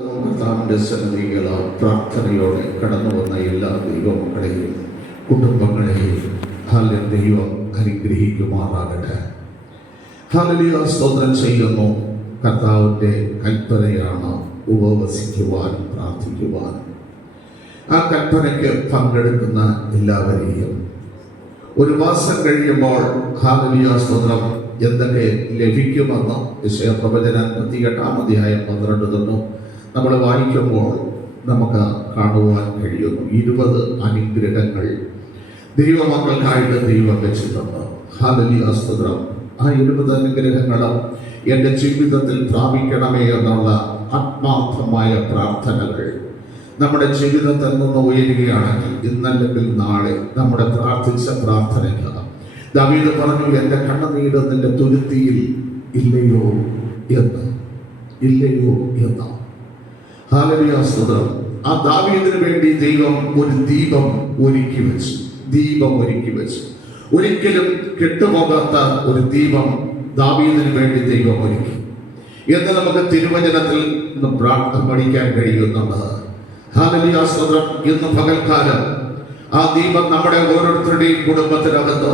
കർത്താവിൻ്റെ സന്നിധിയിൽ പ്രാർത്ഥനയോടെ കടന്നു വന്ന എല്ലാ ദൈവമക്കളെയും കുടുംബങ്ങളെയും ദൈവം അനുഗ്രഹിക്കുമാറാകട്ടെ. ഹല്ലേലൂയ. സ്തോത്രം ചെയ്യുന്നു. കർത്താവിൻ്റെ കൽപ്പനയാണ് ഉപവസിക്കുവാൻ, പ്രാർത്ഥിക്കുവാൻ. ആ കൽപ്പനയ്ക്ക് പങ്കെടുക്കുന്ന എല്ലാവരെയും ഒരു മാസം കഴിയുമ്പോൾ ഹല്ലേലൂയ സ്തോത്രം എന്തൊക്കെ ലഭിക്കുമെന്ന് യെശയ്യാപ്രവചനം 38-12 നമ്മൾ വായിക്കുമ്പോൾ നമുക്ക് കാണുവാൻ കഴിയുന്നു. 20 അനുഗ്രഹങ്ങൾ ദൈവമക്കൾക്കായിട്ട് ദൈവം വെച്ചിട്ടുണ്ട്. ഹല്ലേലൂയ സ്തോത്രം. ആ 20 അനുഗ്രഹങ്ങൾ എൻ്റെ ജീവിതത്തിൽ പ്രാപിക്കണമേ എന്നുള്ള ആത്മാർത്ഥമായ പ്രാർത്ഥനകൾ നമ്മുടെ ജീവിതത്തിൽ നിന്ന് ഉയരുകയാണെങ്കിൽ ഇന്നല്ലെങ്കിൽ നാളെ നമ്മുടെ പ്രാർത്ഥിച്ച പ്രാർത്ഥനയ്ക്ക് ദാവീദ് പറഞ്ഞു, എൻ്റെ കണ്ണുനീര് നിന്റെ തുരുത്തിയിൽ ഇല്ലയോ എന്ന്. ഹല്ലേലൂയ സ്തോത്രം. ആ ദാവീദിന് വേണ്ടി ദൈവം ഒരു ദീപം ഒരുക്കി വെച്ചു. ഒരിക്കലും കെട്ടുപോകാത്ത ഒരു ദീപം ദാവീദിന് വേണ്ടി ദൈവം ഒരുക്കി എന്ന് നമുക്ക് തിരുവചനത്തിൽ നിന്ന് പ്രാർത്ഥന പഠിക്കാൻ കഴിയുന്നുണ്ട്. ഹല്ലേലൂയ സ്തോത്രം. ഇന്ന് പകൽക്കാലം ആ ദീപം നമ്മുടെ ഓരോരുത്തരുടെയും കുടുംബത്തിനകത്ത്,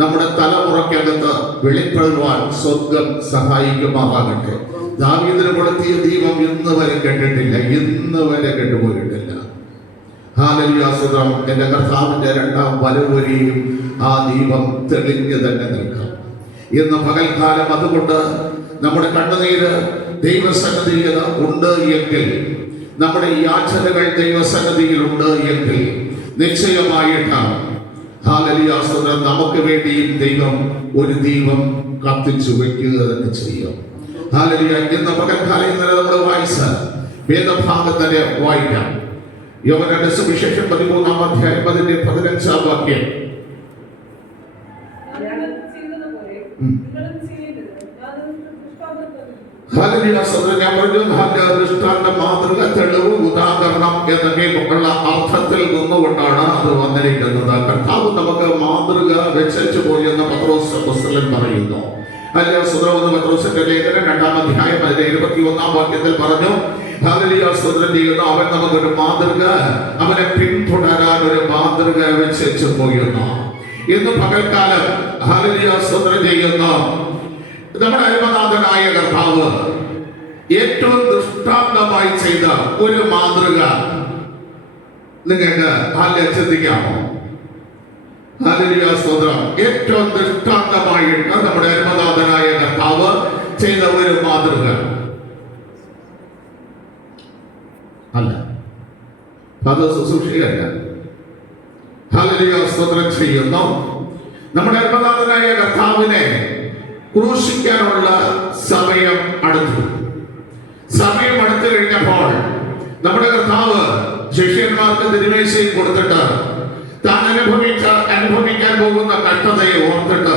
നമ്മുടെ തലമുറയ്ക്കകത്ത് വെളിപ്പെടുവാൻ സ്വർഗം സഹായിക്കുമാറാകട്ടെ. ദാവീദിന് കൊളുത്തിയ ദീപം ഇന്ന് വരെ കെട്ടുപോയിട്ടില്ല. ഹല്ലേലൂയ സ്തോത്രം. എൻ്റെ കർത്താവിൻ്റെ 2ാം വരവരെയും ആ ദീപം തെളിഞ്ഞു തന്നെ നിൽക്കാം ഇന്ന് പകൽക്കാലം. അതുകൊണ്ട് നമ്മുടെ കണ്ണുനീര് ദൈവസന്നിധിയിൽ ഉണ്ട് എങ്കിൽ, നമ്മുടെ യാചനകൾ ദൈവസന്നിധിയിലുണ്ട് എങ്കിൽ നിശ്ചയമായിട്ടാണ് ഹല്ലേലൂയ സ്തോത്രം നമുക്ക് വേണ്ടിയും ദൈവം ഒരു ദീപം കത്തിച്ചു വെക്കുക തന്നെ ചെയ്യും. ഹല്ലേലൂയ. ഇന്ന് പകൽക്കാലം ഇന്നലെ നമ്മൾ വായിച്ച വേദഭാഗം തന്നെ വായിക്കാം. യോഹന്നാന്റെ സുവിശേഷം 13-ാം അധ്യായം 15-ാം വാക്യം. ഹല്ലേലൂയ സ്തോത്രം. ഞാൻ പറഞ്ഞു ദൃഷ്ടാന്ത, മാതൃക, തെളിവ്, ഉദാഹരണം എന്നൊക്കെ ഉള്ള അർത്ഥത്തിൽ നിന്നുകൊണ്ടാണ് അത് വന്നിരിക്കുന്നത്. കർത്താവ് നമുക്ക് മാതൃക വെച്ചു പോയി എന്ന് പത്രോസ് അപ്പോസ്തലൻ പറയുന്നു. ഹല്ലേലൂയ സ്തോത്രം. പത്രോസിന്റെ ലേഖനം 2-ാം അധ്യായം 21-ാം വാക്യത്തിൽ പറഞ്ഞു, ഹല്ലേലൂയ സ്തോത്രം ചെയ്യുന്നു, അവൻ നമുക്കൊരു മാതൃക, അവനെ പിന്തുടരാൻ ഒരു മാതൃക വെച്ചു പോയിരുന്നു. ഇന്ന് പകൽക്കാലം ഹല്ലേലൂയ സ്തോത്രം ചെയ്യുന്നു നമ്മുടെ അരുമനാഥനായ കർത്താവ് ഏറ്റവും ദൃഷ്ടാന്തമായി ചെയ്ത ഒരു മാതൃക നിങ്ങൾക്ക് ചിന്തിക്കാമോ? ഹല്ലേലൂയ സ്തോത്രം. ഏറ്റവും ദൃഷ്ടാന്തമായിട്ട് നമ്മുടെ അരുമനാഥനായ കർത്താവ് ചെയ്ത ഒരു മാതൃക അല്ല, അത് ശുശ്രൂഷയല്ല. ഹല്ലേലൂയ സ്തോത്രം ചെയ്യുന്നു. നമ്മുടെ അരുമനാഥനായ കർത്താവിനെ ക്രൂശിക്കാനുള്ള സമയം അടുത്തു കഴിഞ്ഞപ്പോൾ നമ്മുടെ കർത്താവ് ശിഷ്യന്മാർക്ക് തിരുമേശയിൽ കൊടുത്തിട്ട് താൻ അനുഭവിക്കാൻ പോകുന്ന കഷ്ടതയെ ഓർത്തിട്ട്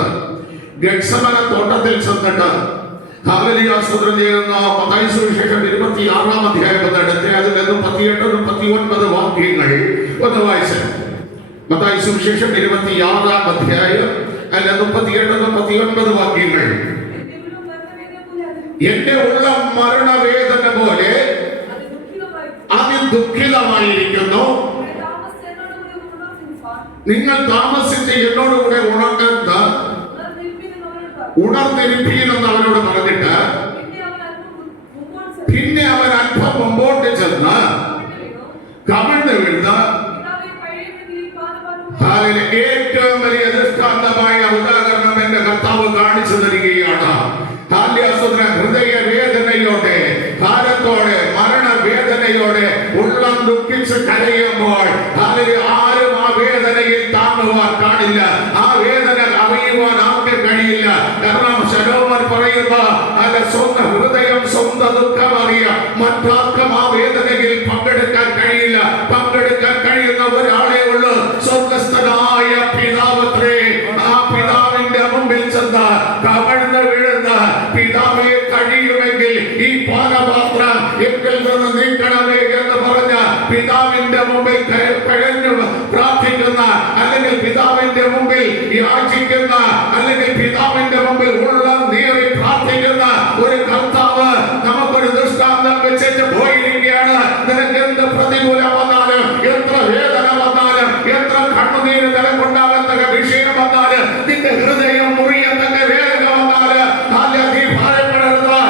ഗെത്സമന തോട്ടത്തിൽ ചെന്നിട്ട് ഹല്ലേലൂയ സ്തോത്രം ചെയ്യുന്ന മത്തായി സുവിശേഷം 26-ാം അധ്യായം എടുത്ത് അതിൽ 18-19 വാക്യങ്ങൾ ഒന്ന് വായിച്ചു. മത്തായി സുവിശേഷം 26-ാം അധ്യായം 38-19 വാക്യങ്ങൾ. എന്റെ ഉള്ളം മരണവേദന പോലെ അതിദുഃഖിതമായിരിക്കുന്നു. നിങ്ങൾ താമസിച്ച് എന്നോടുകൂടെ ഉണർന്നിരിപ്പീനെന്ന് അവരോട് പറഞ്ഞിട്ട് പിന്നെ അവൻ അല്പം മുമ്പോട്ട് ചെന്ന് കമിഴ്ന്ന് വീഴുന്ന ഏറ്റവും വലിയ ദൃഷ്ടാന്തമായ ഉദാഹരണം എന്റെ കർത്താവ് കാണിച്ചു തരികയാണ്. ഹൃദയ വേദനയോടെ, ഭാരത്തോടെ, മരണവേദനയോടെ ഉള്ളം ദുഃഖിച്ച് കരയുമ്പോൾ ആരും ആ വേദനയിൽ താങ്ങുവാൻ കാണില്ല. ആ വേദന അറിയുവാൻ ആർക്കും കഴിയില്ല. കാരണം ശലോമോൻ പറയുന്ന സ്വന്തം ഹൃദയം സ്വന്തം ദുഃഖം അറിയാം, മറ്റാർക്കും ആ വേദനയിൽ പങ്കെടുക്കാൻ കഴിയില്ല. പങ്കെടുക്കാൻ കഴിയുന്ന ഒരാളെ ഉള്ളൂ, സ്വർഗസ്ഥനായ പിതാവത്രേ. ആ പിതാവിന്റെ മുമ്പിൽ ചെന്ന് കമിഴ്ന്ന് വീഴുന്ന പിതാവെ, കഴിയുമെങ്കിൽ ഈ പാനപാത്രം എങ്കിൽ നിന്ന് നീക്കണമേ എന്ന് പറഞ്ഞ പിതാവിന്റെ മുമ്പിൽ കരഞ്ഞു പ്രാർത്ഥിക്കുന്ന, അല്ലെങ്കിൽ പിതാവിന്റെ മുമ്പിൽ യാചിക്കുന്ന, അല്ലെങ്കിൽ പിതാവിന്റെ മുമ്പിൽ ഉള്ളം നീറി പ്രാർത്ഥിക്കുന്ന ഒരു കർത്താവ് നമുക്കൊരു ദൃഷ്ടാന്തം വെച്ചിട്ട് പോയിരിക്കുക. ആത്മീയ നിലകൊണ്ടാകത്തക്ക വിഷയം വന്നാല്, നിന്റെ ഹൃദയം മുറിയത്തക്ക വേദന വന്നാല്, നീ ഭയപ്പെടരുത്.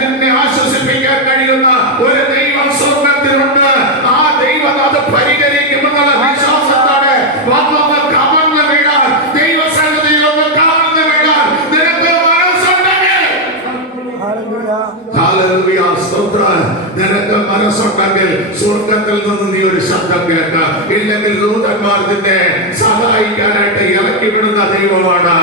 നിന്നെ ആശ്വസിപ്പിക്കാൻ കഴിയുന്ന ഒരു ദൈവം സ്വർഗത്തിലുണ്ട്. ആ ദൈവം അത് പരിഹരിക്കുമെന്നുള്ള വിശ്വാസത്തോടെ വന്നൊന്ന് കമർന്ന് വീഴാൻ, ദൈവസന്നിധിയിൽ ഒന്ന് കമർന്ന് വീഴാൻ നിനക്ക് മനസ്സുണ്ടെങ്കിൽ, ഹല്ലേലൂയ, സ്തോത്രം, നിനക്ക് മനസ്സുണ്ടെങ്കിൽ സ്വർഗത്തിൽ നിന്ന് നീ ഒരു ശബ്ദം കേൾക്ക. ഇല്ലെങ്കിൽ ദൂതന്മാർ നിന്നെ സഹായിക്കാനായിട്ട് ഇറക്കി വിടുന്ന ദൈവമാണ്.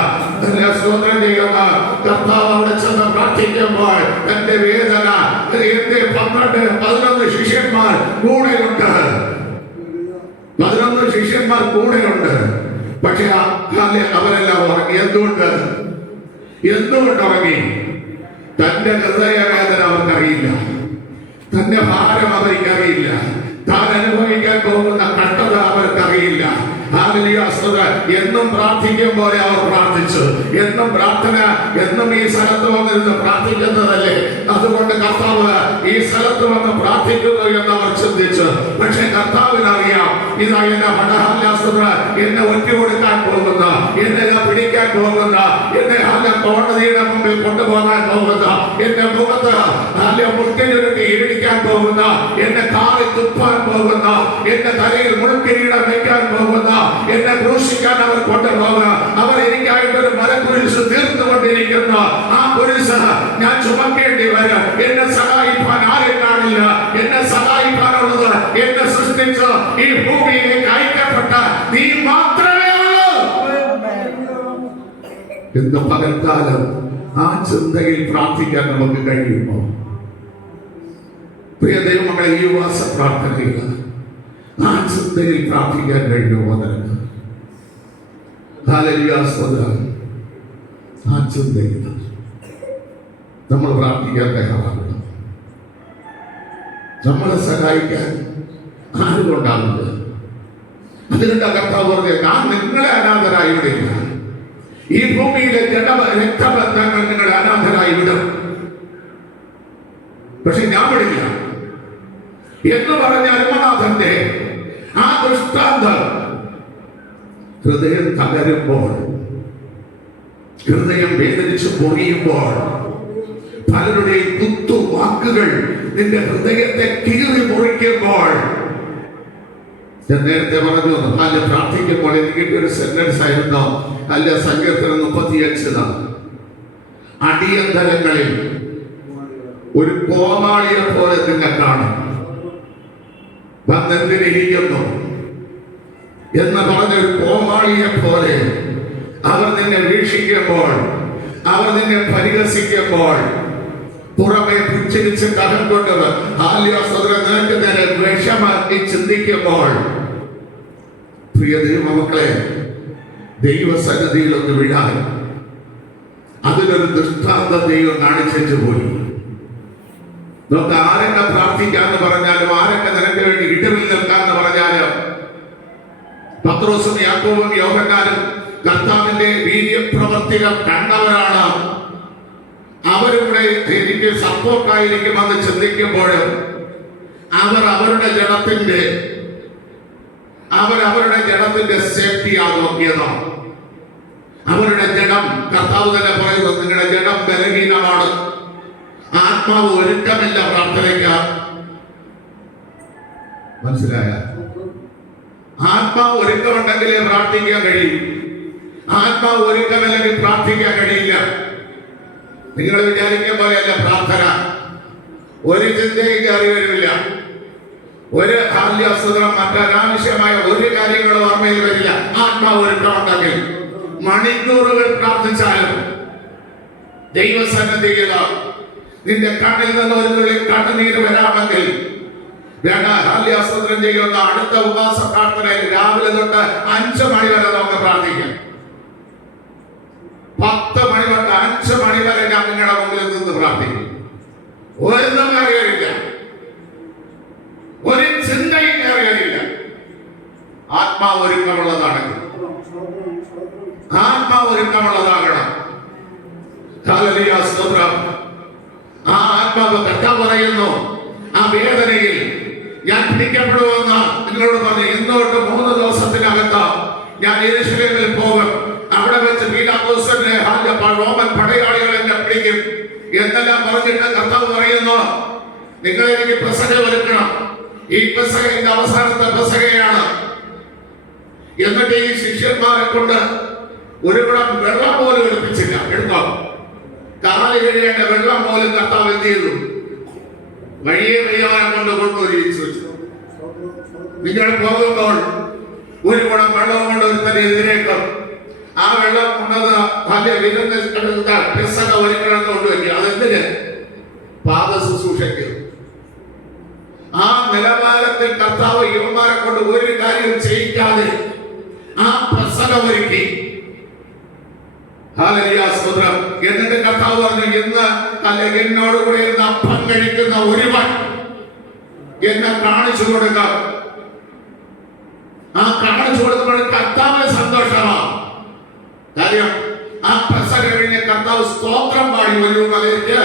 സ്തോത്രം ചെയ്യുക. കർത്താവ് അവിടെ ചെന്ന് പ്രാർത്ഥിക്കുമ്പോൾ തന്റെ വേദന 11 ശിഷ്യന്മാർ കൂടെയുണ്ട്. 11 ശിഷ്യന്മാർ കൂടെയുണ്ട്. പക്ഷെ അവരെല്ലാം ഉറങ്ങി. എന്തുകൊണ്ട് ഉറങ്ങി? തന്റെ ഹൃദയവേദന അവർക്കറിയില്ല, തന്റെ ഭാരം അവർക്കറിയില്ല, താൻ അനുഭവിക്കാൻ പോകുന്ന കഷ്ടത അവർക്കറിയില്ല. എന്നും പ്രാർത്ഥിക്കും പോലെ അവർ പ്രാർത്ഥിച്ചു. എന്നും പ്രാർത്ഥന, എന്നും ഈ സ്ഥലത്ത് വന്നിരുന്ന് പ്രാർത്ഥിക്കുന്നതല്ലേ, അതുകൊണ്ട് കർത്താവ് ഈ സ്ഥലത്ത് വന്ന് പ്രാർത്ഥിക്കുന്നു എന്ന് അവർ ചിന്തിച്ചു. പക്ഷെ കർത്താവിനറിയാം, ഇതാ എന്നെ മടഹാല്യാസ്ത്ര എന്നെ ഒറ്റ കൊടുക്കാൻ പോകുന്ന, എന്നെ പിടിക്കാൻ പോകുന്ന, എന്നെ കോടതിയുടെ മുമ്പിൽ കൊണ്ടുപോകാൻ പോകുന്ന, എന്റെ മുഖത്ത് മുൾക്കിരീടം ഇടിക്കാൻ പോകുന്ന, എന്നെ കാറിൽ തുപ്പാൻ പോകുന്ന, എന്റെ തലയിൽ മുൾക്കിരീടം വയ്ക്കാൻ പോകുന്ന, എന്നെ ക്രൂശിക്കാൻ അവർ കൊണ്ടുപോകുക. അവർ എനിക്കായിട്ടൊരു മരക്കുരിശ് തീർത്തുകൊണ്ടിരിക്കുന്ന ആ കുരിശ് ഞാൻ ചുമക്കേണ്ടി വരും. എന്നെ സഹായിപ്പാൻ ആരും കാണില്ല. എന്നെ സഹായിക്കാനുള്ളത് എന്നെ സൃഷ്ടിച്ച് ഈ ഭൂമിയിലേക്ക് അയക്കപ്പെട്ട നീ മാത്രമേ ഉള്ളൂ. ഇന്ന് പകൽക്കാലം ആ ചിന്തയിൽ പ്രാർത്ഥിക്കാൻ നമുക്ക് കഴിയുമോ? പ്രിയ ദൈവമക്കളെ, ഈ ഉപവാസ പ്രാർത്ഥനയിൽ ആ ചിന്തയിൽ പ്രാർത്ഥിക്കാൻ കഴിയുമോ? നിനക്ക് ആ ചിന്തയിൽ നമ്മൾ പ്രാർത്ഥിക്കാൻ തയ്യാറാകണം. നമ്മളെ സഹായിക്കാൻ ആരും ഉണ്ടാവില്ല. അതിന്റെ കർത്താവ് പറഞ്ഞത്, ഞാൻ നിങ്ങളെ അനാഥരായി വിടില്ല. ഈ ഭൂമിയിലെ രക്തബന്ധങ്ങൾ നിങ്ങളെ അനാഥരായി വിടും, പക്ഷെ ഞാൻ വിടില്ല എന്ന് പറഞ്ഞ അരുമനാഥന്റെ ആ ദൃഷ്ടാന്തം ഹൃദയം തകരുമ്പോൾ, ഹൃദയം വേദനിച്ച് പൊറിയുമ്പോൾ, പലരുടെയും കുത്തുവാക്കുകൾ നിന്റെ ഹൃദയത്തെ കീറി മുറിക്കുമ്പോൾ, ഞാൻ നേരത്തെ പറഞ്ഞു, അല്ല പ്രാർത്ഥിക്കുമ്പോൾ എനിക്ക് ഒരു സെന്റൻസ് ആയിരുന്നു, അല്ല സങ്കീർത്തനം 35 അടിയന്തരങ്ങളിൽ ഒരു കോമാളിയെ പോലെ നിന്നെ കാണും, വന്നെന്തിനിരിക്കുന്നു എന്ന് പറഞ്ഞൊരു കോമാളിയെ പോലെ അവർ നിന്നെ വീക്ഷിക്കുമ്പോൾ, അവർ നിന്നെ പരിഹസിക്കുമ്പോൾ, പുറമെ പുച്ഛിച്ച് കഥം കൊണ്ടത് നിനക്ക് നേരെ വിഷമാക്കി ചിന്തിക്കുമ്പോൾ, പ്രിയ ദൈവമക്കളെ, ദൈവസന്നിധിയിൽ ഒന്ന് വിടാൻ അതിനൊരു ദൃഷ്ടാന്ത ദൈവം കാണിച്ചു പോയി. നമുക്ക് ആരൊക്കെ പ്രാർത്ഥിക്കാന്ന് പറഞ്ഞാലും, ആരൊക്കെ നിനക്ക് വേണ്ടി ഇടവിൽ നിൽക്കാന്ന് പറഞ്ഞാലും, പത്രോസും യാക്കോബും യോഹന്നാനും കർത്താവിന്റെ വീര്യപ്രവർത്തികൾ കണ്ടവരാണ്. അവരുടെ എനിക്ക് സപ്പോർട്ടായിരിക്കുമെന്ന് ചിന്തിക്കുമ്പോഴും അവരുടെ ജഡത്തിന്റെ സേഫ്റ്റിയാണ് നോക്കിയത്. അവരുടെ ജഡം, കർത്താവ് തന്നെ പറയുന്നത്, നിങ്ങളുടെ ജഡം ബലഹീനമാണ്, ആത്മാവ് ഒരുക്കമില്ല പ്രാർത്ഥനയ്ക്ക്. മനസ്സിലായ? ആത്മാവ് ഒരുക്കമുണ്ടെങ്കിലേ പ്രാർത്ഥിക്കാൻ കഴിയും. ആത്മാവ് ഒരുക്കമില്ലെങ്കിൽ പ്രാർത്ഥിക്കാൻ കഴിയില്ല. നിങ്ങൾ വിചാരിക്കാൻ പോലെയല്ല പ്രാർത്ഥന. ഒരു ചിന്തയും കയറി വരുന്നില്ല, ഒരു ഹാല്യാസ്ത്രം, മറ്റനാവശ്യമായ ഒരു കാര്യങ്ങളും ഓർമ്മയിൽ വരില്ല. ആത്മാവ് ഒരുക്കമുണ്ടെങ്കിൽ മണിക്കൂറുകൾ പ്രാർത്ഥിച്ചാലും ദൈവസന്നിധിയിൽ നിന്റെ കണ്ണിൽ നിന്ന് ഒരു തുള്ളി കണ്ണുനീര് വരാമെങ്കിൽ ഹാല്യാസ്ത്രം ചെയ്യുന്ന അടുത്ത ഉപവാസ പ്രാർത്ഥനയിൽ രാവിലെ തൊട്ട് 5 മണി വരെ നമുക്ക് പ്രാർത്ഥിക്കാം. 10 മണി തൊട്ട് 5 മണി വരെ ഞാൻ നിങ്ങളുടെ മുമ്പിൽ നിന്ന് പ്രാർത്ഥിക്കും. ഒന്നും അറിയില്ല, ഒരു ചിന്തയും അറിയില്ല. ആത്മാവ് ഒരുക്കമുള്ളതാണെങ്കിൽ, ആത്മാവ് ഒരുക്കമുള്ളതാകണം. ആ ആത്മാവ് കർത്താവ് പറയുന്നു, ആ വേദനയിൽ ഞാൻ പിടിക്കപ്പെടുമെന്ന് നിങ്ങളോട് പറഞ്ഞു. ഇന്നോട്ട് 3 ദിവസത്തിനകത്ത് ഞാൻ യെരൂശലേമിൽ പോകും, അവിടെ വെച്ച് പീലാത്തോസിനെ റോമൻ പടയാളികൾ എന്നെ പിടിക്കും എന്നെല്ലാം പറഞ്ഞിട്ട് കർത്താവ് പറയുന്നു, നിങ്ങൾ എനിക്ക് പെസഹ ഒരുക്കണം, ഈ പെസഹ എന്റെ അവസാനത്തെ പെസഹയാണ്. എന്നിട്ട് ഈ ശിഷ്യന്മാരെ കൊണ്ട് ഒരു കുടം വെള്ളം പോലും എടുപ്പിച്ചില്ല. എടുത്തോ, കാല് കഴിയേണ്ട വെള്ളം പോലും കർത്താവ് എന്ത് ചെയ്തു? വഴിയെ വയ്യവനെ കൊണ്ട് കൊണ്ടുവരിച്ചു. നിങ്ങൾ പോകുമ്പോൾ ഒരു കുടം വെള്ളം കൊണ്ട് ഒരുത്തനെ എതിരേക്കും, ആ വെള്ളം കൊണ്ടത് നല്ല വിരുന്ന് പെസഹ ഒരുക്കണം കൊണ്ടുവയ്ക്കുക. അതെന്തിന്? പാദ ശുശ്രൂഷയ്ക്ക്. ആ നിലവാരത്തിൽ കർത്താവ് യുവന്മാരെ കൊണ്ട് ഒരു കാര്യവും ചെയ്യിക്കാതെ ആ പെസഹ ഒരുക്കി. ഹല്ലേലൂയ, സ്തോത്രം. എന്നിട്ട് കർത്താവ് പറഞ്ഞു, ഇന്ന് അല്ലെങ്കിൽ എന്നോട് കൂടെ ഇരുന്ന് അപ്പം കഴിക്കുന്ന ഒരുവൻ എന്നെ കാണിച്ചു കൊടുക്കാം. ആ കാണിച്ചു കൊടുക്കുമ്പോൾ കർത്താവിന് സന്തോഷമാണ്. കാര്യം ആ പെസഹ കഴിഞ്ഞ കർത്താവ് സ്തോത്രം പാടി ഒരു മലയ്ക്ക്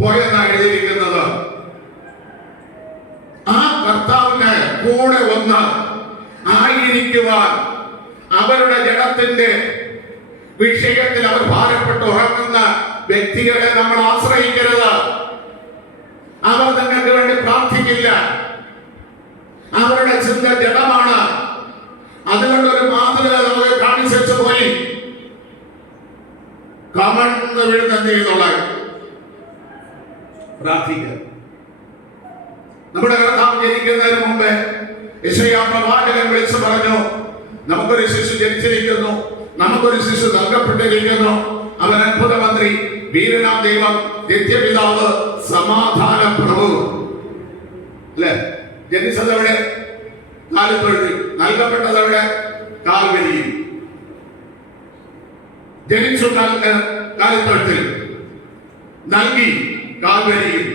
പോയെന്നാണ് എഴുതിയിരിക്കുന്നത്. ആ കർത്താവിന് കൂടെ ഒന്ന് ആയിരിക്കുവാൻ അവരുടെ ജഡത്തിന്റെ വിഷയത്തിൽ അവർ ഭാരപ്പെട്ട് ഉറങ്ങുന്ന വ്യക്തികളെ നമ്മൾ ആശ്രയിക്കരുത്. അവർ നിങ്ങൾക്ക് വേണ്ടി പ്രാർത്ഥിക്കില്ല. അവരുടെ ചിന്ത ജഡമാണ്. അതുകൊണ്ടൊരു മാതൃക നമുക്ക് കാണിച്ചു പോയി. കമഴ്ന്ന് വീഴുന്ന എന്നുള്ള പ്രാർത്ഥിക്കുക. നമ്മുടെ കർത്താവ് ജനിക്കുന്നതിന് മുമ്പേ യെശയ്യാ പ്രവാചകൻ വിളിച്ചു പറഞ്ഞു, നമുക്കൊരു ശിശു ജനിച്ചിരിക്കുന്നു, നമുക്കൊരു ശിശു നൽകപ്പെട്ടിരിക്കുന്നു, അവൻ അത്ഭുതമന്ത്രി, വീരനാം ദൈവം, നിത്യപിതാവ്, സമാധാന പ്രഭു. അല്ലെ? ജനിച്ചതെവിടെ? കാലിത്തൊഴുത്തിൽ. നൽകപ്പെട്ടതെവിടെ? കാൽവരിയിൽ. ജനിച്ചു കാലിത്തൊഴുത്തിൽ, നൽകി കാൽവരിയിൽ.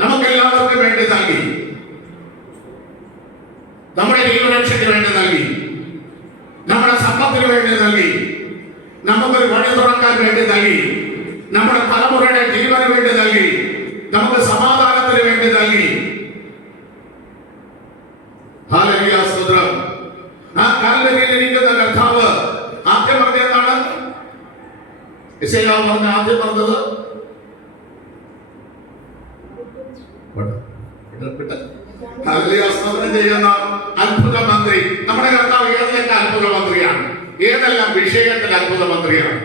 നമുക്കെല്ലാവർക്കും വേണ്ടി നൽകി, നമ്മുടെ ജീവരക്ഷയ്ക്ക് വേണ്ടി നൽകി, നമ്മുടെ സമ്പത്തിന് വേണ്ടി നൽകി, നമുക്കൊരു വഴി തുറക്കാൻ വേണ്ടി നൽകി, നമ്മുടെ തലമുറയുടെ ജീവന് വേണ്ടി നൽകി, നമുക്ക് സമാധാനത്തിന് വേണ്ടി നൽകി. ഹല്ലേലൂയ, സ്തോത്രം. ആ കാൽവരിയിൽ ഇരിക്കുന്ന കർത്താവ് ആദ്യം പറഞ്ഞതാണ്, യെശയ്യാ പറഞ്ഞ ആദ്യം പറഞ്ഞത് ചെയ്യുന്ന അത്ഭുത മന്ത്രി. നമ്മുടെ കർത്താവ് ഏതെല്ലാം അത്ഭുത മന്ത്രിയാണ്? ഏതെല്ലാം വിഷയത്തിൽ അത്ഭുത മന്ത്രിയാണ്?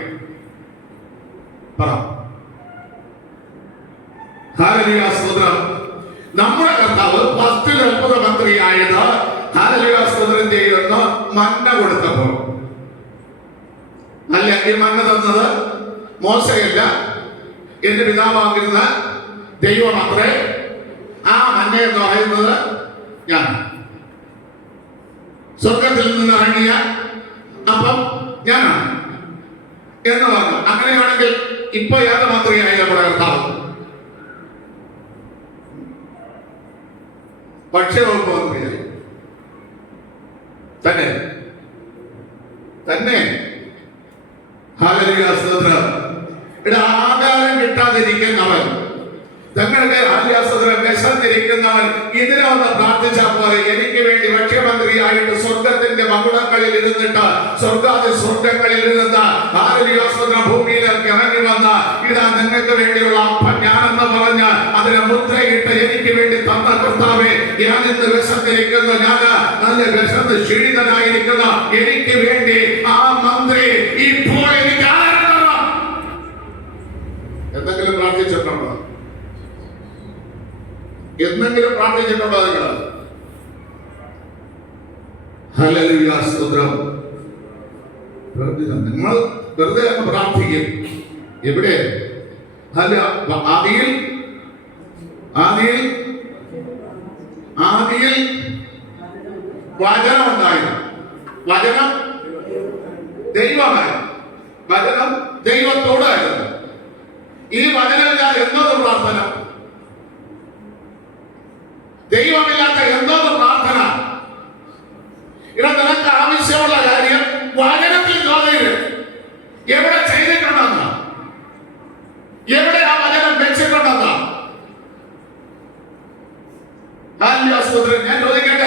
പറ. ഹല്ലേലൂയ, സ്തോത്രം. നമ്മുടെ കർത്താവ് ഫസ്റ്റിൽ അത്ഭുത മന്ത്രിയായത് ഹല്ലേലൂയ, സ്തോത്രം ചെയ്യുന്ന മന്ന കൊടുത്തപ്പോൾ. അല്ലെങ്കിൽ മന്ന തന്നത് മോശയല്ല, എന്റെ പിതാവാകുന്ന ദൈവമത്രേ. ആ മന്ന എന്ന് പറയുന്നത് ഞാൻ. സ്വർഗത്തിൽ നിന്ന് ഇറങ്ങിയ അപ്പം ഞാനാണ് എന്ന് പറഞ്ഞു. അങ്ങനെയാണെങ്കിൽ ഇപ്പൊ ഏത് മന്ത്രിയായി നമ്മുടെ കർത്താവ്? ഭക്ഷ്യവകുപ്പ് മന്ത്രിയായി തന്നെ തന്നെ. ഹല്ലേലൂയ, സ്തോത്രം. ആഹാരം കിട്ടാതിരിക്കുന്നവൻ, തങ്ങളുടെ ഹല്ലേലൂയ വിശന്നിരിക്കുന്നവൻ ഇതിനെ ഒന്ന് പ്രാർത്ഥിച്ചാൽ പോലെ എനിക്ക് വേണ്ടി ഭക്ഷ്യമന്ത്രിയായിട്ട് സ്വർഗത്തിന്റെ മകുടങ്ങളിൽ ഇരുന്നിട്ട് സ്വർഗാദി സ്വർഗങ്ങളിൽ ഇരുന്ന ഹല്ലേലൂയ, സ്തോത്രം, ഭൂമിയിലേക്ക് ഇറങ്ങി വന്ന ഇതാ നിങ്ങൾക്ക് വേണ്ടിയുള്ള അപ്പം ഞാനെന്ന് പറഞ്ഞ് അതിനെ മുദ്രയിട്ട് എനിക്ക് വേണ്ടി തന്ന കർത്താവേ, ഞാൻ ഇന്ന് വിശന്നിരിക്കുന്നു, ഞാൻ നല്ല വിശന്ന് ക്ഷീണിതനായിരിക്കുന്നു, എനിക്ക് വേണ്ടി ആ മന്ത്രി ഇപ്പോൾ എനിക്ക് ആഹാരം തരണം. എന്തെങ്കിലും പ്രാർത്ഥിച്ചിട്ടുണ്ടോ? എന്തെങ്കിലും പ്രാർത്ഥിച്ചിട്ടുണ്ടോ നിങ്ങൾ? ഹല്ലേലൂയ, സ്തോത്രം. നിങ്ങൾ വെറുതെ അങ്ങ് പ്രാർത്ഥിക്കും. എവിടെ? ആദിയിൽ വചനം ഉണ്ടായിരുന്നു. വചനം ദൈവമായിരുന്നു. വചനം ദൈവത്തോടായിരുന്നു. ഈ വചനമില്ലാതെ എന്തോന്ന് പ്രാർത്ഥന? ദൈവമില്ലാത്ത എന്തോന്ന് പ്രാർത്ഥന? ഇവിടെ നിനക്ക് ആവശ്യമുള്ള കാര്യം വചനത്തിൽ ചോദ്യം എവിടെ ചെയ്തിട്ടുണ്ടെന്ന്, എവിടെ ആ വചനം വെച്ചിട്ടുണ്ടെന്ന്. ഞാൻ ചോദിക്കട്ടെ,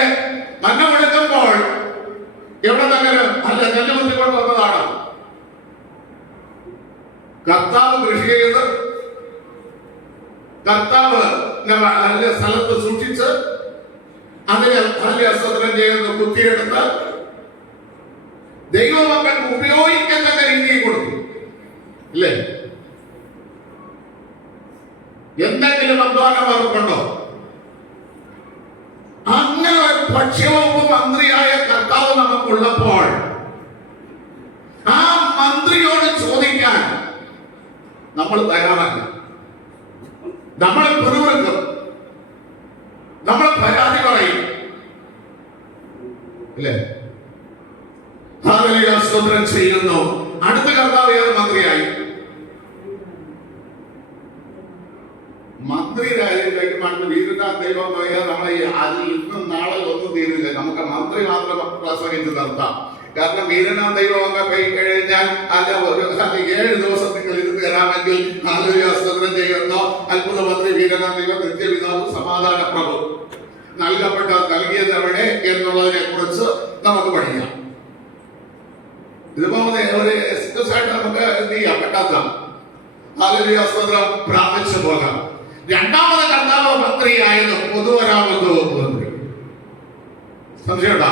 കർത്താവ് സ്ഥലത്ത് സൂക്ഷിച്ച് അതിനെ സ്തോത്രം ചെയ്യുന്ന കുത്തിയെടുത്ത് ദൈവമക്കൾക്ക് ഉപയോഗിക്കുന്ന രീതിയിൽ കൊടുത്തു. ഇല്ലേ? എന്തെങ്കിലും അധ്വാനം അവർക്കുണ്ടോ? അങ്ങനെ ഭക്ഷ്യവകുപ്പ് മന്ത്രിയായ കർത്താവ് നമുക്കുള്ളപ്പോൾ ആ മന്ത്രിയോട് ചോദിക്കാൻ നമ്മൾ തയ്യാറല്ല. നമ്മൾ പിറുവിറുക്കും, നമ്മൾ പരാതി പറയും. ഇല്ലേ? സ്തോത്രം ചെയ്യുന്നു. അടുത്ത കർത്താവ് ഏത് മന്ത്രിയായി? മന്ത്രിയായിരിക്കും പണ്ട് വീരുതാ ദൈവം പോയാൽ നമ്മളെ അത് ഇന്നും നാളെ ഒന്നും തീരില്ല. നമുക്ക് മന്ത്രി മാത്രം പ്രസംഗിച്ച് നിർത്താം. കാരണം വീരനാം ദൈവം അങ്ങ് പോയി കഴിഞ്ഞാൽ അല്ല 7 ദിവസം നിങ്ങൾ ഇരുന്ന് തരാമെങ്കിൽ സ്തോത്രം ചെയ്യുന്നു. അത്ഭുത മന്ത്രി വീരനാം ദൈവം, നിത്യപിതാവ്, സമാധാന പ്രഭു നൽകിയത് എവിടെ എന്നുള്ളതിനെ കുറിച്ച് നമുക്ക് പഠിക്കാം. ഇതിപ്പോ ഒരു എക്സ്പ്രസ് ആയിട്ട് നമുക്ക് എന്ത് ചെയ്യാം? പെട്ടെന്ന് സ്തോത്രം പ്രാപിച്ചു പോകാം. രണ്ടാമത് കർത്താവ് മന്ത്രിയായത് പൊതുമരാമത്ത് വകുപ്പ് മന്ത്രി. സംശയമുണ്ടാ?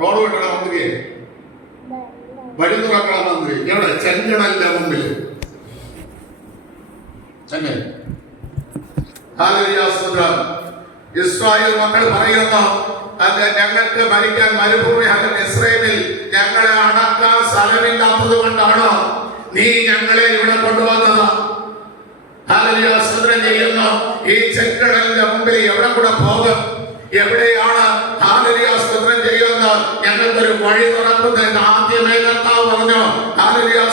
റോഡ് വെട്ടണ മന്ത്രി, വഴി തുറക്കണ മന്ത്രി എവിടെ? ചെങ്കടലിന്റെ മുമ്പിൽ. ഇസ്രായേൽ മക്കൾ പറയുന്നു, ഞങ്ങൾക്ക് മരിക്കാൻ മരുഭൂമി ഇസ്രായേലിൽ ഞങ്ങളെ അടക്കാൻ സ്ഥലമില്ലാത്തത് കൊണ്ടാണോ നീ ഞങ്ങളെ ഇവിടെ കൊണ്ടുവന്നത്? സ്തോത്രം ചെയ്യുന്നു. ഈ ചെങ്കടലിന്റെ മുമ്പിൽ എവിടെ കൂടെ പോകും? എവിടെയാണ് സ്തോത്രം ചെയ്യുന്നത്? ഞങ്ങൾക്കൊരു വഴി തുറക്കുന്നത് ആദ്യമേ കർത്താവ് പറഞ്ഞു.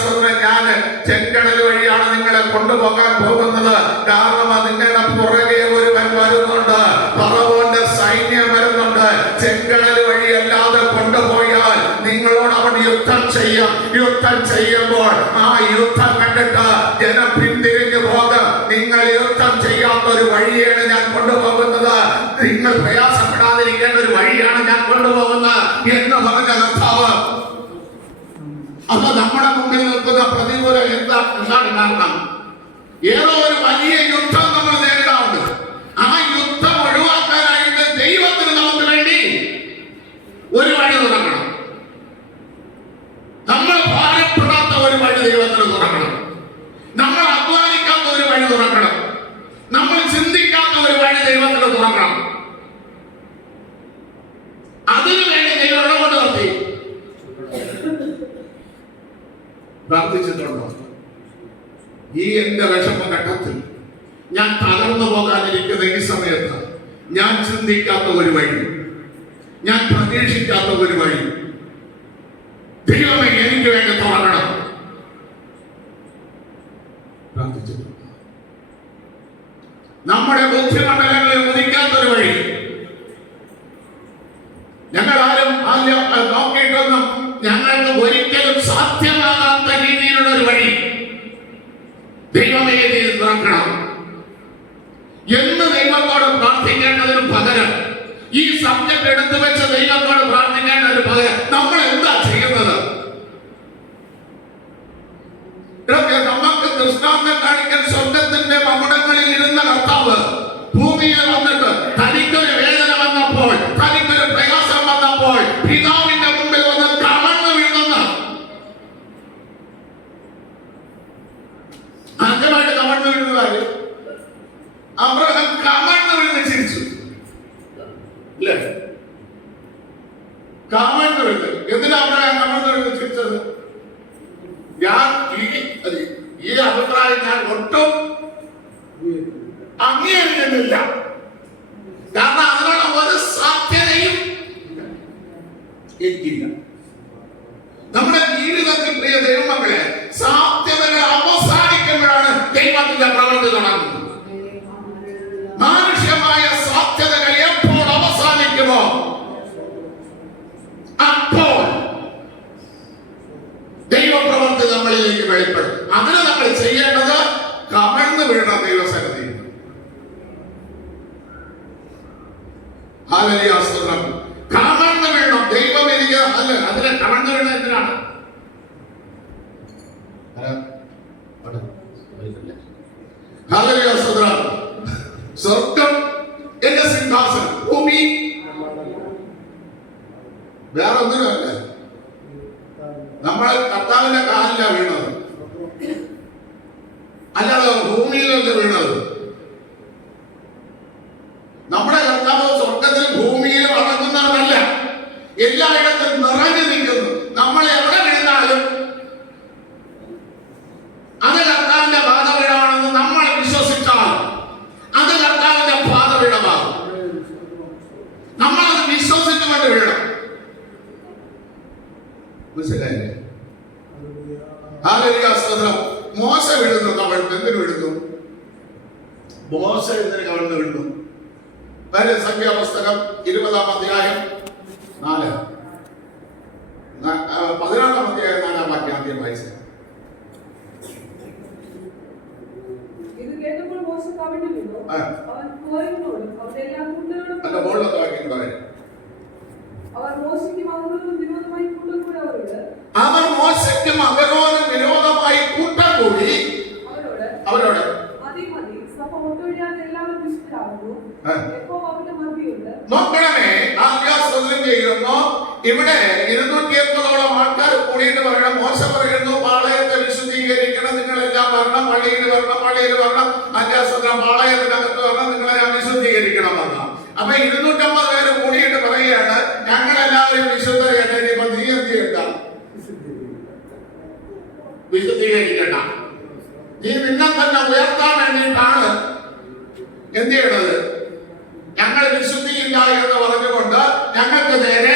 സ്തോത്രം, ഞാൻ ചെങ്കടൽ വഴിയാണ് നിങ്ങളെ കൊണ്ടുപോകാൻ പോകുന്നത്. കാരണം നിങ്ങളുടെ പുറകെ ഒരുവൻ വരുന്നുണ്ട്, ഫറവോന്റെ സൈന്യം വരുന്നുണ്ട്. ചെങ്കടൽ വഴി അല്ലാതെ കൊണ്ടുപോയാൽ നിങ്ങളോട് അവൻ യുദ്ധം ചെയ്യും. യുദ്ധം ചെയ്യുമ്പോൾ ആ യുദ്ധം കണ്ടിട്ട് ജനം പിന്തിരിഞ്ഞു പോകും. നിങ്ങൾ യുദ്ധം ചെയ്യാത്ത ഒരു വഴിയാണ് ഞാൻ കൊണ്ടുപോകുന്നത്, നിങ്ങൾ പ്രയാസപ്പെടാതിരിക്കേണ്ട ഒരു വഴിയാണ് ഞാൻ കൊണ്ടുപോകുന്നത് എന്ന് പറഞ്ഞ കർത്താവ്. അപ്പൊ നമ്മുടെ മുമ്പിൽ നിൽക്കുന്ന പ്രതികൂലം എന്താണ് കാരണം? ഏതോ ഒരു വലിയ യുദ്ധം നമ്മൾ നേരിടാറുണ്ട്. ആ യുദ്ധം ഒഴിവാക്കാനായിട്ട് ദൈവത്തിന് നമുക്ക് വേണ്ടി ഒരു വഴി തുറക്കണം. നമ്മൾ ഭാരപ്പെടാത്ത ഒരു വഴി ദൈവത്തിന് തുറക്കണം. നമ്മൾ അധ്വാനിക്കാത്ത ഒരു വഴി തുറക്കണം. നമ്മൾ ചിന്തിക്കാത്ത ഒരു വഴി ദൈവത്തിന് തുറക്കണം. അതിനുവേണ്ടി ദൈവം കൊണ്ട് നിർത്തി പ്രാർത്ഥിച്ചിട്ടുണ്ടോ? ഈ എന്റെ വിഷമഘട്ടത്തിൽ ഞാൻ തകർന്നു പോകാനിരിക്കുന്ന ഈ സമയത്ത് ഞാൻ ചിന്തിക്കാത്ത ഒരു വഴി, ഞാൻ പ്രതീക്ഷിക്കാത്ത ഒരു വഴി ദൈവമേ എനിക്ക് വേണ്ടി തുറക്കണം. പ്രാർത്ഥിച്ചിട്ടുണ്ട്. നമ്മുടെ ബുദ്ധിമണ്ഡലങ്ങളിൽ ഉദിക്കാത്തൊരു വഴി, ഞങ്ങൾ ആരും നോക്കിയിട്ടൊന്നും ഞങ്ങൾക്ക് ഒരിക്കലും സാധ്യമാകാത്ത രീതിയിലുള്ള ഒരു വഴി ദൈവമേ തുറക്കണം എന്ന് ദൈവത്തോട് പ്രാർത്ഥിക്കേണ്ടതിന് പകരം, ഈ സബ്ജക്ട് എടുത്തു വെച്ച ദൈവത്തോട് പ്രാർത്ഥിക്കേണ്ടതിന് പകരം നമ്മൾ എന്താ ചെയ്യുന്നത്? നമുക്ക് ദൃഷ്ടാന്തം കാണിക്കാൻ സ്വർഗത്തിന്റെ മകുടങ്ങളിൽ ഇരുന്ന കർത്താവ് ഭൂമിയിൽ വന്നിട്ട് തനിക്കൊരു വേദന വന്നപ്പോൾ, തനിക്കൊരു പ്രയാസം വന്നപ്പോൾ പിതാവിന്റെ മുമ്പിൽ വന്ന് കമഴ്ന്നു വീഴുന്ന ആദ്യമായിട്ട് കമഴ്ന്നു വീഴുന്നതായി അബ്രഹാം കമഴ്ന്നു വീഴുന്ന ചിരിച്ചു. ഇല്ലേ? കമഴ്ന്നു വീഴുന്നത് എന്തിനാ അബ്രഹാം കമഴ്ന്നു വീഴുന്ന ചിരിച്ചത്? ഞാൻ ഈ അഭിപ്രായം ഞാൻ ഒട്ടും അംഗീകരിക്കുന്നില്ല. കാരണം അതിനുള്ള ഒരു സാധ്യതയും എനിക്കില്ല. നമ്മുടെ ജീവിതത്തിൽ പ്രിയ ദൈവമക്കളെ, സാധ്യതകൾ അവസാനിക്കുമ്പോഴാണ് ദൈവത്തിന്റെ പ്രവൃത്തി തുടങ്ങുന്നത്. മാനുഷ്യമായ സാധ്യതകൾ എപ്പോൾ അവസാനിക്കുമോ അപ്പോൾ ദൈവപ്രവൃത്തി നമ്മളിലേക്ക് വെളിപ്പെടും. അതിന് നമ്മൾ ചെയ്യേണ്ടത് കമഴ്ന്നു വീണ ദൈവസന്നിധി. കമഴ്ന്നു വീണം. ദൈവം എനിക്ക് അല്ല, അതിനെ കമഴ്ന്നു വീണ എന്തിനാണ്? ഹല്ലേലൂയ സ്തോത്രം. സ്വർഗം എന്റെ സിംഹാസനം, ഭൂമി വേറെ ഒന്നിനുമല്ല. നമ്മൾ കർത്താവിന്റെ കാലിലാണ് വീണത്, അല്ലാതെ ഭൂമിയിലല്ല വീണത്. നമ്മുടെ കർത്താവ് സ്വർഗത്തിൽ ഭൂമിയിലും അടങ്ങുന്നവനല്ല, എല്ലായിടത്തും നിറഞ്ഞു നിൽക്കുന്നു. നമ്മൾ എവിടെ വീണാലും അത് കർത്താവിന്റെ പാദപീഠമാണെന്ന് നമ്മൾ വിശ്വസിച്ചാൽ അത് കർത്താവിന്റെ പാദപീഠമാകും. നമ്മളത് വിശ്വസിച്ചുകൊണ്ട് വീഴണം. മനസ്സിലായില്ലേ? ഹല്ലേലൂയ സ്തോത്രം. മോശ വിടുന്നു, കവിഴ്ന്നു. എന്തിനു വിടുന്നു? മോശ എന്തിനു കവിഴ്ന്നു വിടുന്നു? സംഖ്യാപുസ്തകം 20-ാം അധ്യായം 16-ാം അധ്യായം 4-ാം വാക്യം ആദ്യം വായിച്ചു. അവർ മോശയ്ക്കും അഹരോനും വിരോധമായി കൂട്ടം കൂടി അവരോട് നോക്കണമേ, ചെയ്യുന്നു. ഇവിടെ 280-ഓളം ആൾക്കാർ കൂടിയിട്ട് പറയണം. മോശ പറയുന്നു, പാളയത്തെ വിശുദ്ധീകരിക്കണം, നിങ്ങളെല്ലാം വരണം, പള്ളിയിൽ വരണം, അന്യാസ്വത്രം പാളയത്തിനകത്ത് വരണം, നിങ്ങളെ ഞാൻ വിശുദ്ധീകരിക്കണം എന്ന്. അപ്പൊ 250 പേര് കൂടിയിട്ട് പറയുകയാണ്, ഞങ്ങളെല്ലാവരും വിശുദ്ധരാണ്. ഇപ്പൊ നീ എന്ത് ചെയ്യണ്ട? വിശുദ്ധീകരിക്കണ്ട. നീ നിന്നെ തന്നെ ഉയർത്താൻ വേണ്ടിയിട്ടാണ് എന്ത് ചെയ്യണത്? ഞങ്ങൾ വിശുദ്ധിയില്ല എന്ന് പറഞ്ഞുകൊണ്ട് ഞങ്ങൾക്ക് നേരെ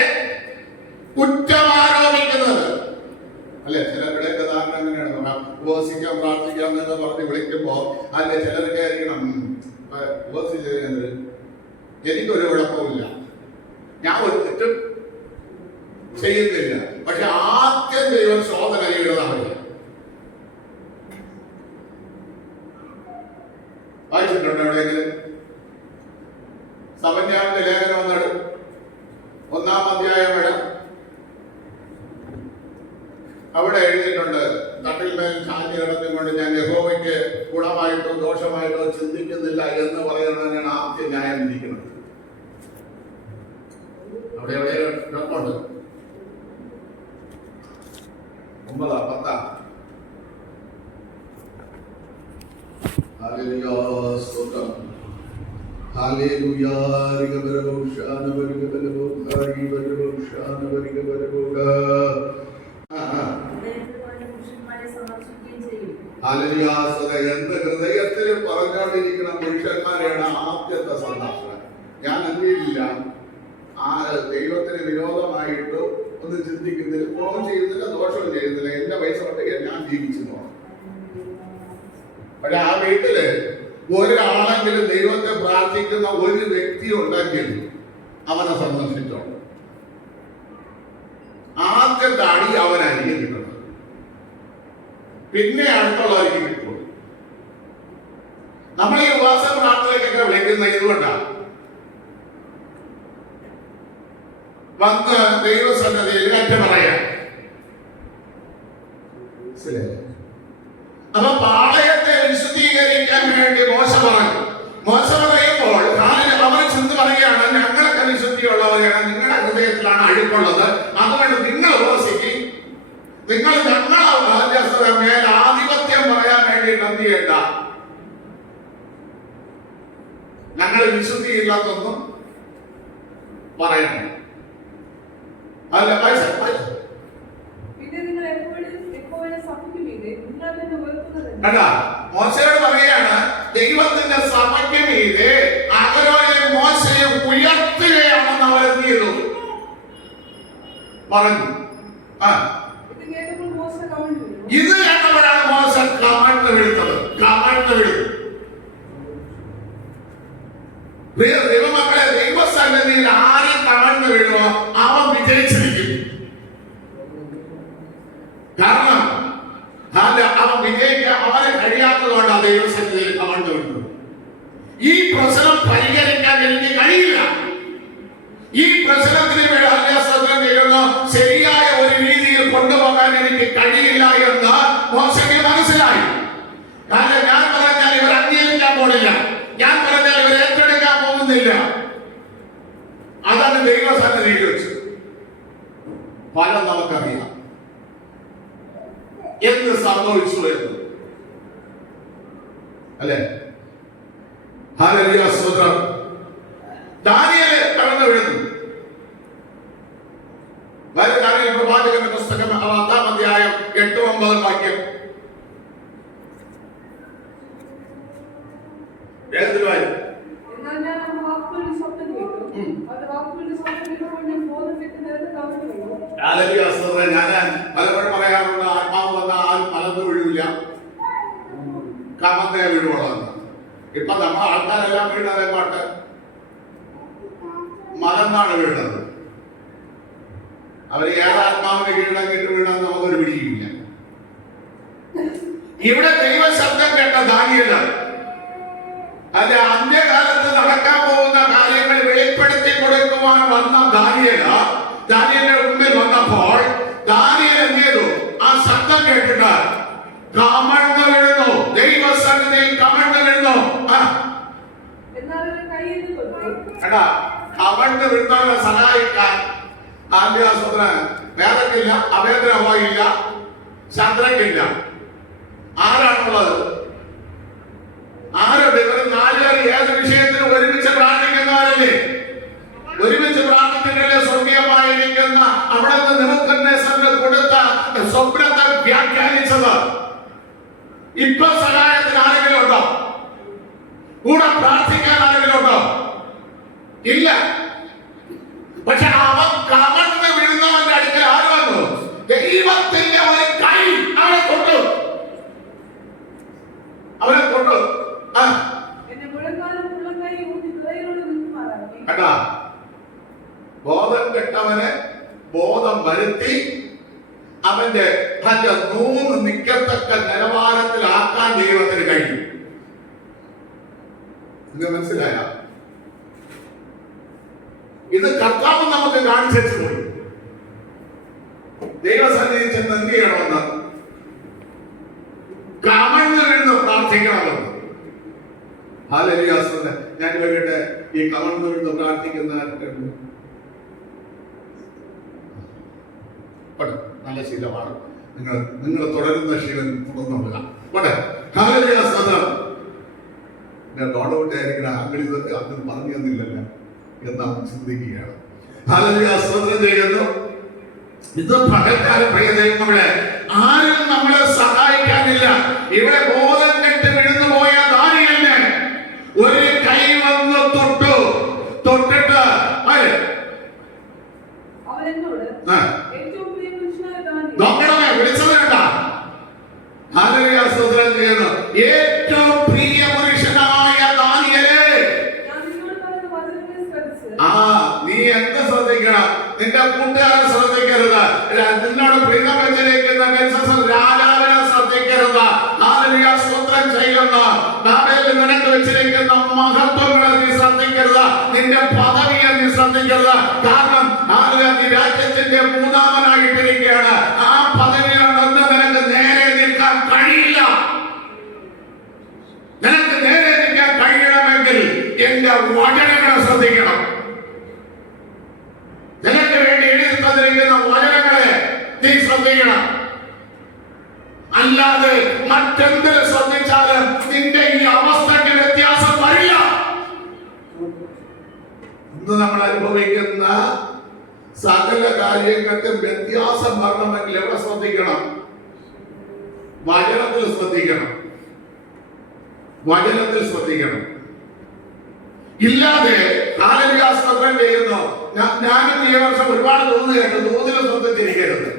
കുറ്റമാരോപിക്കുന്നത് അല്ലെ. ചിലരുടെയൊക്കെ ധാരണ അങ്ങനെയാണ്. ഉപവസിക്കാം, പ്രാർത്ഥിക്കാം എന്ന് പറഞ്ഞ് വിളിക്കുമ്പോ അല്ലെ ചിലരൊക്കെ ആയിരിക്കണം ഉപവസിച്ചത്, എനിക്കൊരു കുഴപ്പമില്ല, ഞാൻ ഒരു തെറ്റും ചെയ്യുന്നില്ല. പക്ഷെ ആദ്യം ദൈവം ശോധന ചെയ്യുന്നതാണ്. വായിച്ചിട്ടുണ്ടോ എവിടെയെങ്കിലും? സഭന്യാവിന്റെ ലേഖനം 1-ാം അധ്യായം അവിടെ എഴുതിയിട്ടുണ്ട്, തട്ടിൽമേൽ ചാഞ്ഞു കിടന്നുകൊണ്ട് ഞാൻ യഹോവയ്ക്ക് ഗുണമായിട്ടോ ദോഷമായിട്ടോ ചിന്തിക്കുന്നില്ല എന്ന് പറയുന്നതിനാണ് ആദ്യം ന്യായം ഇരിക്കുന്നത്. അവിടെ എവിടെ കിടപ്പുണ്ട്? 9-ാ 10-ാ. ഹല്ലേലൂയ സ്തോത്രം. ഹല്ലേലൂയ. എന്ത് ഹൃദയത്തിൽ പറഞ്ഞുകൊണ്ടിരിക്കുന്ന പുരുഷന്മാരെയാണ് ആദ്യത്തെ സന്ദർശനം. ഞാൻ എന്തില്ല, ദൈവത്തിന് വിരോധമായിട്ട് ഒന്നും ചിന്തിക്കുന്നില്ല, ഗുണവും ചെയ്യുന്നില്ല, ദോഷവും ചെയ്യുന്നില്ല, എന്റെ പൈസ കൊണ്ട് ഞാൻ ജീവിച്ചു പോകണം. പക്ഷെ ആ വീട്ടില് ഒരാളെങ്കിലും ദൈവത്തെ പ്രാർത്ഥിക്കുന്ന ഒരു വ്യക്തി ഉണ്ടെങ്കിൽ അവനെ സന്ദർശിച്ചോളൂ. ആദ്യത്തെ അടി അവനായിരിക്കും കിട്ടുന്നത്, പിന്നെ അടുത്തുള്ളവർക്ക് കിട്ടുള്ളൂ. നമ്മൾ ഈ ഉപവാസ പ്രാർത്ഥനയ്ക്കൊക്കെ വിളിക്കുന്ന ഇതുകൊണ്ടാണ്. വന്ന് ദൈവസന്നദ്ധയിൽ കറ്റ പറയാം. അപ്പൊ പാളയത്തെ വിശുദ്ധീകരിക്കാൻ വേണ്ടി മോശ പറഞ്ഞു. മോശ പറയുമ്പോൾ അവർ ചെന്ന് പറയുകയാണ്, ഞങ്ങളൊക്കെ വിശുദ്ധിയുള്ളവരാണ്, നിങ്ങളുടെ ഹൃദയത്തിലാണ് അഴുക്കുള്ളത്, അതുകൊണ്ട് നിങ്ങൾ ഉപവസിക്കും, നിങ്ങൾ ഞങ്ങളെ മേൽ ആധിപത്യം പറയാൻ വേണ്ടിയിട്ട് എന്ത് ചെയ്യണ്ട, ഞങ്ങൾ വിശുദ്ധിയില്ലാത്തൊന്നും പറയണം. അല്ല പൈസ മോശയോട് പറയുകയാണ്, ദൈവത്തിന്റെ സഭയ്ക്ക് മീതെ അഹരോനെ മോശയെ ഉയർത്തുകയാണെന്ന് അവർ എന്ത് ചെയ്തു പറഞ്ഞു. ഇത് കേട്ടവരാണ് മോശ കമഴ്ന്ന് വീഴ്ത്തത്. ദൈവമക്കളെ, ദൈവസന്നിധിയിൽ ആരും കമഴ്ന്ന് വീഴുമോ അവൻ വിജയിച്ചിരിക്കും. കാരണം അവൻ വിജയിക്കാൻ അവന് കഴിയാത്തതുകൊണ്ടാണ് ദൈവസന്നിധിയിൽ കമഴ്ന്നു വീഴുന്നത്. ഈ പ്രശ്നം പരിഹരിക്കാൻ എനിക്ക് കഴിയില്ല, ഈ പ്രശ്നത്തിന് ചെയ്യുന്നു ശരിയായ ഒരു രീതിയിൽ കൊണ്ടുപോകാൻ എനിക്ക് കഴിയില്ല എന്ന് മോശയ്ക്ക് മനസ്സിലായി. കാരണം ഞാൻ പറഞ്ഞാൽ ഇവർ അന്യം ഫലം നമുക്കറിയാം എന്ത് സംഭവിച്ചു എന്ന്, അല്ലെ? ഹല്ലേലൂയ, സ്തോത്രം. ദാനിയേൽ കടന്നു വീഴുന്നു. ദാനിയേൽ പ്രവാചകന്റെ പുസ്തകം 10-ാം അധ്യായം 8-9 വാക്യം. ഞാൻ പലപ്പോഴും പറയാറുണ്ട്, ആത്മാവ് വന്നാൽ മലന്ന് വീഴില്ല, കമന്തേ വീഴുവോളാം. ഇപ്പൊ നമ്മൾ ആൾക്കാരെല്ലാം വീഴുന്നത് പാട്ട് മലന്നാണ് വീഴുന്നത്. അവര് ഏതാത്മാവിന്റെ കീഴടങ്ങിട്ട് വീണെന്ന് നമുക്കൊരു പിടിയില്ല. ഇവിടെ ദൈവശബ്ദം കേട്ട ദാനിയേൽ അല്ലെ അന്ത്യകാലത്ത് നടക്കാൻ പോകുന്ന കാര്യങ്ങൾ വെളിപ്പെടുത്തി കൊടുക്കുവാൻ വന്ന ദാനിയേലിന്റെ മുമ്പിൽ വന്നപ്പോൾ ദാനിയേൽ എന്ത് ചെയ്തു? ആ ശബ്ദം കേട്ടിട്ട് കമഴ്ന്നു വീഴുന്നു. ദൈവസന്നിധിയിൽ കമഴ്ന്നു വീഴുന്നു. എടാ, കമഴ്ന്നു വീഴുന്നവരെ സഹായിക്കാൻ വേദക്കില്ല, അഭേദ്രമായില്ല, ചന്ദ്രക്കില്ല. ആരാണുള്ളത്? ആരുടെ? ഇവർ 4 പേർ ഏത് വിഷയത്തിനും ഒരുമിച്ച് പ്രാർത്ഥിക്കുന്നവരല്ലേ? ഒരുമിച്ച് പ്രാർത്ഥിക്കുന്നതിലെ സ്വർഗീയമായിരിക്കുന്ന അവിടെ നിന്ന് നെബൂഖദ്നേസറിന് കൊടുത്ത സ്വപ്നത്തെ വ്യാഖ്യാനിച്ചത്. ഇപ്പൊ സഹായത്തിന് ആരെങ്കിലും ഉണ്ടോ? കൂടെ പ്രാർത്ഥിക്കാൻ ആരെങ്കിലും ഉണ്ടോ? ഇല്ല. പക്ഷെ അവൻ കമഴ്ന്ന് വീഴുന്നവന്റെ അടുക്കൽ ആര് വന്നു? ദൈവത്തിന്റെ ഒരു കൈ അവനെ തൊട്ടു. കേട്ടാ, ബോധം കെട്ടവനെ ബോധം വരുത്തി അവന്റെ നൂന്ന് നിൽക്കത്തക്ക നിലവാരത്തിലാക്കാൻ ദൈവത്തിന് കഴിയും. നിങ്ങൾ മനസ്സിലായ? ഇത് കർത്താവ് നമുക്ക് കാണിച്ചു പോയി. ദൈവസന്നിധി ചെന്ന് എന്ത് ചെയ്യണമെന്ന്? കമഴ്ന്നു വീഴുന്നു പ്രാർത്ഥിക്കണമെന്ന്. ഹല്ലേലൂയ. ഞാൻ കേട്ടെ, ഈ കമഴ്ന്നു വീഴുന്നു പ്രാർത്ഥിക്കുന്ന നല്ല ശീലമാണ്. നിങ്ങൾ തുടരുന്ന ശീലം തുടർന്നുകൊള്ളുക. ഹല്ലേലൂയ. ഡോളോട്ടായിരിക്കണം, അങ്ങനെ പറഞ്ഞു തന്നില്ലല്ലോ എന്നാണ് ചിന്തിക്കുകയാണ്. ഹല്ലേലൂയ. സ്തോത്രം ചെയ്യുന്നു. ഇത് പകൽക്കാലം പ്രിയ ദൈവങ്ങളെ, ആരും നമ്മളെ സഹായിക്കാനില്ല. ഇവിടെ ബോധം കെട്ട് വീഴുന്നു പോയ ദാനിയേലിനെ ഒരു കൈ വന്ന് തൊട്ടിട്ട് നോക്കണമേ, വിളിച്ചത് കേട്ട. ഹല്ലേലൂയ. സ്തോത്രം ചെയ്യുന്നു. ഏറ്റവും പ്രിയ പുരുഷനായ ദാനിയേലേ, നീ എന്ത് ശ്രദ്ധിക്കണം? നിന്റെ കൂട്ടുകാരെ ശ്രദ്ധിക്കരുത്. നിന്നോട് പ്രീതം വെച്ചിരിക്കുന്ന രാജാവിനെ ശ്രദ്ധിക്കരുത്. ഹല്ലേലൂയ. സ്തോത്രം ചെയ്യുന്നു. ബാബേലിൽ നിനക്ക് വെച്ചിരിക്കുന്ന മഹത്വങ്ങളെ നീ ശ്രദ്ധിക്കരുത്. നിന്റെ പദവിയെ നീ ശ്രദ്ധിക്കരുത്. കാരണം നീ രാജ്യത്തിന്റെ 3-ാമനായിട്ടിരിക്കുകയാണ്. ആ പദവിയോടൊന്ന് നിനക്ക് നേരെ നിൽക്കാൻ കഴിയില്ല. നിനക്ക് നേരെ നിൽക്കാൻ കഴിയണമെങ്കിൽ എന്റെ വചനങ്ങളെ ശ്രദ്ധിക്കണം. നിനക്ക് വേണ്ടി എഴുതി തന്നിരിക്കുന്ന വചനങ്ങളെ നീ ശ്രദ്ധിക്കണം. അല്ലാതെ മറ്റെന്തിനെ ശ്രദ്ധിച്ചാലും നിന്റെ ഈ അവസ്ഥയ്ക്ക് വ്യത്യാസം വരില്ല. ഇന്ന് നമ്മൾ അനുഭവിക്കുന്ന സകല കാര്യങ്ങൾക്ക് വ്യത്യാസം വരണമെങ്കിൽ എവിടെ ശ്രദ്ധിക്കണം? വചനത്തിൽ ശ്രദ്ധിക്കണം. വചനത്തിൽ ശ്രദ്ധിക്കണം. ഇല്ലാതെ കാലവികാസം ചെയ്യുന്നു. ഞാനും ഈ വർഷം ഒരുപാട് തോന്നു കേട്ടു. തോന്നിലും ശ്രദ്ധിച്ചിരിക്കരുത്.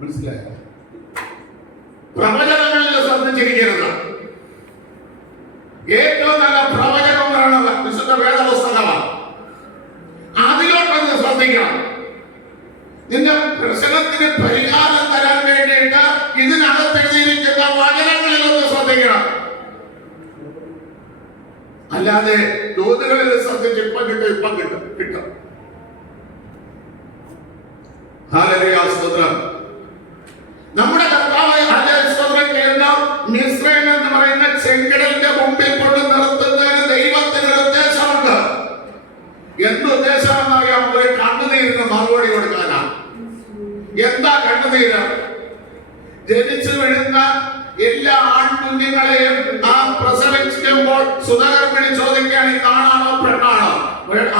മനസ്സിലായോ? പ്രവചനങ്ങളിൽ ശ്രദ്ധിച്ചിരിക്കരുത്. ഏറ്റവും നല്ല പ്രവചനം പറയുന്നത് വിശുദ്ധ വേദപുസ്തകമാണ്. അതിലോട്ടൊന്ന് ശ്രദ്ധിക്കണം. നിന്റെ പ്രശ്നത്തിന് പരിഹാരം തരാൻ വേണ്ടിയിട്ട് ഇതിനകത്ത് എഴുതിയിരിക്കുന്ന വചനങ്ങളിലൊന്ന് ശ്രദ്ധിക്കണം. അല്ലാതെ ദൂതുകളിൽ ശ്രദ്ധിച്ച് ഇപ്പം കിട്ടും. ഹല്ലേലൂയ. സ്തോത്രം. നമ്മുടെ കർത്താവായ സ്തോത്രം ചെയ്യുന്ന മിസ്രൈം എന്ന് പറയുന്ന ചെങ്കടലിന്റെ മുമ്പിൽ കൊണ്ട് നിർത്തുന്നതിന് ദൈവത്തിന് ഉദ്ദേശമുണ്ട്. എന്ത് ഉദ്ദേശമെന്നറിയാം? ഒരു കണ്ണുനീർ ജനിച്ചു വീഴുന്ന എല്ലാ ആൺകുഞ്ഞുങ്ങളെയും ആ പ്രസവിക്കുമ്പോൾ സുധകർമ്മിണി ചോദിക്കുകയാണ് ഇതാണാണോ പെണ്ണാണോ?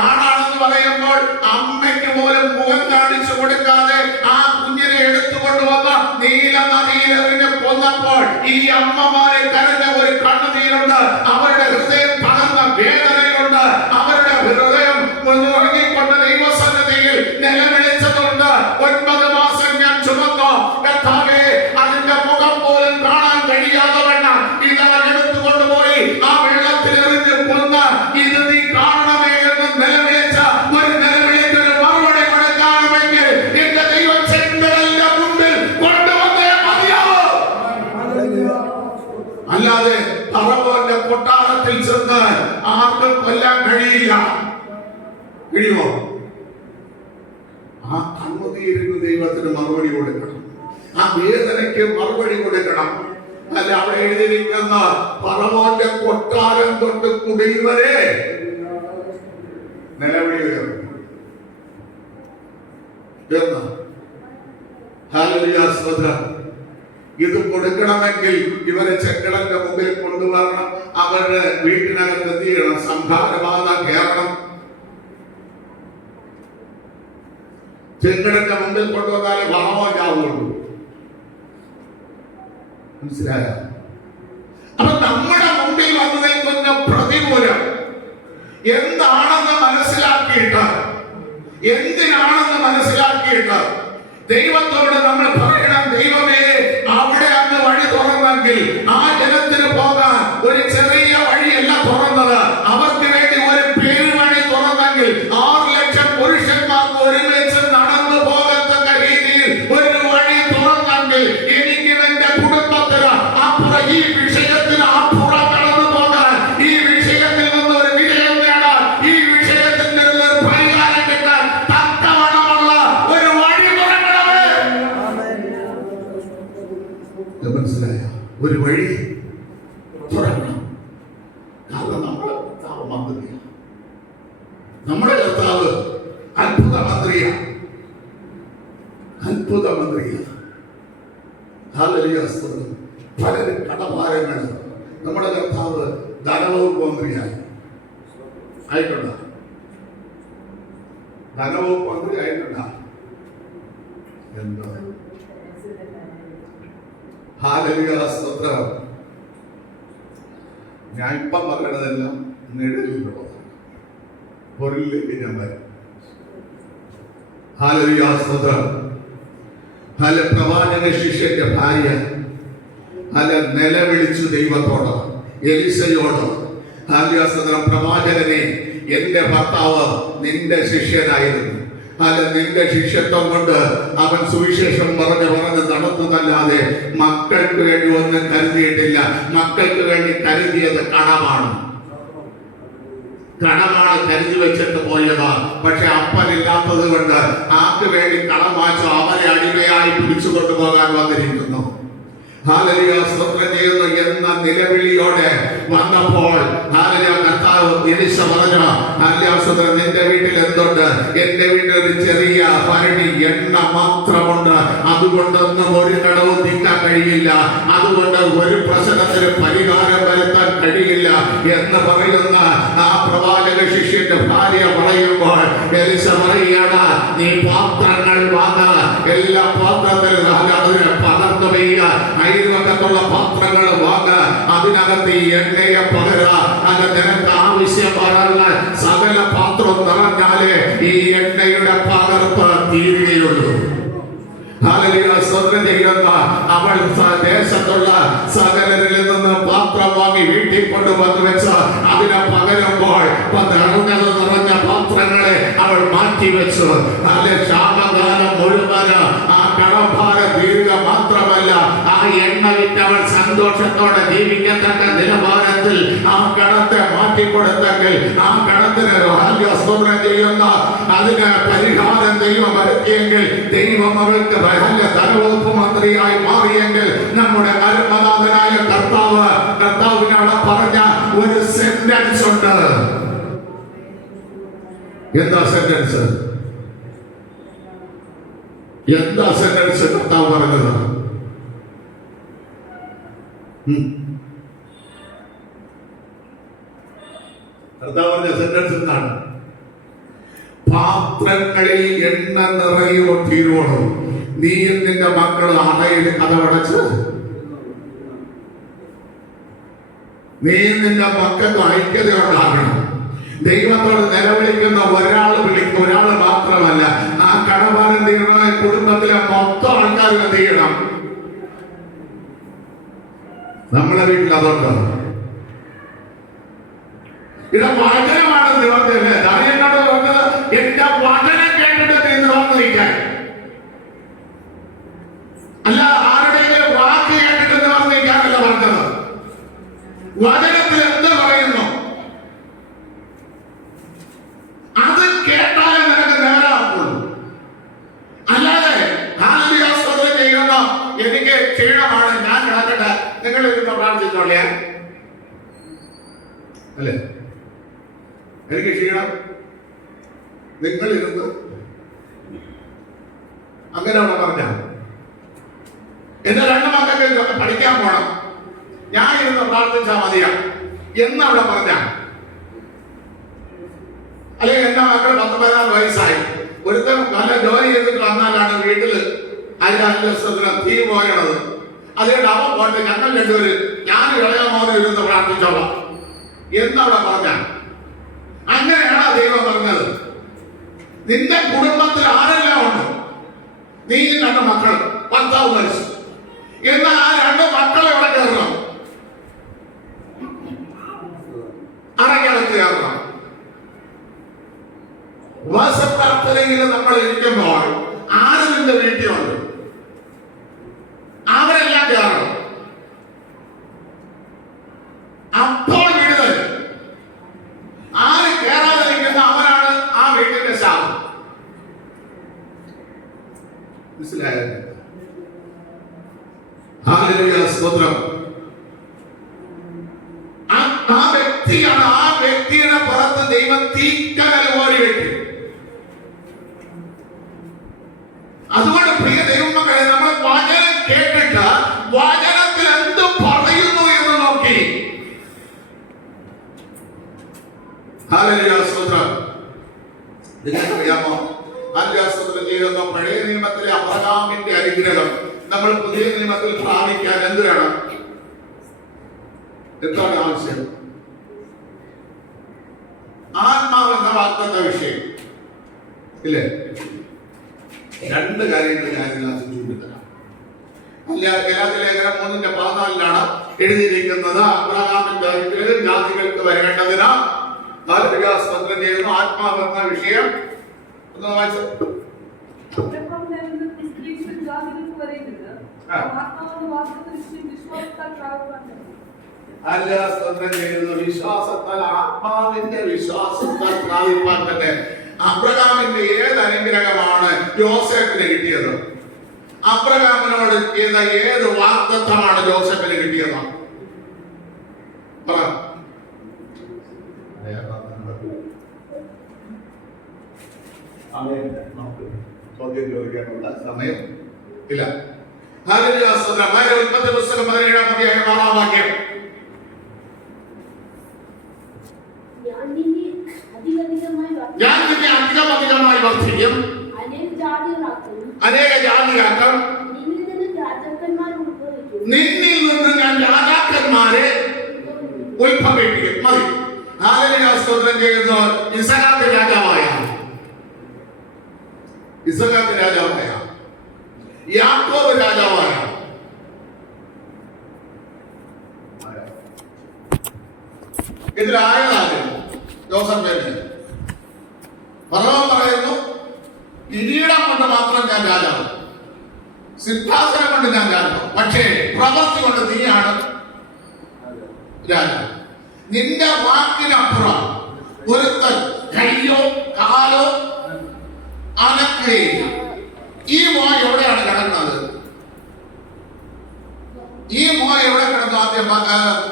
ആണാണെന്ന് പറയുമ്പോൾ അമ്മയ്ക്ക് പോലും മുഖം കാണിച്ചു കൊടുക്കാതെ ആ കുഞ്ഞിനെ എടുത്തുകൊണ്ടുവന്ന നീല നദിയിൽ എറിഞ്ഞ് കൊന്നപ്പോൾ ഈ അമ്മമാരെ കരഞ്ഞ ഒരു കണ്ണുനീരുണ്ട്, അവരുടെ ഹൃദയം തകർന്ന വേദനയുണ്ട്, അവരുടെ ഹൃദയം ഉറങ്ങിക്കൊണ്ട് ദൈവസന്നിധിയിൽ നിലവിളിച്ചതുണ്ട്. 9 മാസം ഞാൻ ചുമന്നു കർത്താവേ, അതിന്റെ മുഖം പോലും കാണാൻ കഴിയാതെ വണ്ണം ഇതാ എടുത്തുകൊണ്ടുപോയി ആ വെള്ളത്തിൽ എറിഞ്ഞ് കൊന്ന ഇത് നീ കാണണമേ എന്ന് നിലവിളിച്ച ഒരു നിലവിളിക്ക് ഒരു മറുപടി കൊടുക്കണമെങ്കിൽ എന്റെ ദൈവം ചെങ്കടലിന്റെ മുമ്പിൽ കൊണ്ടുവന്നേ മതിയാവൂ. അല്ലാതെ ഫറവോന്റെ കൊട്ടാരത്തിൽ ചെന്ന് ആർക്കും കൊല്ലാൻ കഴിയില്ല. കഴിയുമോ? ആ കണ്ണുനീരിന് ദൈവത്തിന് മറുപടി കൊടുക്കണം, ആ വേദനയ്ക്ക് മറുപടി കൊടുക്കണം. അല്ല, അവിടെ എഴുതിയിരിക്കുന്ന ഫറവോന്റെ കൊട്ടാരം തൊട്ട് കുടിൽ വരെ നിലവിളി ഉയർന്നു. ഇത് കൊടുക്കണമെങ്കിൽ ഇവരെ ചെങ്കടലിന്റെ മുമ്പിൽ കൊണ്ടുവരണം. അവരുടെ വീട്ടിനകത്ത് എന്ത് ചെയ്യണം? സംഹാരബാധ കയറണം. ചെങ്കടലിന്റെ മുമ്പിൽ കൊണ്ടുവന്നാലേ ഭാവമാവുള്ളൂ. മനസ്സിലായോ? അപ്പൊ നമ്മുടെ മുമ്പിൽ വന്നു നിൽക്കുന്ന പ്രതികൂലം എന്താണെന്ന് മനസ്സിലാക്കിയിട്ട്, എന്തിനാണെന്ന് മനസ്സിലാക്കിയിട്ട് ദൈവത്തോട് നമ്മൾ പറയണം, ദൈവമേ, അവിടെ അങ്ങ് വഴി തുറന്നെങ്കിൽ ആ ജനത്തിന് പോകാൻ ഒരു ചെറിയ വഴിയല്ല തുറന്നത്, അവർക്ക് വേണ്ടി ഒരു പേര് വഴി തുറന്നെങ്കിൽ 6 ലക്ഷം പുരുഷന്മാർക്ക് ഒരുമിച്ച് നടന്നു പോകത്തക്ക രീതിയിൽ ഒരു വഴി തുറന്നെങ്കിൽ എനിക്കും എന്റെ കുടുംബത്തിന് അപ്പുറം ഈ വിഷയത്തിന് അപ്പുറം കടന്നു പോകാൻ, ഈ വിഷയത്തിൽ നിന്ന് ഒരു വിജയം നേടാൻ, ഈ വിഷയത്തിൽ നിന്ന് ഒരു പരിഹാരം കിട്ടാൻ തക്കവണ്ണമുള്ള ഒരു വഴി തുറക്കണമേ. മനസ്സിലായ? ഒരു വഴി തുറക്കണം. കാരണം നമ്മുടെ കർത്താവ് മന്ത്രിയാണ്, നമ്മുടെ കർത്താവ് അത്ഭുത മന്ത്രിയാണ്, അത്ഭുത മന്ത്രിയാണ്. പലരും കടഭാരങ്ങൾ, നമ്മുടെ കർത്താവ് ധനവകുപ്പ് മന്ത്രിയായി ആയിട്ടുണ്ട, ധനവകുപ്പ് മന്ത്രി ആയിട്ടുണ്ട. എന്താ ഞാൻ ഇപ്പം പറയണതെല്ലാം നിഴലിലുള്ളതാണ്, പൊരുളിലേക്ക് ഞാൻ വരും. പ്രവാചക ശിഷ്യന്റെ ഭാര്യ നിലവിളിച്ചു ദൈവത്തോട്, എലിസയോട്. പ്രവാചകനെ, എന്റെ ഭർത്താവ് നിന്റെ ശിഷ്യനായിരുന്നു, നിന്റെ ശിഷ്യത്വം കൊണ്ട് അവൻ സുവിശേഷം പറഞ്ഞ് നടത്തുന്നല്ലാതെ മക്കൾക്ക് വേണ്ടി ഒന്നും കരുതിയിട്ടില്ല. മക്കൾക്ക് വേണ്ടി കരുതിയത് കടമാണ് കരുതി വെച്ചിട്ട് പോയതാ. പക്ഷെ അപ്പനില്ലാത്തത് കൊണ്ട് ആർക്ക് വേണ്ടി കടം വാങ്ങിച്ചു അവരെ അടിമയായി പിടിച്ചു കൊണ്ടുപോകാൻ വന്നിരിക്കുന്നു. സ്തോത്രം ചെയ്യുന്നു എന്ന നിലവിളിയോടെ വന്നപ്പോൾ കർത്താവ് എലിശ പറഞ്ഞു, നിന്റെ വീട്ടിൽ എന്തുണ്ട്? എന്റെ വീട്ടിൽ ഒരു ചെറിയ ഭരണി എണ്ണ മാത്രമുണ്ട്, അതുകൊണ്ടൊന്നും ഒരു കടവും നീക്കാൻ കഴിയില്ല, അതുകൊണ്ട് ഒരു പ്രശ്നത്തിന് പരിഹാരം വരുത്താൻ കഴിയില്ല എന്ന് പറയുന്ന ആ പ്രവാചക ശിഷ്യന്റെ ഭാര്യ പറയുമ്പോൾ എലിശ പറയുകയാണ്, നീ പാത്രങ്ങൾ വാങ്ങ, എല്ലാ പാത്രത്തിലും പകർന്നു പെയ്യുക, അയൽവക്കത്തുള്ള പാത്രങ്ങൾ വാങ്ങ, അതിനകത്ത് ഈ എണ്ണയെ പകര, അത് നിനക്ക് ആവശ്യം പറഞ്ഞ സകല പാത്രം നിറഞ്ഞാലേ ഈ എണ്ണയുടെ പകർപ്പ് തീരുകയുള്ളൂ. അവൾ ദേശത്തുള്ള സകലരിൽ നിന്ന് പാത്രം വാങ്ങി വീട്ടിൽ കൊണ്ടുവന്ന് വെച്ച് അതിനെ പകരുമ്പോൾ നിറഞ്ഞ പാത്രങ്ങളെ അവൾ മാറ്റിവെച്ചു. ക്ഷാമകാലം മുഴുവൻ ആ കടഭാര തീരുക മാത്രമല്ല, ആ എണ്ണ വിറ്റ് അവൾ സന്തോഷത്തോടെ ജീവിക്കത്തക്ക നിലവാരത്തിൽ ആ കടത്തെ മാറ്റിക്കൊടുത്തെങ്കിൽ, ആ കടത്തിന് സ്തോത്രം ചെയ്യുന്ന അതിന് പരിഹാരം ദൈവം വരുത്തിയെങ്കിൽ, ദൈവം അവൾക്ക് ധനവകുപ്പ് മന്ത്രിയായി മാറിയെങ്കിൽ, നമ്മുടെ അരുമനാഥനായ കർത്താവിനോട് പറഞ്ഞ ഒരു സെന്റൻസ് ഉണ്ട്. എന്താ സെന്റൻസ്? കർത്താവ് പറഞ്ഞത്? കർത്താവിന്റെ സെന്റൻസ് എന്താണ്? പാത്രങ്ങളിൽ എണ്ണ നിറയോ തീരുവോളൂ നീ നിന്റെ മക്കൾ അടയിൽ കഥവടച്ച് നീ നിന്റെ മക്കൾക്ക് ഐക്യത ഉണ്ടാകണം. ദൈവത്തോട് നിലവിളിക്കുന്ന ഒരാൾ മാത്രമല്ല, ആ കടബാരം തീരണ കുടുംബത്തിലെ മൊത്തം ആൾക്കാർ എന്ത് ചെയ്യണം? നമ്മളെ വീട്ടിൽ അതുണ്ട്. ഇവിടെ വചനമാണ് നിവർത്തിയല്ലേ? ദാനിയേലിനോട് പറഞ്ഞത് എന്റെ വചനം കേട്ടിട്ട് നീ നിവർന്നിരിക്കാൻ, അല്ല ആരുടെയെങ്കിലും വാക്ക് കേട്ടിട്ട് നിവർന്നിരിക്കാനല്ല പറഞ്ഞത്. വചനത്തിൽ എന്ത് പറയുന്നു അത് കേട്ടാലേ നിനക്ക് നേരാക്കുള്ളൂ. അല്ലാതെ ഹാലലുയാസ്തോത്രം ചെയ്യുന്ന എനിക്ക് ക്ഷീണമാണ്, ഞാൻ കിടക്കട്ടെ, നിങ്ങൾ ഇരുന്ന് പ്രാർത്ഥിച്ചോളേ അല്ലേ? എനിക്ക് ക്ഷീണം, നിങ്ങൾ ഇരുന്ന് അങ്ങനെയാണ് പറഞ്ഞ. എന്റെ രണ്ട് മക്കൾക്ക് പഠിക്കാൻ പോണം, ഞാൻ ഇരുന്ന് പ്രാർത്ഥിച്ചാൽ മതിയാ എന്നവിടെ പറഞ്ഞ. അല്ലെങ്കിൽ എന്റെ മക്കൾ 10-14 വയസ്സായി, ഒരുത്തരം നല്ല ജോലി ചെയ്തിട്ട് വന്നാലാണ് വീട്ടില് അതിന്റെ തീ പോയണത്. അതുകൊണ്ട് അവൻ പോട്ടെ, ഞങ്ങൾ രണ്ടുപേര് ഞാൻ ഇളയമോനെ ഇരുന്ന് പ്രാർത്ഥിച്ചോളാം എന്നവിടെ പറഞ്ഞ. അങ്ങനെയാണ് ദൈവം പറഞ്ഞത്. നിന്റെ കുടുംബത്തിൽ ആരെല്ലാം ഉണ്ട്? നീ രണ്ട് മക്കൾ, ഭർത്താവ് മരിച്ചു, എന്നാൽ ആ രണ്ട് മക്കൾ എവിടെ കയറണം? അടയ്ക്കകത്ത് കയറണം. ഉപവാസപ്രാർത്ഥനയിൽ നമ്മൾ ഇരിക്കുമ്പോൾ ആര് നിന്റെ വീട്ടിലുണ്ട്? അവരെല്ലാം കയറണം. അപ്പോൾ വിടുതൽ. ആര് കയറാതിരിക്കുന്ന അവനാണ് ആ വീട്ടിന്റെ ശാപം. മനസ്സിലായോ? ഹല്ലേലൂയ, സ്തോത്രം. ആ വ്യക്തിയാണ്, ആ വ്യക്തിയുടെ പുറത്ത് ദൈവം തീക്കനൽ പോലെ വെട്ടി. അതുകൊണ്ട് പ്രിയ ദൈവമക്കളെ, നമ്മൾ വചനം കേട്ടിട്ട് വചനത്തിൽ എന്ത് പറയുന്നു എന്ന് നോക്കി. ഹല്ലേലൂയ, സ്തോത്രം. നിങ്ങൾക്കറിയാമോ, ഹല്ലേലൂയ, സ്തോത്രം ചെയ്യുന്ന പഴയ നിയമത്തിലെ അബ്രഹാമിന്റെ അനുഗ്രഹം നമ്മൾ പുതിയ നിയമത്തിൽ പ്രാപിക്കാൻ എന്ത് വേണം? എന്താണ് ആവശ്യം? ആത്മാവെന്ന വാഗ്ദത്ത വിഷയം ഇല്ലേ? രണ്ട് കാര്യങ്ങൾ ഞാൻ ഇതിനകത്ത് ചൂണ്ടിത്തരാം. ഗലാത്യ ലേഖനം 3:14 എഴുതിയിരിക്കുന്നത്, അബ്രഹാമിന്റെ അനുഗ്രഹം ജാതികൾക്ക് വരേണ്ടതിന് സ്തോത്രം ചെയ്യുന്നു. ആത്മാവെന്ന വിഷയം ഒന്ന് വായിച്ചു. വിശ്വാസത്താൽ, ആത്മാവിന്റെ വിശ്വാസത്താൽ പ്രാപിപ്പാൻ തന്നെ. അബ്രഹാമിന്റെ ഏത് അനുഗ്രഹമാണ് യോസേഫിന് കിട്ടിയത്? അബ്രഹാമിനോട് ചെയ്ത ഏത് വാഗ്ദത്തമാണ് യോസേഫിന് കിട്ടിയത്? ചോദ്യം ചോദിക്കാനുള്ള സമയം ഇല്ല. ഉൽപ്പത്തി പുസ്തകം 17-ാം അധ്യായം 6-ാം വാക്യം. ഞാൻ നിന്നെ അധികമായി വർദ്ധിക്കും, അനേക ജാതിയാക്കൾ, നിന്നിൽ നിന്ന് ഞാൻ രാജാക്കന്മാരെ ഉത്ഭവിപ്പിക്കും. മതി. ഹല്ലേലൂയ, സ്തോത്രം ചെയ്യുന്നു. ഇസഹാക്ക് രാജാവായ, യാക്കോബ് രാജാവായ, ഇതിലായതാണ് ജോസഫിന്. ഫറവോൻ പറയുന്നു, കിരീടം കൊണ്ട് മാത്രം ഞാൻ രാജാവ്, സിംഹാസനം കൊണ്ട് ഞാൻ രാജാവ്, പക്ഷേ പ്രവൃത്തി കൊണ്ട് നീയാണ് രാജാവ്. നിന്റെ വാക്കിനപ്പുറം ഒരുത്തൻ കയ്യോ കാലോ അനക്കുകയില്ല. ഈ മോൻ എവിടെയാണ് കിടക്കുന്നത്? ഈ മോൻ എവിടെ കിടന്നു? ആദ്യം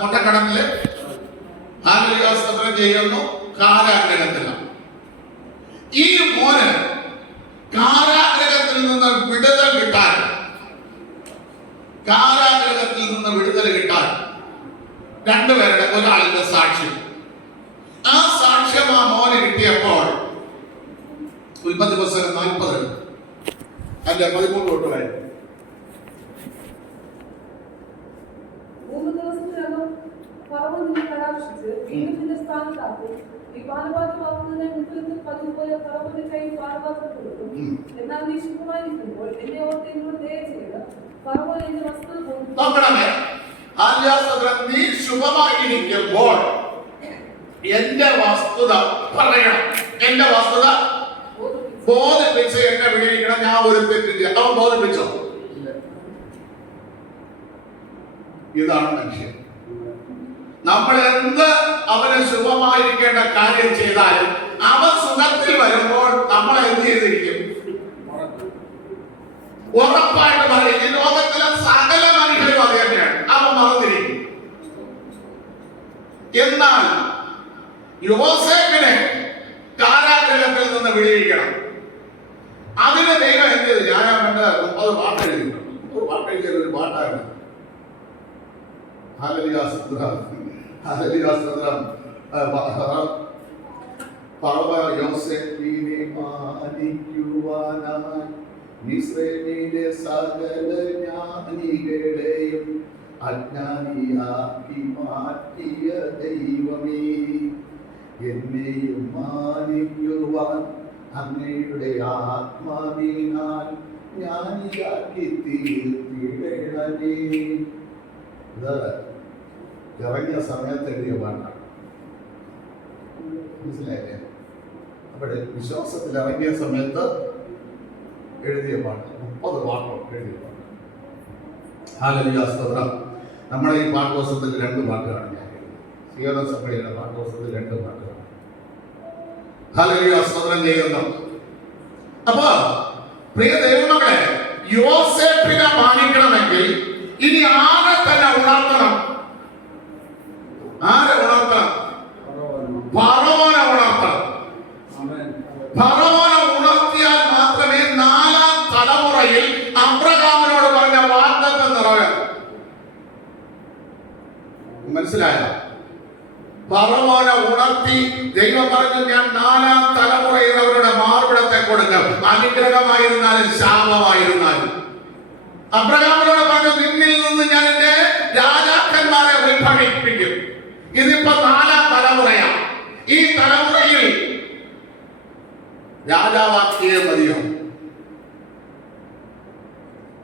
മുട്ടക്കടന്നില് സ്തോത്രം ചെയ്യുന്നു, കാരാഗ്രഹത്തിലാണ്. ഈ മോന് കാരാഗ്രഹത്തിൽ നിന്ന് വിടുതൽ കിട്ടാൻ രണ്ടുപേരുടെ ഒരാളുടെ സാക്ഷ്യം. ആ സാക്ഷ്യം ആ മോന് കിട്ടിയപ്പോൾ ഉൽപ്പത്തി പുസ്തകം 40 അല്ല 13 തൊട്ട് വരെ 3 ദിവസത്തിനകം ഫറവോൻ നിന്നെ കടാക്ഷിച്ച് വീണ്ടും നിന്റെ സ്ഥാനത്താക്കും. നീ പാനപാത്രമാകുന്നതിനെ മുൻപിൽ പതിവുപോലെ ഫറവോന്റെ കയ്യിൽ പാനപാത്രം കൊടുക്കും. എന്നാൽ നീ ശുഭമായിരിക്കുമ്പോൾ എന്നെ ഓർത്ത് എന്നോട് ദയ ചെയ്ത് ഫറവോൻ എന്റെ വസ്തുത നോക്കണമേ. നീ ശുഭമായിരിക്കുമ്പോൾ എന്റെ വസ്തുത പറയണം, എന്റെ വസ്തുത ബോധിപ്പിച്ച് എന്നെ വിളിക്കണം. ഞാൻ ഒരു തെറ്റില്ല. അവൻ ബോധിപ്പിച്ചോ? ഇതാണ് മനുഷ്യൻ. നമ്മൾ എന്ത് അവന് ശുഭമായിരിക്കേണ്ട കാര്യം ചെയ്താലും അവൻ സുഖത്തിൽ വരുമ്പോൾ നമ്മൾ എന്ത് ചെയ്തിരിക്കും? ഉറപ്പായിട്ട് പറയും. ഈ ലോകത്തിലെ സകല മനുഷ്യരും അത് തന്നെയാണ്. അവൻ മറന്നിരിക്കും. എന്നാൽ യോസേഫിനെ കാരാഗൃഹത്തിൽ നിന്ന് വിടുവിക്കണം. അതിന് ദൈവം എന്ത് ചെയ്തു? ഞാൻ കണ്ട് 30 പാട്ട് എഴുതിയിട്ടുണ്ട്. 30 പാട്ട് എഴുതിയ ഒരു പാട്ടാണ് ഹല്ലേലൂയ സ്തോത്രം. ഹല്ലേലൂയ സ്തോത്രം. ഫറവ യോസേഫിനെ മാനിക്കുവാനായി മിസ്രയീമിലെ സകല ജ്ഞാനികളെയും അജ്ഞാനിയാക്കി മാറ്റിയ ദൈവമേ, എന്നെയും മാനിക്കുവാൻ അങ്ങയുടെ ആത്മാവിനാൽ ജ്ഞാനിയാക്കി തീർത്തിടണമേ. ഇത് ഇറങ്ങിയ സമയത്ത് എഴുതിയ പാട്ടാണ്. മനസ്സിലായില്ലേ? അവിടെ വിശ്വാസത്തിൽ ഇറങ്ങിയ സമയത്ത് എഴുതിയ പാട്ട്. 30 പാട്ടോ എഴുതിയ പാട്ട്. ഹല്ലേലൂയ സ്തോത്രം. നമ്മുടെ ഈ പാഠപുസ്തകത്തിൽ 2 പാട്ടുകളാണ് ഞാൻ സിയോൻ സഭയുടെ പാഠപുസ്തകത്തിൽ 2 പാട്ടുകളാണ്. ഹല്ലേലൂയ സ്തോത്രം ചെയ്യുന്നു. അപ്പൊ പ്രിയ ദൈവമക്കളെ, യോസേഫിനെ മാനിക്കണമെങ്കിൽ ഇനി ആരെ തന്നെ ഉണർത്തണം? ആരെ ഉണർത്തണം? ഫറവോനെ ഉണർത്തണം. ഫറവോനെ ഉണർത്തിയാൽ മാത്രമേ 4ാം തലമുറയിൽ അബ്രഹാമിനോട് പറഞ്ഞ വാഗ്ദത്തം നിറവേറും. മനസ്സിലായോ? ഫറവോനെ ഉണർത്തി ദൈവം പറഞ്ഞു, ഞാൻ 4ാം തലമുറയിൽ അവരുടെ മാർവിടത്തെ കൊടുക്കും, അനുഗ്രഹമായിരുന്നാലും ശാപമായിരുന്നാലും. അബ്രഹാമിനോട് പറഞ്ഞു, നിന്നിൽ നിന്ന് ഞാൻ എന്റെ രാജാക്കന്മാരെ ഉത്ഭവിപ്പിക്കും. ഇതിപ്പോ 4ാം തലമുറയാണ്. ഈ തലമുറയിൽ രാജാവാക്കിയേ മതിയോ?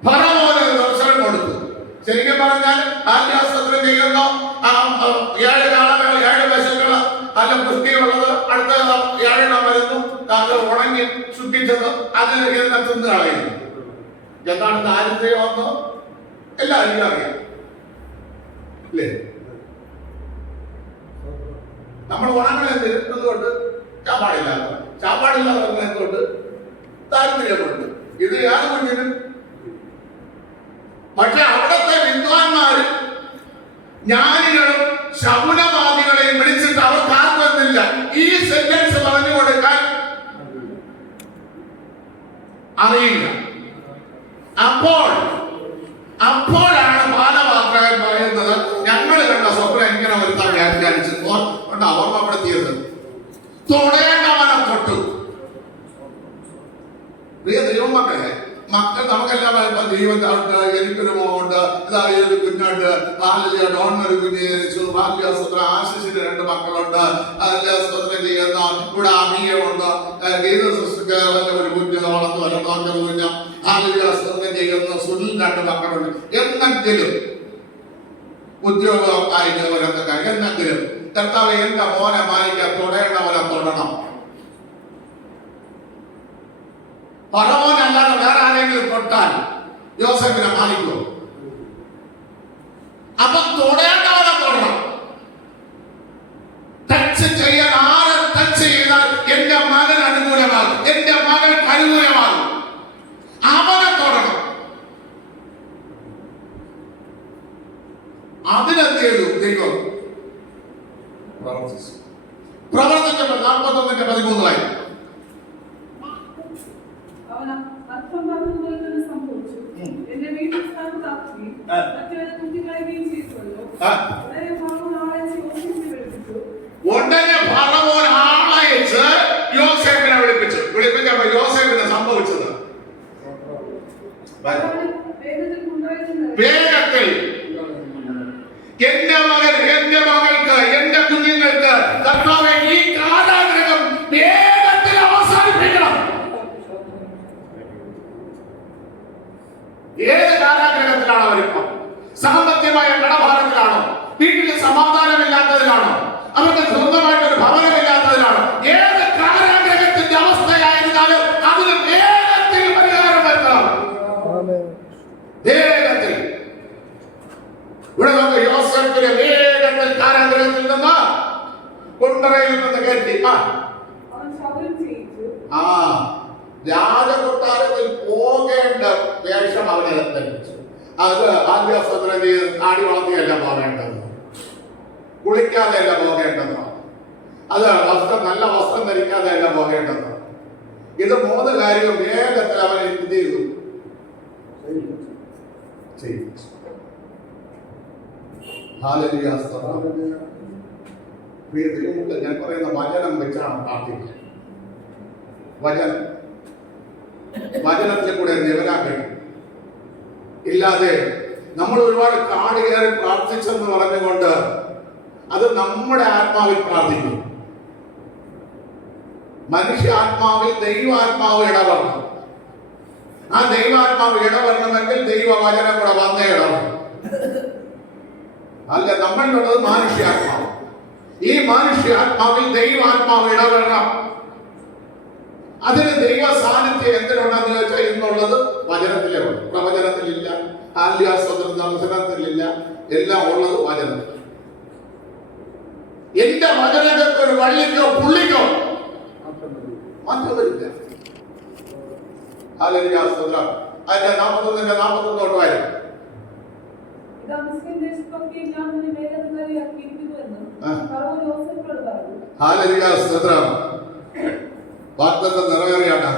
ഫറവോന് ദർശനം കൊടുത്തു. ശരിക്കും പറഞ്ഞാൽ ആത്മശാസ്ത്രം ചെയ്യുന്ന 7 കാളകൾ 7 പശുക്കൾ നല്ല വൃത്തിയുള്ളത് അടുത്ത 7 വരുന്നു. അത് ഉണങ്ങി ശുദ്ധിച്ചത് അത് എന്നെ തിന്ന് കളയുന്നു. എന്താണ് ദാരിദ്ര്യമെന്ന് എല്ലാവരും അറിയാം അല്ലേ? നമ്മൾ ഉണങ്ങളെ തിരുന്നത് കൊണ്ട് ചാപ്പാടില്ലാതെ കൊണ്ട് ദാരിദ്ര്യമുണ്ട്. ഇത് യാതൊരു കുഞ്ഞിനും. പക്ഷെ അവിടുത്തെ വിദ്വാൻമാരും ജ്ഞാനികളും ശകുനവാദികളെയും വിളിച്ചിട്ട് അവർക്ക് ആർക്കൊന്നില്ല ഈ സെന്റൻസ് പറഞ്ഞു കൊടുക്കാൻ അറിയില്ല. അപ്പോഴാണ് ബാലപാത്രകൻ പറയുന്നത്, ഞങ്ങൾ കണ്ട സ്വപ്നം ഇങ്ങനെ ഒരുത്താൻ വ്യാഖ്യാനിച്ചു ഓർമ്മപ്പെടുത്തിയത്. തൊടേണ്ടവനെ തൊട്ടു. പ്രിയ ദൈവമക്കളെ, മക്കൾ നമുക്കെല്ലാം ദൈവത്തിനുണ്ട്. എനിക്കൊരു മോളുണ്ട്, ഇതാ ഒരു കുഞ്ഞുണ്ട്, ഡോണൊരു കുഞ്ഞ് ജനിച്ചു, ആശിഷിന് 2 മക്കളുണ്ട്, ഇവിടെ അമീയമുണ്ട്, ഗീത സൃഷ്ടിക്കാരന്റെ ഒരു കുഞ്ഞ് വളർന്നു വരുന്ന കുഞ്ഞ് ചെയ്യുന്ന സുനിൽ 2 മക്കളുണ്ട്. എന്നെങ്കിലും ഉദ്യോഗം ആയിട്ട് വരുന്ന എന്നെങ്കിലും കർത്താവ് എന്റെ മോനെ മാനിക്കാൻ തൊടേണ്ടവനെ തൊടണം. ഫറവോനല്ലാതെ വേറെ ആരെങ്കിലും തൊട്ടാൽ യോസേഫിനെ മാനിക്കോ? അപ്പൊ തൊടേണ്ടവനെ തൊടണം. ടച്ച് ചെയ്യാൻ ആരെ ടച്ച് ചെയ്താൽ എന്റെ മകൻ അനുകൂലമാകും, എന്റെ മകൻ അനുകൂലമാകും, അവനെ തൊടണം. അതിനെന്ത് ചെയ്തു ദൈവം? പ്രവർത്തിച്ചപ്പോൾ 41:13 അർത്ഥം പറഞ്ഞതുപോലെ തന്നെ സംഭവിച്ചു. എന്റെ വീട്ടിൽ സ്ഥാനത്താക്കുകയും മറ്റൊരു കുട്ടികളെയും ചെയ്തുവല്ലോ. ഉടനെ ഫറവോൻ ആളയച്ച് യോസേഫിനെ വിളിപ്പിച്ചപ്പോ യോസേഫിന് സംഭവിച്ചത് വേഗത്തിൽ എന്റെ മകൻ, എന്റെ മകൾക്ക്, എന്റെ കുഞ്ഞുങ്ങൾക്ക് കർത്താവേ ഈ കാരാഗ്രഹം വേഗത്തിൽ അവസാനിപ്പിക്കണം. ഏത് കാരാഗ്രഹത്തിലാണ് അവരിപ്പം? സാമ്പത്തികമായ കടഭാരത്തിലാണോ? വീട്ടിൽ സമാധാനമില്ലാത്തതിലാണോ? അവർക്ക് സ്വന്തമായിട്ടൊരു ഭവനമില്ലാത്തതിലാണോ? ഏത് കാരാഗ്രഹത്തിന്റെ അവസ്ഥയായിരുന്നാലും അതിന് വേഗത്തിൽ പരിഹാരം വരുത്തണം. വേഗത്തിൽ. ഇവിടെ നമുക്ക് യോസേഫിനെ വേഗത്തിൽ കാരാഗ്രഹത്തിൽ നിന്ന് കുണ്ടറയിൽ നിന്ന് കയറ്റി രാജകൊട്ടാരത്തിൽ പോകേണ്ട വേഷം അവനെ ധരിച്ചു. അത് ആദ്യസത്രത്തിൽ താടി വളർത്തിയല്ല പോകേണ്ടത്, കുളിക്കാതെയല്ല പോകേണ്ടത്, അത് നല്ല വസ്ത്രം ധരിക്കാതെയല്ല പോകേണ്ടത്. ഇത് 3 കാര്യവും വേഗത്തിൽ അവൻ എന്ത് ചെയ്തു? ഞാൻ പറയുന്ന വചനം വെച്ചാണ് പ്രാർത്ഥിക്കുന്നത്. വചനത്തിൽ കൂടെ നിവരാൻ കഴിയും. ഇല്ലാതെ നമ്മൾ ഒരുപാട് കാട് കയറി പ്രാർത്ഥിച്ചെന്ന് പറഞ്ഞുകൊണ്ട് അത് നമ്മുടെ ആത്മാവിൽ പ്രാർത്ഥിക്കും. മനുഷ്യാത്മാവിൽ ദൈവാത്മാവ് ഇടപെടണം. ആ ദൈവാത്മാവ് ഇടപെടണമെങ്കിൽ ദൈവവചനം കൂടെ വന്നേ ഇടപെടണം. അല്ല, നമ്മളുള്ളത് മാനുഷ്യാത്മാവ്. ഈ മാനുഷ്യാത്മാവിൽ ദൈവാത്മാവ് ഇടപെടണം. അതിന് ദൈവ സാന്നിധ്യം എന്തിനുണ്ടെന്ന് ചോദിച്ചാൽ ഇന്നുള്ളത് വചനത്തിലേ ഉള്ളു. പ്രവചനത്തിലില്ല, ദർശനത്തിലില്ല, എല്ലാം ഉള്ളത് വചനത്തിൽ. എന്റെ വചനങ്ങൾക്ക് ഒരു വള്ളിക്കോ പുള്ളിക്കോ മാറ്റമില്ല. അതിന്റെ 41 വരും. വാഗ്ദത്തം നിറവേറിയാണ്.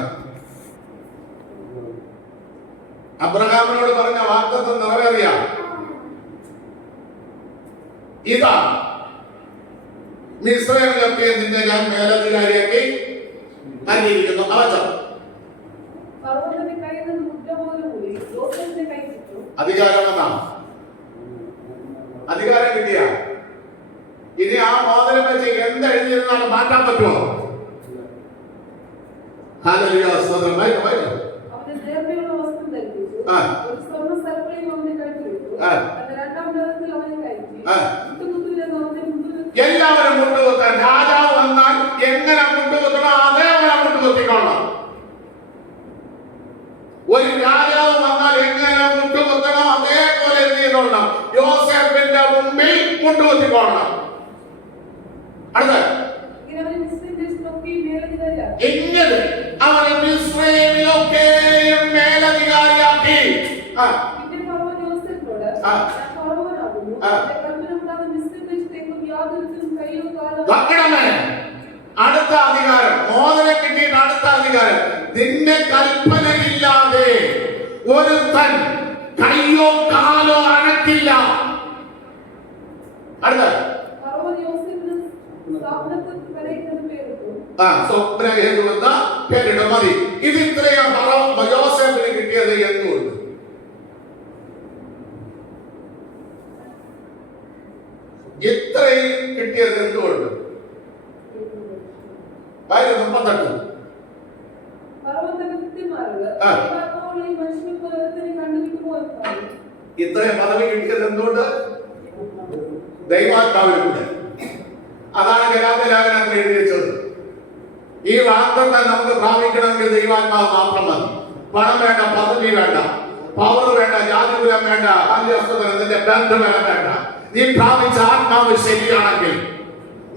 അബ്രഹാമിനോട് പറഞ്ഞ വാഗ്ദത്തം നിറവേറിയ ഇതാ മിസ്രൈമിലൊക്കെ നിന്നെ ഞാൻ മേലധികാരിയാക്കി നൽകിയിരിക്കുന്നു. അധികാരം എന്നാണ്. അധികാരം കിട്ടിയ ഇനി ആ മോതിരം വെച്ച് എന്തെഴുതിയിരുന്നാലും മാറ്റാൻ പറ്റുമോ? എല്ലാവരും മുട്ടുകുത്താൻ. രാജാവ് വന്നാൽ എങ്ങനെ മുട്ടുകുത്തണം അതേപോലെ മുട്ടുകുത്തിക്കൊള്ളണം. ഒരു രാജാവ് വന്നാൽ എങ്ങനെ മുട്ടുകുത്തണം അതേപോലെ എന്ത് ചെയ്തോളണം? യോസേഫിന്റെ മുമ്പിൽ മുട്ടുകുത്തിക്കൊള്ളണം. അടുത്ത ഇങ്ങനെ അവനെ മിസ്രൈമിലൊക്കെയും മേലധികാരിയാക്കി. അടുത്ത അധികാരം, മോദനം കിട്ടിയിട്ട് അടുത്ത അധികാരം. നിന്റെ കൽപ്പനയില്ലാതെ ഒരുത്തൻ കയ്യോ കാലോ അനക്കില്ല. അടുത്ത സ്വപ്നഹേതുവെന്ന പേരിടും. മതി. ഇത് ഇത്രയും യോസേഫിന് കിട്ടിയത് എന്തുകൊണ്ട്? ഇത്രയും കിട്ടിയത് എന്തുകൊണ്ട്? 38 ഇത്രയും പദവി കിട്ടിയത് എന്തുകൊണ്ട്? ദൈവാത്മാവിലൂടെ. അതാണ് ഗലാത്യലേഖനത്തിൽ എഴുതി വെച്ചത്. ഈ വാഗ്ദത്തം നമുക്ക് പ്രാപിക്കണമെങ്കിൽ ദൈവാത്മാവ് മാത്രം മതി. പണം വേണ്ട, പദവി വേണ്ട, പവർ വേണ്ട, ജാതികുലം വേണ്ട, നിന്റെ ബന്ധുബലം വേണ്ട. നീ പ്രാപിച്ച ആത്മാവ് ശരിയാണെങ്കിൽ,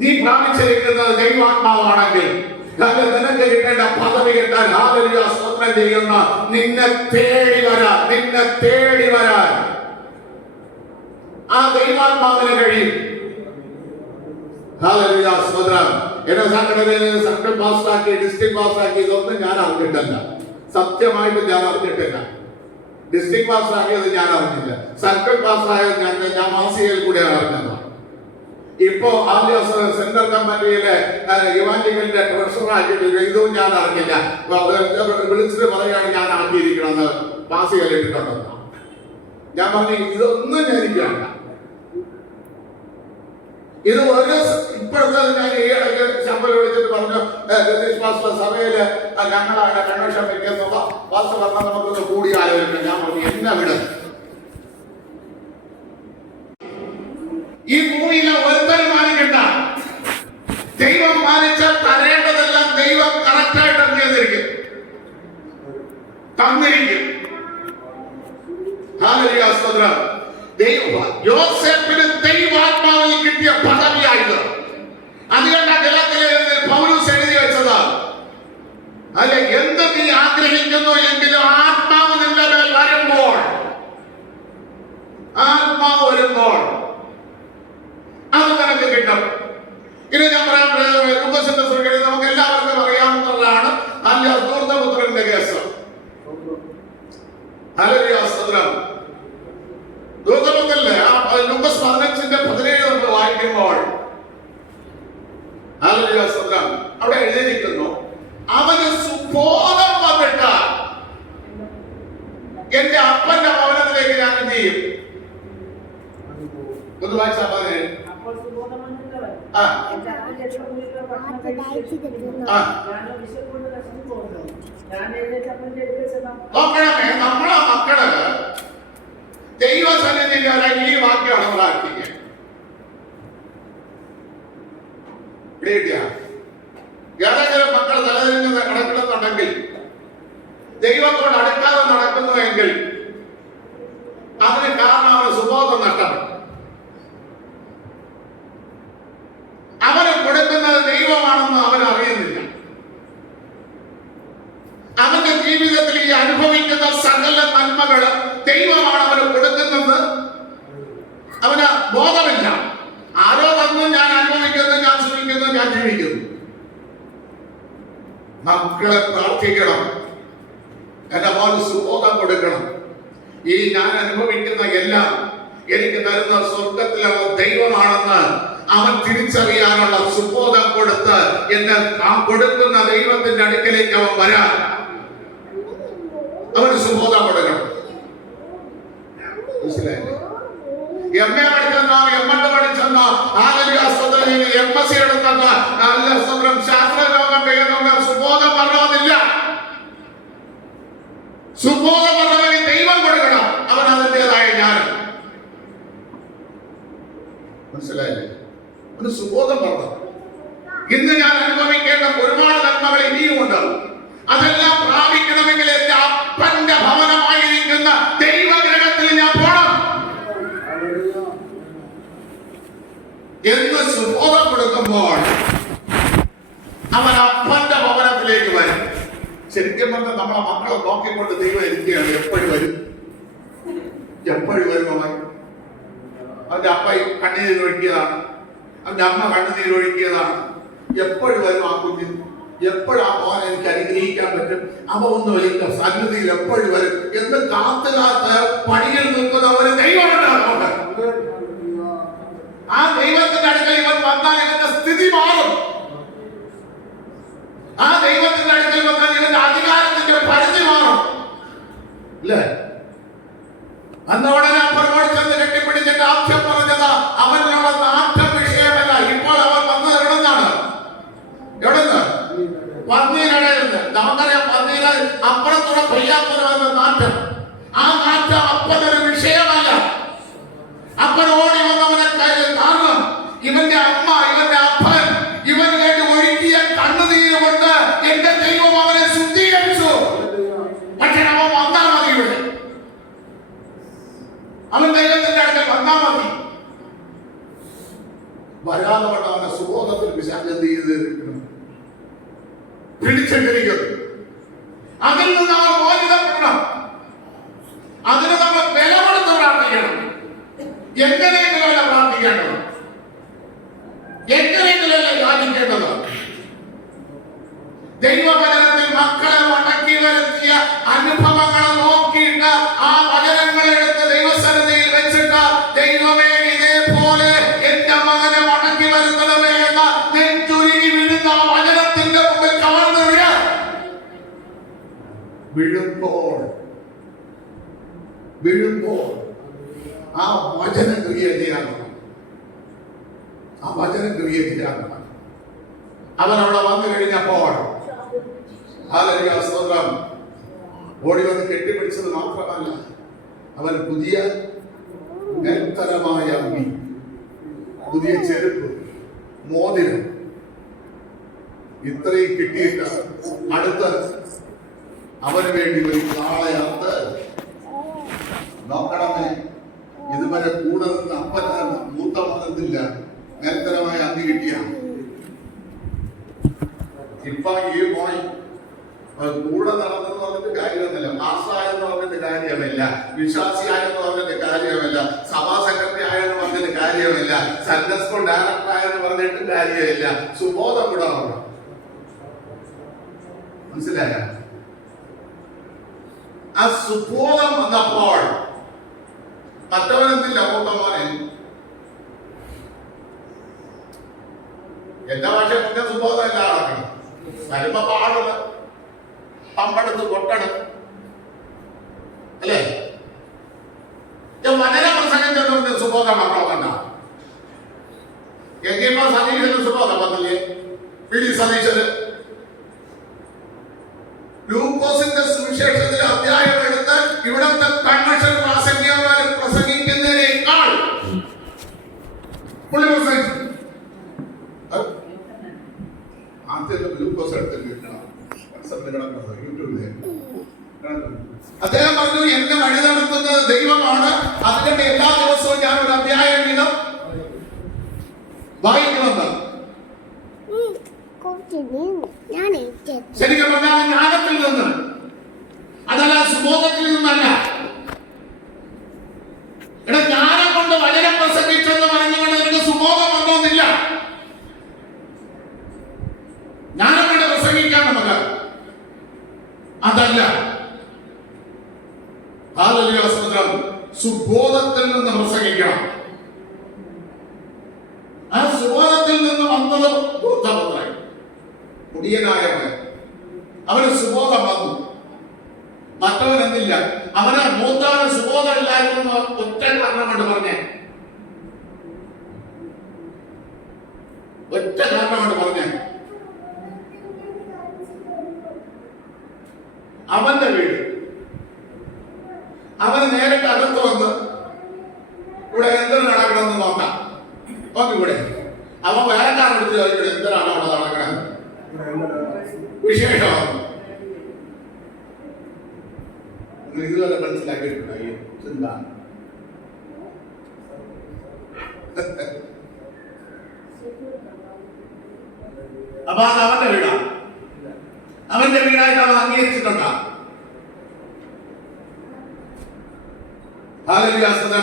നീ പ്രാപിച്ചിരിക്കുന്നത് ദൈവാത്മാവാണെങ്കിൽ, നിനക്ക് കിട്ടേണ്ട പദവി കിട്ടാൻ സ്വപ്നം ചെയ്യുന്ന നിന്നെ തേടി വരാൻ ആ ദൈവാത്മാവിന് കഴിയും. എന്നെ സംഘടനയിൽ സർക്കിൾ പാസ്സാക്കി, ഡിസ്ട്രിക്ട് പാസ്സാക്കി, ഇതൊന്നും ഞാൻ അറിഞ്ഞിട്ടല്ല. സത്യമായിട്ട് ഞാൻ അറിഞ്ഞിട്ടില്ല. ഡിസ്ട്രിക്ട് പാസ്സാക്കിയത് ഞാൻ അറിഞ്ഞില്ല. സർക്കിൾ പാസ്സായത് ഞാൻ മാസികയിൽ കൂടെ അറിഞ്ഞതാണ്. ഇപ്പോ ആദ്യ സെൻട്രൽ കമ്മിറ്റിയിലെ ഇവാഞ്ചലിന്റെ ട്രഷറാക്കിയിട്ട് ഇതും ഞാൻ അറിഞ്ഞില്ല. വിളിച്ചിട്ട് പറയുകയാണ് ഞാൻ ആക്കിയിരിക്കണമെന്ന് പാസ് ചെയ്തിട്ടുണ്ടെന്ന്. ഞാൻ പറഞ്ഞു ഇതൊന്നും എനിക്ക് വേണ്ട. ഇത് ഒരു ഇപ്പോഴത്തെ ഞാൻ ഈ ഇടയ്ക്ക് ശമ്പളം വിളിച്ചിട്ട് പറഞ്ഞു രതീഷ് പാസ്റ്റർ സഭയില് ഞങ്ങളാണ് കൺവെൻഷൻ വെക്കുന്നത്, പാസ്റ്റർ പറഞ്ഞാൽ നമുക്കൊന്ന് കൂടി ആലോചിക്കാം. ഞാൻ പറഞ്ഞു എന്നെ വിട്. ഈ ഭൂമിയിലെ ഒരുത്തരും മാനിക്കണ്ട. ദൈവം മാനിച്ചാൽ തരേണ്ടതെല്ലാം ദൈവം കറക്റ്റായിട്ട് എന്ത് ചെയ്തിരിക്കും, തന്നിരിക്കും. ഹല്ലേലൂയ, സ്തോത്രം. യോസേഫിന് ദൈവാത്മാവിൽ കിട്ടിയ പദവിയായത്. അതുകൊണ്ട് ഗലാത്യയിലെ പൗലോസ് എഴുതി വെച്ചതാ, അല്ലെ, എന്ത് നീ ആഗ്രഹിക്കുന്നു എങ്കിലും ആത്മാവ് നിന്റെ മേൽ വരുമ്പോൾ, ആത്മാവ് വരുമ്പോൾ അത് നിനക്ക് കിട്ടും. ഇനി ഞാൻ പറയാൻ ലൂക്കോസിന്റെ സുവിശേഷം നമുക്ക് എല്ലാവർക്കും അറിയാവുന്നതാണ് ധൂർത്തപുത്രന്റെ കേസ്. ഹല്ലേലൂയ, സ്തോത്രം. ധൂർത്തപുത്രനിലെ ലൂക്കോസ് 15:17 നമ്മൾ വായിക്കുമ്പോൾ, ഹല്ലേലൂയ, സ്തോത്രം, അവിടെ എഴുതിയിരിക്കുന്നു, അവന് സുബോധം വന്നിട്ട് എന്റെ അപ്പന്റെ ഭവനത്തിലേക്ക് ഞാൻ എന്ത് ചെയ്യും. ഒന്ന് വായിച്ചാൽ മതി. നോക്കണമേ, നമ്മളെ മക്കള് ദൈവസന്നിധിയിലെ ഈ വാക്യമാണ് പ്രാർത്ഥിക്കുക. ഏതെങ്കിലും മക്കൾ തലതിരിഞ്ഞ് നടക്കുന്നുണ്ടെങ്കിൽ, ദൈവത്തോട് അടുക്കാതെ നടക്കുന്നുവെങ്കിൽ അതിന് കാരണം അവന് സുബോധം നഷ്ടപ്പെട്ടു. അവന് കൊടുക്കുന്നത് ദൈവമാണെന്ന് അവൻ അറിയുന്നില്ല. അവന്റെ ജീവിതത്തിൽ ഈ അനുഭവിക്കുന്ന സകല നന്മകള് ദൈവമാണ് അവന് കൊടുക്കുന്നത്. അവന് ബോധമില്ല. ആരോ തന്നു, ഞാൻ അനുഭവിക്കുന്നു, ഞാൻ ശ്രമിക്കുന്നു, ഞാൻ ജീവിക്കുന്നു. മക്കളെ പ്രാർത്ഥിക്കണം, എന്റെ മോന് സുബോധം കൊടുക്കണം. ഈ ഞാൻ അനുഭവിക്കുന്ന എല്ലാം എനിക്ക് തരുന്ന സ്വർഗത്തിലെ ദൈവമാണെന്ന് അവൻ തിരിച്ചറിയാനുള്ള സുബോധം കൊടുത്ത് എന്നെ ആ കൊടുക്കുന്ന ദൈവത്തിന്റെ അടുക്കലേക്ക് അവൻ വരാൻ അവന് സുബോധം കൊടുക്കണം. മനസ്സിലായില്ലേ? MA പഠിച്ചെന്നോ M.Ed പഠിച്ചെന്നോ MSc എടുത്തെന്നോ നല്ല ശാസ്ത്രലോകം ചെയ്യുന്ന സുബോധം പറഞ്ഞില്ല. സുബോധം പറഞ്ഞവന് ദൈവം കൊടുക്കണം. അവൻ അതിൻ്റെതായ ജ്ഞാനം. മനസ്സിലായില്ലേ? ഒരു സുബോധം പറഞ്ഞു. ഇന്ന് ഞാൻ അനുഭവിക്കേണ്ട ഒരുപാട് നന്മകൾ ഇനിയുമുണ്ട്. അതെല്ലാം പ്രാപിക്കണമെങ്കിൽ എന്റെ അപ്പന്റെ ഭവനമായിരിക്കുന്ന ദൈവഗ്രഹത്തിൽ ഞാൻ പോണം എന്ന് സുബോധം കൊടുക്കുമ്പോൾ അവൻ അപ്പന്റെ ഭവനത്തിലേക്ക് വരും. ശരിക്കും പറഞ്ഞാൽ നമ്മളെ മക്കളെ നോക്കിക്കൊണ്ട് ദൈവം ഇരിക്കുകയാണ്. എപ്പോഴും വരും, എപ്പോഴും വരും. അവന്റെ അപ്പ കണ്ണീരൊഴുക്കിയതാണ്, അവന്റെ അമ്മ കണ്ണുനീരൊഴുക്കിയതാണ്. എപ്പോഴും വരും ആ കുഞ്ഞിന്. എപ്പോഴും ആ മോനെ എനിക്ക് അനുഗ്രഹിക്കാൻ പറ്റും, അവ ഒന്നും വലിയ സന്നിധിയിൽ എപ്പോഴും വരും എന്ന് കാത്ത് പണിയിൽ നിൽക്കുന്ന ഒരു ദൈവമുണ്ട്. ആ ദൈവത്തിന്റെ അടുക്കൽ ഇവൻ വന്നാൽ ഇവന്റെ സ്ഥിതി മാറും. ആ ദൈവത്തിന്റെ അടുക്കൽ വന്നാൽ ഇവന്റെ അധികാരത്തിന്റെ പരിധി മാറും. അല്ലേ? അന്നോടനെ അപ്പുറമോട് ചെന്ന് കെട്ടിപ്പിടിച്ചിട്ട് ആദ്യം പറഞ്ഞത് അവനുള്ള നാട്ടം വിഷയമല്ല. ഇപ്പോൾ അവൻ വന്നത് എവിടെന്നാണ്? എവിടെന്ന്? പന്നീരടരുന്ന്. നമുക്കറിയാം, പന്നീര് അപ്പുറത്തൂടെ പെയ്യാപ്പുറമെന്ന നാട്ടം. ആ നാട്ടം അപ്പനൊരു വിഷയമല്ല. അപ്പൻ ഓടി വന്നവനെ കാരണം ഇവന്റെ അമ്മ, ഇവന്റെ അപ്പൻ ഇവന് വേണ്ടി ഒഴുക്കിയ കണ്ണുനീര് കൊണ്ട് എന്റെ ദൈവം അവനെ ശുദ്ധീകരിച്ചു. പക്ഷെ അവൻ വന്നാൽ മതി. ഇവിടെ അവൻ ദൈവത്തിന്റെ അടുക്കൽ വന്നാൽ മതി. വരാതെ കൊണ്ട് അവന്റെ സുബോധത്തിൽ പിശാച് പിടിച്ചിട്ടിരിക്കുന്നു. അതിൽ നിന്ന് അവർ മോചിതപ്പെടണം. അതിന് നമ്മൾ വില കൊടുത്ത് പ്രാർത്ഥിക്കണം. എങ്ങനെയെങ്കിലല്ല പ്രാർത്ഥിക്കേണ്ടത്, എങ്ങനെയെങ്കിലല്ല യാചിക്കേണ്ടത്. ദൈവവചനത്തിൽ മക്കളെ മടക്കി വരുത്തിയ അനുഭവങ്ങളെ നോക്കിയിട്ട് ആ വചനങ്ങളെടുത്ത് ദൈവസന്നിധിയിൽ വെച്ചിട്ട് ദൈവമേ ഇതേപോലെ എന്റെ മകനെ വീഴുമ്പോൾ ആ വചനക്രിയ ചെയ്യാൻ തുടങ്ങി. ആ വചനക്രിയ ചെയ്യാൻ തുടങ്ങി. അവൻ അവിടെ വന്നു കഴിഞ്ഞപ്പോൾ ഹല്ലേലൂയ സ്തോത്രം, ഓടി വന്ന് കെട്ടിപ്പിടിച്ചത് മാത്രമല്ല, അവൻ പുതിയ നെൽത്തരമായ അങ്കി, പുതിയ ചെരുപ്പ്, മോതിരം ഇത്രയും കിട്ടിയിട്ട് അടുത്ത് അവന് വേണ്ടി ഒരു കാളെ അറുത്ത്, നോക്കണമേ, ഇതുവരെ കൂടെ നിന്ന് അപ്പനാണ് മൂത്ത മകത്തില്ല നെൽത്തരമായ അങ്കി കിട്ടിയ ഇപ്പൊ ഈ മോയി കൂടെ നടന്നെന്ന് പറഞ്ഞിട്ട് കാര്യമൊന്നുമില്ല, പാസ്സായെന്ന് പറഞ്ഞിട്ട് കാര്യമില്ല, വിശ്വാസിയായെന്ന് പറഞ്ഞിട്ട് കാര്യമില്ല, സഭാ സെക്രട്ടറി ആയെന്ന് പറഞ്ഞിട്ട് കാര്യമില്ല, സൺഡേ സ്കൂൾ ഡയറക്ടർ ആയെന്ന് പറഞ്ഞിട്ട് കാര്യമില്ല. സുബോധം കൂടെ വേണം. മനസ്സിലായ? ആ സുബോധം വന്നപ്പോൾ മറ്റവനെന്തില്ല, മൂത്തമ്മോനെ എന്റെ ഭാഷ മുന്നേ സുബോധം എല്ലാം ആക്കണം. വരുമ്പോ പാടുക, പമ്പെടുത്ത് കൊട്ടണം, അല്ലേ? വചന പ്രസംഗം ചെന്ന് സുബോധം മക്കളൊക്കണ്ട. എങ്കിപ്പോ സതീശന് സുബോധം വന്നില്ലേ? പിടി സതീശന് ലൂക്കോസിന്റെ സുവിശേഷത്തിൽ അധ്യായം എടുത്ത് ഇവിടത്തെ കൺവെൻഷൻ പ്രാസംഗികന്മാർ പ്രസംഗിക്കുന്നതിനേക്കാൾ പുള്ളി പ്രസംഗിച്ചു. ആദ്യം ലൂക്കോസ് എടുത്തിട്ട് അദ്ദേഹം പറഞ്ഞു, എന്നെ വഴി നടത്തുന്നത് ദൈവമാണ്, അതിന്റെ എല്ലാ ദിവസവും ഞാൻ ഒരു അധ്യായം വീതം വായിക്കണമെന്ന്. ശരിക്കും പറഞ്ഞാൽ ജ്ഞാനത്തിൽ നിന്ന്, അതല്ല സുബോധത്തിൽ നിന്നല്ല. ഇവിടെ ജ്ഞാനം കൊണ്ട് വചനം പ്രസംഗിച്ചെന്ന് പറഞ്ഞുകൊണ്ട് നിനക്ക് സുബോധം വന്നോന്നില്ല. ജ്ഞാനം കൊണ്ട് പ്രസംഗിക്കാൻ നമുക്ക് അതല്ല. ഹല്ലേലൂയ സ്തോത്രം. സുബോധത്തിൽ നിന്ന് പ്രസംഗിക്കണം. ആ സുബോധത്തിൽ നിന്ന് വന്നത് ബുദ്ധപുത്രൻ, കുടിയനായവൻ. അവന് സുബോധം വന്നു, മറ്റവൻ എന്നില്ല. അവന് മൂത്തവന് സുബോധം ഇല്ലായിരുന്നു. ഒറ്റ കാരണം കൊണ്ട് പറഞ്ഞേ, ഒറ്റ കാരണം കൊണ്ട് പറഞ്ഞേ, അവന്റെ വീട്. അവന് നേരിട്ട് അകത്ത് വന്ന് ഇവിടെ എന്തിനു നടക്കണമെന്ന് നോക്കാം. ഇവിടെ അവൻ വേറെക്കാരെടുത്ത് ചോദിക്കുന്നത് എന്തിനാണ് അവിടെ നടക്കണത്, വിശേഷമാണ്. ഇതുവരെ മനസ്സിലാക്കിയിട്ടുണ്ടോ ഈ ചിന്ത? അപ്പൊ അത് അവന്റെ വീടാണ്. അവന്റെ വീടായിട്ട് അവൻ അംഗീകരിച്ചിട്ടുണ്ടോ?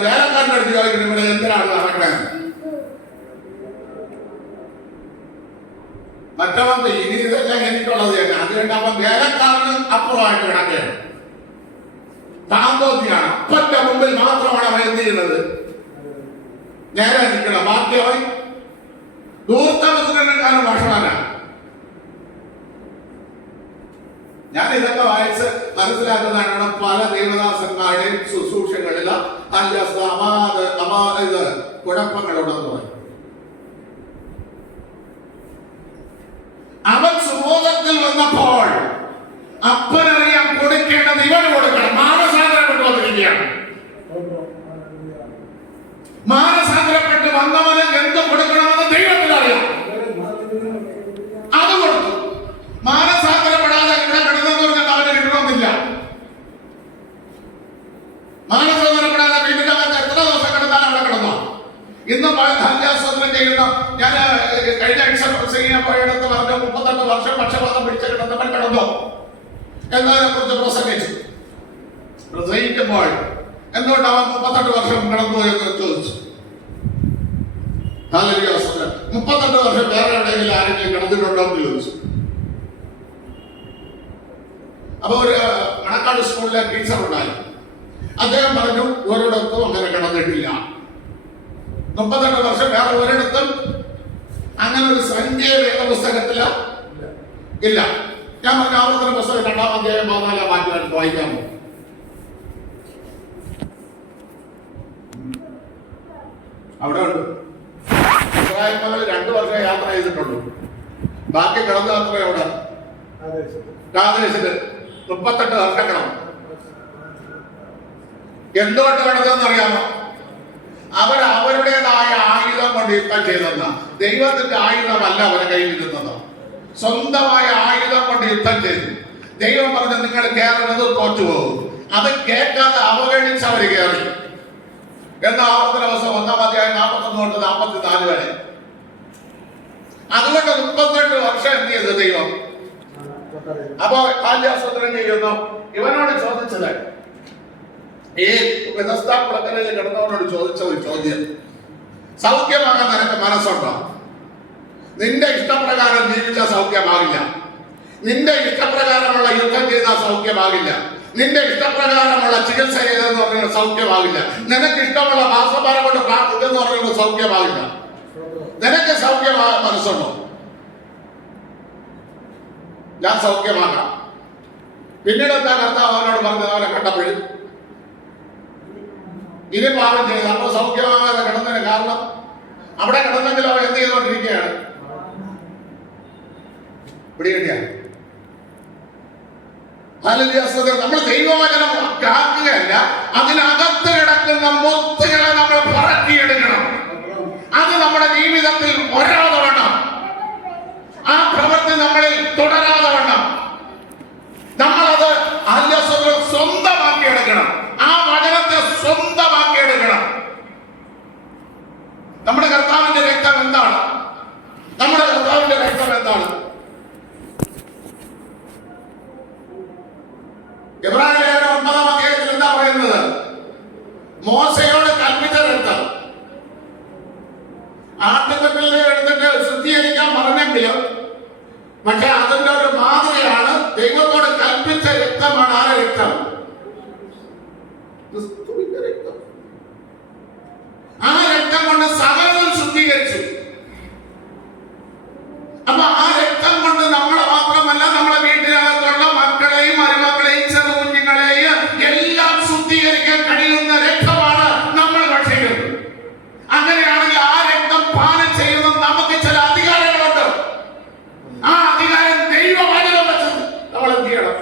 വേലക്കാരൻ്റെ അടുത്ത് ചോദിക്കുന്നത് ഇവിടെ എന്തിനാണ് നടക്കണത്. മറ്റവൻ ഇനി ഇതെല്ലാം എനിക്കുള്ളത് തന്നെ. അത് കഴിഞ്ഞ അവൻ വേലക്കാരന് അപ്പുറമായിട്ട് കിടക്കുകയാണ്. താന്തോത്തിയാണ്. അപ്പന്റെ മുമ്പിൽ മാത്രമാണ് അവൻ എന്ത് ചെയ്യുന്നത്, നേരെ നിൽക്കണം. ബാക്കി അവൻ ദൂർത്തമസുരക്കാരൻ ഭക്ഷണമാണ്. ഞാൻ ഇതൊക്കെ വായിച്ച് മനസ്സിലാക്കുന്നതാണ് പല ദേവദാസന്മാരുടെയും ശുശ്രൂഷകളിൽ ഇത് കുഴപ്പങ്ങളുണ്ടെന്ന് പറയും. അവൻ സുബോധത്തിൽ വന്നപ്പോൾ അപ്പനറിയാൻ കൊടുക്കേണ്ടത് ഇവന് കൊടുക്കണം. മാനസാന്തരം കൊണ്ടുവന്നിരിക്കുകയാണ്. മാനസാന്തരപ്പെട്ട് വന്നവന് എന്ത് കൊടുക്കണമെന്ന് ദൈവത്തിനറിയാം. അത് കൊടുത്തു. മാനസാന്തരപ്പെടാതെ ഇവിടെ കിടന്നെന്ന് പറഞ്ഞാൽ അവന് കിട്ടണമെന്നില്ല. മാനസാന്തരപ്പെടാതെ വീട്ടിനകത്ത് എത്ര ദിവസം കിടന്നാൽ അവിടെ കിടന്നോ? ഇന്ന് ധന്യാസ്വന്തം ചെയ്യുന്ന ഞാൻ കഴിഞ്ഞ പ്രസംഗിക്കാൻ പോയിടത്ത് പറഞ്ഞു 38 വർഷം പക്ഷപാതം പിടിച്ച കിടന്നവൻ കിടന്നോ എന്നതിനെ കുറിച്ച് പ്രസംഗിച്ചു. പ്രസംഗിക്കുമ്പോൾ എന്തുകൊണ്ട് അവൻ 38 വർഷം കിടന്നു എന്ന് ചോദിച്ചു. 38 വർഷം വേറെ എവിടെയെങ്കിലും ആരെങ്കിലും കിടന്നിട്ടുണ്ടോ എന്ന് ചോദിച്ചു. അപ്പൊ ഒരു മണക്കാട് സ്കൂളിലെ ടീച്ചർ ഉണ്ടായി. അദ്ദേഹം പറഞ്ഞു ഒരിടത്തും അങ്ങനെ കിടന്നിട്ടില്ല. 38 വർഷം വേറെ ഒരിടത്തും അങ്ങനെ ഒരു സംഖ്യ വേദപുസ്തകത്തില് ഇല്ല. ഞാൻ പറഞ്ഞ ആവർത്തന പുസ്തകം 2-ാം അധ്യായം 14-ാം വാക്യം വായിക്കാമോ? അവിടെ ഉണ്ട്. ഇസ്രായേൽ മകൾ 2 വർഷം യാത്ര ചെയ്തിട്ടുള്ളൂ. ബാക്കി കിടന്ന യാത്ര അവിടെ കാദേശത്ത് 38 വർഷം കിടന്നു. എന്തുകൊണ്ട് കിടന്നറിയാമോ? അവരുടേതായ ആയുധം കൊണ്ട് യുദ്ധം ചെയ്തെന്ന. ദൈവത്തിന്റെ ആയുധമല്ല അവരെ കയ്യിൽ ഇരുന്നത്. സ്വന്തമായ ആയുധം കൊണ്ട് യുദ്ധം ചെയ്തു. ദൈവം പറഞ്ഞ് നിങ്ങൾ കയറുന്നത് തോറ്റുപോകും. അത് കേൾക്കാതെ അവഗണിച്ച് അവർ കയറി. എന്ന ആവർത്തന ദിവസം 1-ാം അധ്യായം 41 തൊട്ട് 44 വരെ. അതുകൊണ്ട് 38 വർഷം എന്ത് ചെയ്തു ദൈവം? അപ്പോ ബാല്യാസ്വതനം ചെയ്യുന്നു. ഇവനോട് ചോദിച്ചത്, ഈ വിദസ്താക്കുളക്കരയിൽ കിടന്നവനോട് ചോദിച്ച ഒരു ചോദ്യം, സൗഖ്യമാകാൻ നിനക്ക് മനസ്സുണ്ടോ? നിന്റെ ഇഷ്ടപ്രകാരം ജീവിച്ചാൽ സൗഖ്യമാകില്ല. നിന്റെ ഇഷ്ടപ്രകാരമുള്ള യുദ്ധം ചെയ്താൽ സൗഖ്യമാകില്ല. നിന്റെ ഇഷ്ടപ്രകാരമുള്ള ചികിത്സ ചെയ്തെന്ന് പറയുന്നത് സൗഖ്യമാകില്ല. നിനക്ക് ഇഷ്ടമുള്ള മാസമാരെ കൊണ്ട് പ്രാർത്ഥിച്ചെന്ന് പറയുന്നത് സൗഖ്യമാകില്ല. നിനക്ക് സൗഖ്യമാകാൻ മനസ്സുണ്ടോ? ഞാൻ സൗഖ്യമാക്കാം. പിന്നീട് എന്താ കർത്താവ് അവനോട് പറഞ്ഞത്? അവനെ കണ്ടപ്പോഴും ഇനി പാപം ചെയ്ത് അപ്പോൾ സൗഖ്യമാകാതെ കിടന്നതിന് കാരണം അവിടെ കിടന്നെങ്കിൽ അവൻ എന്ത് ചെയ്തുകൊണ്ടിരിക്കുകയാണ്? പിടികിട്ടിയാണ്. നമ്മൾ ദൈവവചനം കാക്കുകയല്ല, അതിനകത്ത് കിടക്കുന്ന മുത്തുകളെ നമ്മൾ പറക്കിയെടുക്കണം. അത് നമ്മുടെ ജീവിതത്തിൽ വരാതെ വേണം. ആ പ്രവൃത്തി നമ്മളിൽ തുടരാതെ വേണം. നമ്മളത് അല്യസ്വതം സ്വന്തമാക്കിയെടുക്കണം. ആ വചനത്തെ സ്വന്തമാക്കിയെടുക്കണം. നമ്മുടെ കർത്താവിന്റെ രക്തം എന്താണ്? നമ്മുടെ കർത്താവിന്റെ രക്തം എന്താണ്? എബ്രായലേഖനം 9-ാം അധ്യായത്തിൽ എന്താ പറയുന്നത്? മോശയോട് കൽപ്പിച്ച രക്തം. ആട്ടുകെട്ടിൽ എടുത്തിട്ട് ശുദ്ധീകരിക്കാൻ പറഞ്ഞെങ്കിലും, പക്ഷെ അതിന്റെ ഒരു മാതൃകയാണ്. ദൈവത്തോട് കൽപ്പിച്ച രക്തമാണ്. ആ രക്തം ക്രിസ്തുവിന്റെ രക്തം. ആ രക്തം കൊണ്ട് സകലതും ശുദ്ധീകരിച്ചു. അപ്പൊ ആ രക്തം കൊണ്ട് നമ്മളെ മാത്രമല്ല, നമ്മളെ വീട്ടിനകത്തുള്ള മക്കളെയും മരുമക്കളെയും ചെറുകുഞ്ഞുങ്ങളെയും എല്ലാം ശുദ്ധീകരിക്കാൻ കഴിയുന്ന രക്തമാണ് നമ്മൾ ഭക്ഷിക്കുന്നത്. അങ്ങനെയാണെങ്കിൽ ആ രക്തം പാനം ചെയ്യുന്ന നമുക്ക് ചില അധികാരങ്ങളുണ്ട്. ആ അധികാരം ദൈവവചനം വെച്ചത് നമ്മൾ എന്ത് ചെയ്യണം?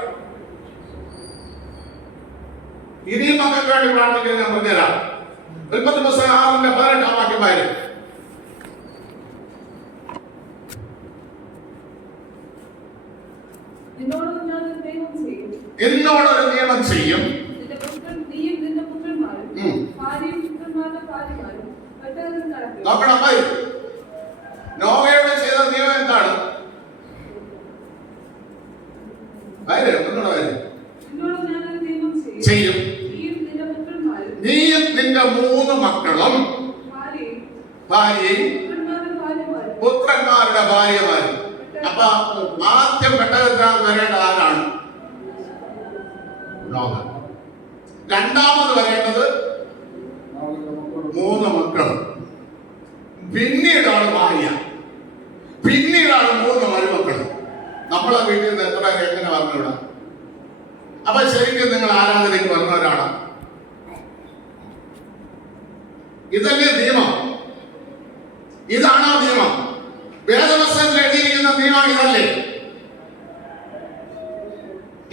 ഇനിയും മക്കൾക്ക് വേണ്ടി പ്രാർത്ഥിക്കാൻ ഞാൻ പറഞ്ഞുതരാം. 6:18 വാക്യം. എന്നോടൊരു നിയമം ചെയ്യും. നോക്കണം, നോഹയോട് ചെയ്ത നിയമം എന്താണ്? ചെയ്യും. നീയും നിന്റെ 3 മക്കളും ഭാര്യയും പുത്രന്മാരുടെ ഭാര്യമാരും. അപ്പൊ ആദ്യം പെട്ടകത്തിനകത്ത് വരേണ്ട ആരാണ്? നോഹ. രണ്ടാമത് വരേണ്ടത് 3 മക്കൾ. പിന്നീടാണ് ഭാര്യ. പിന്നീടാണ് 3 മരുമക്കൾ. നമ്മളെ വീട്ടിൽ നിന്ന് എത്ര എങ്ങനെ പറഞ്ഞുവിടാം? അപ്പൊ ശരിക്കും നിങ്ങൾ ആരാധനയ്ക്ക് വന്നവരാണ്. ഇതല്ലേ നിയമം? ഇതാണോ നിയമം? വേദവസ്ത്രത്തിൽ എഴുതിയിരിക്കുന്ന നിയമം ഇതല്ലേ?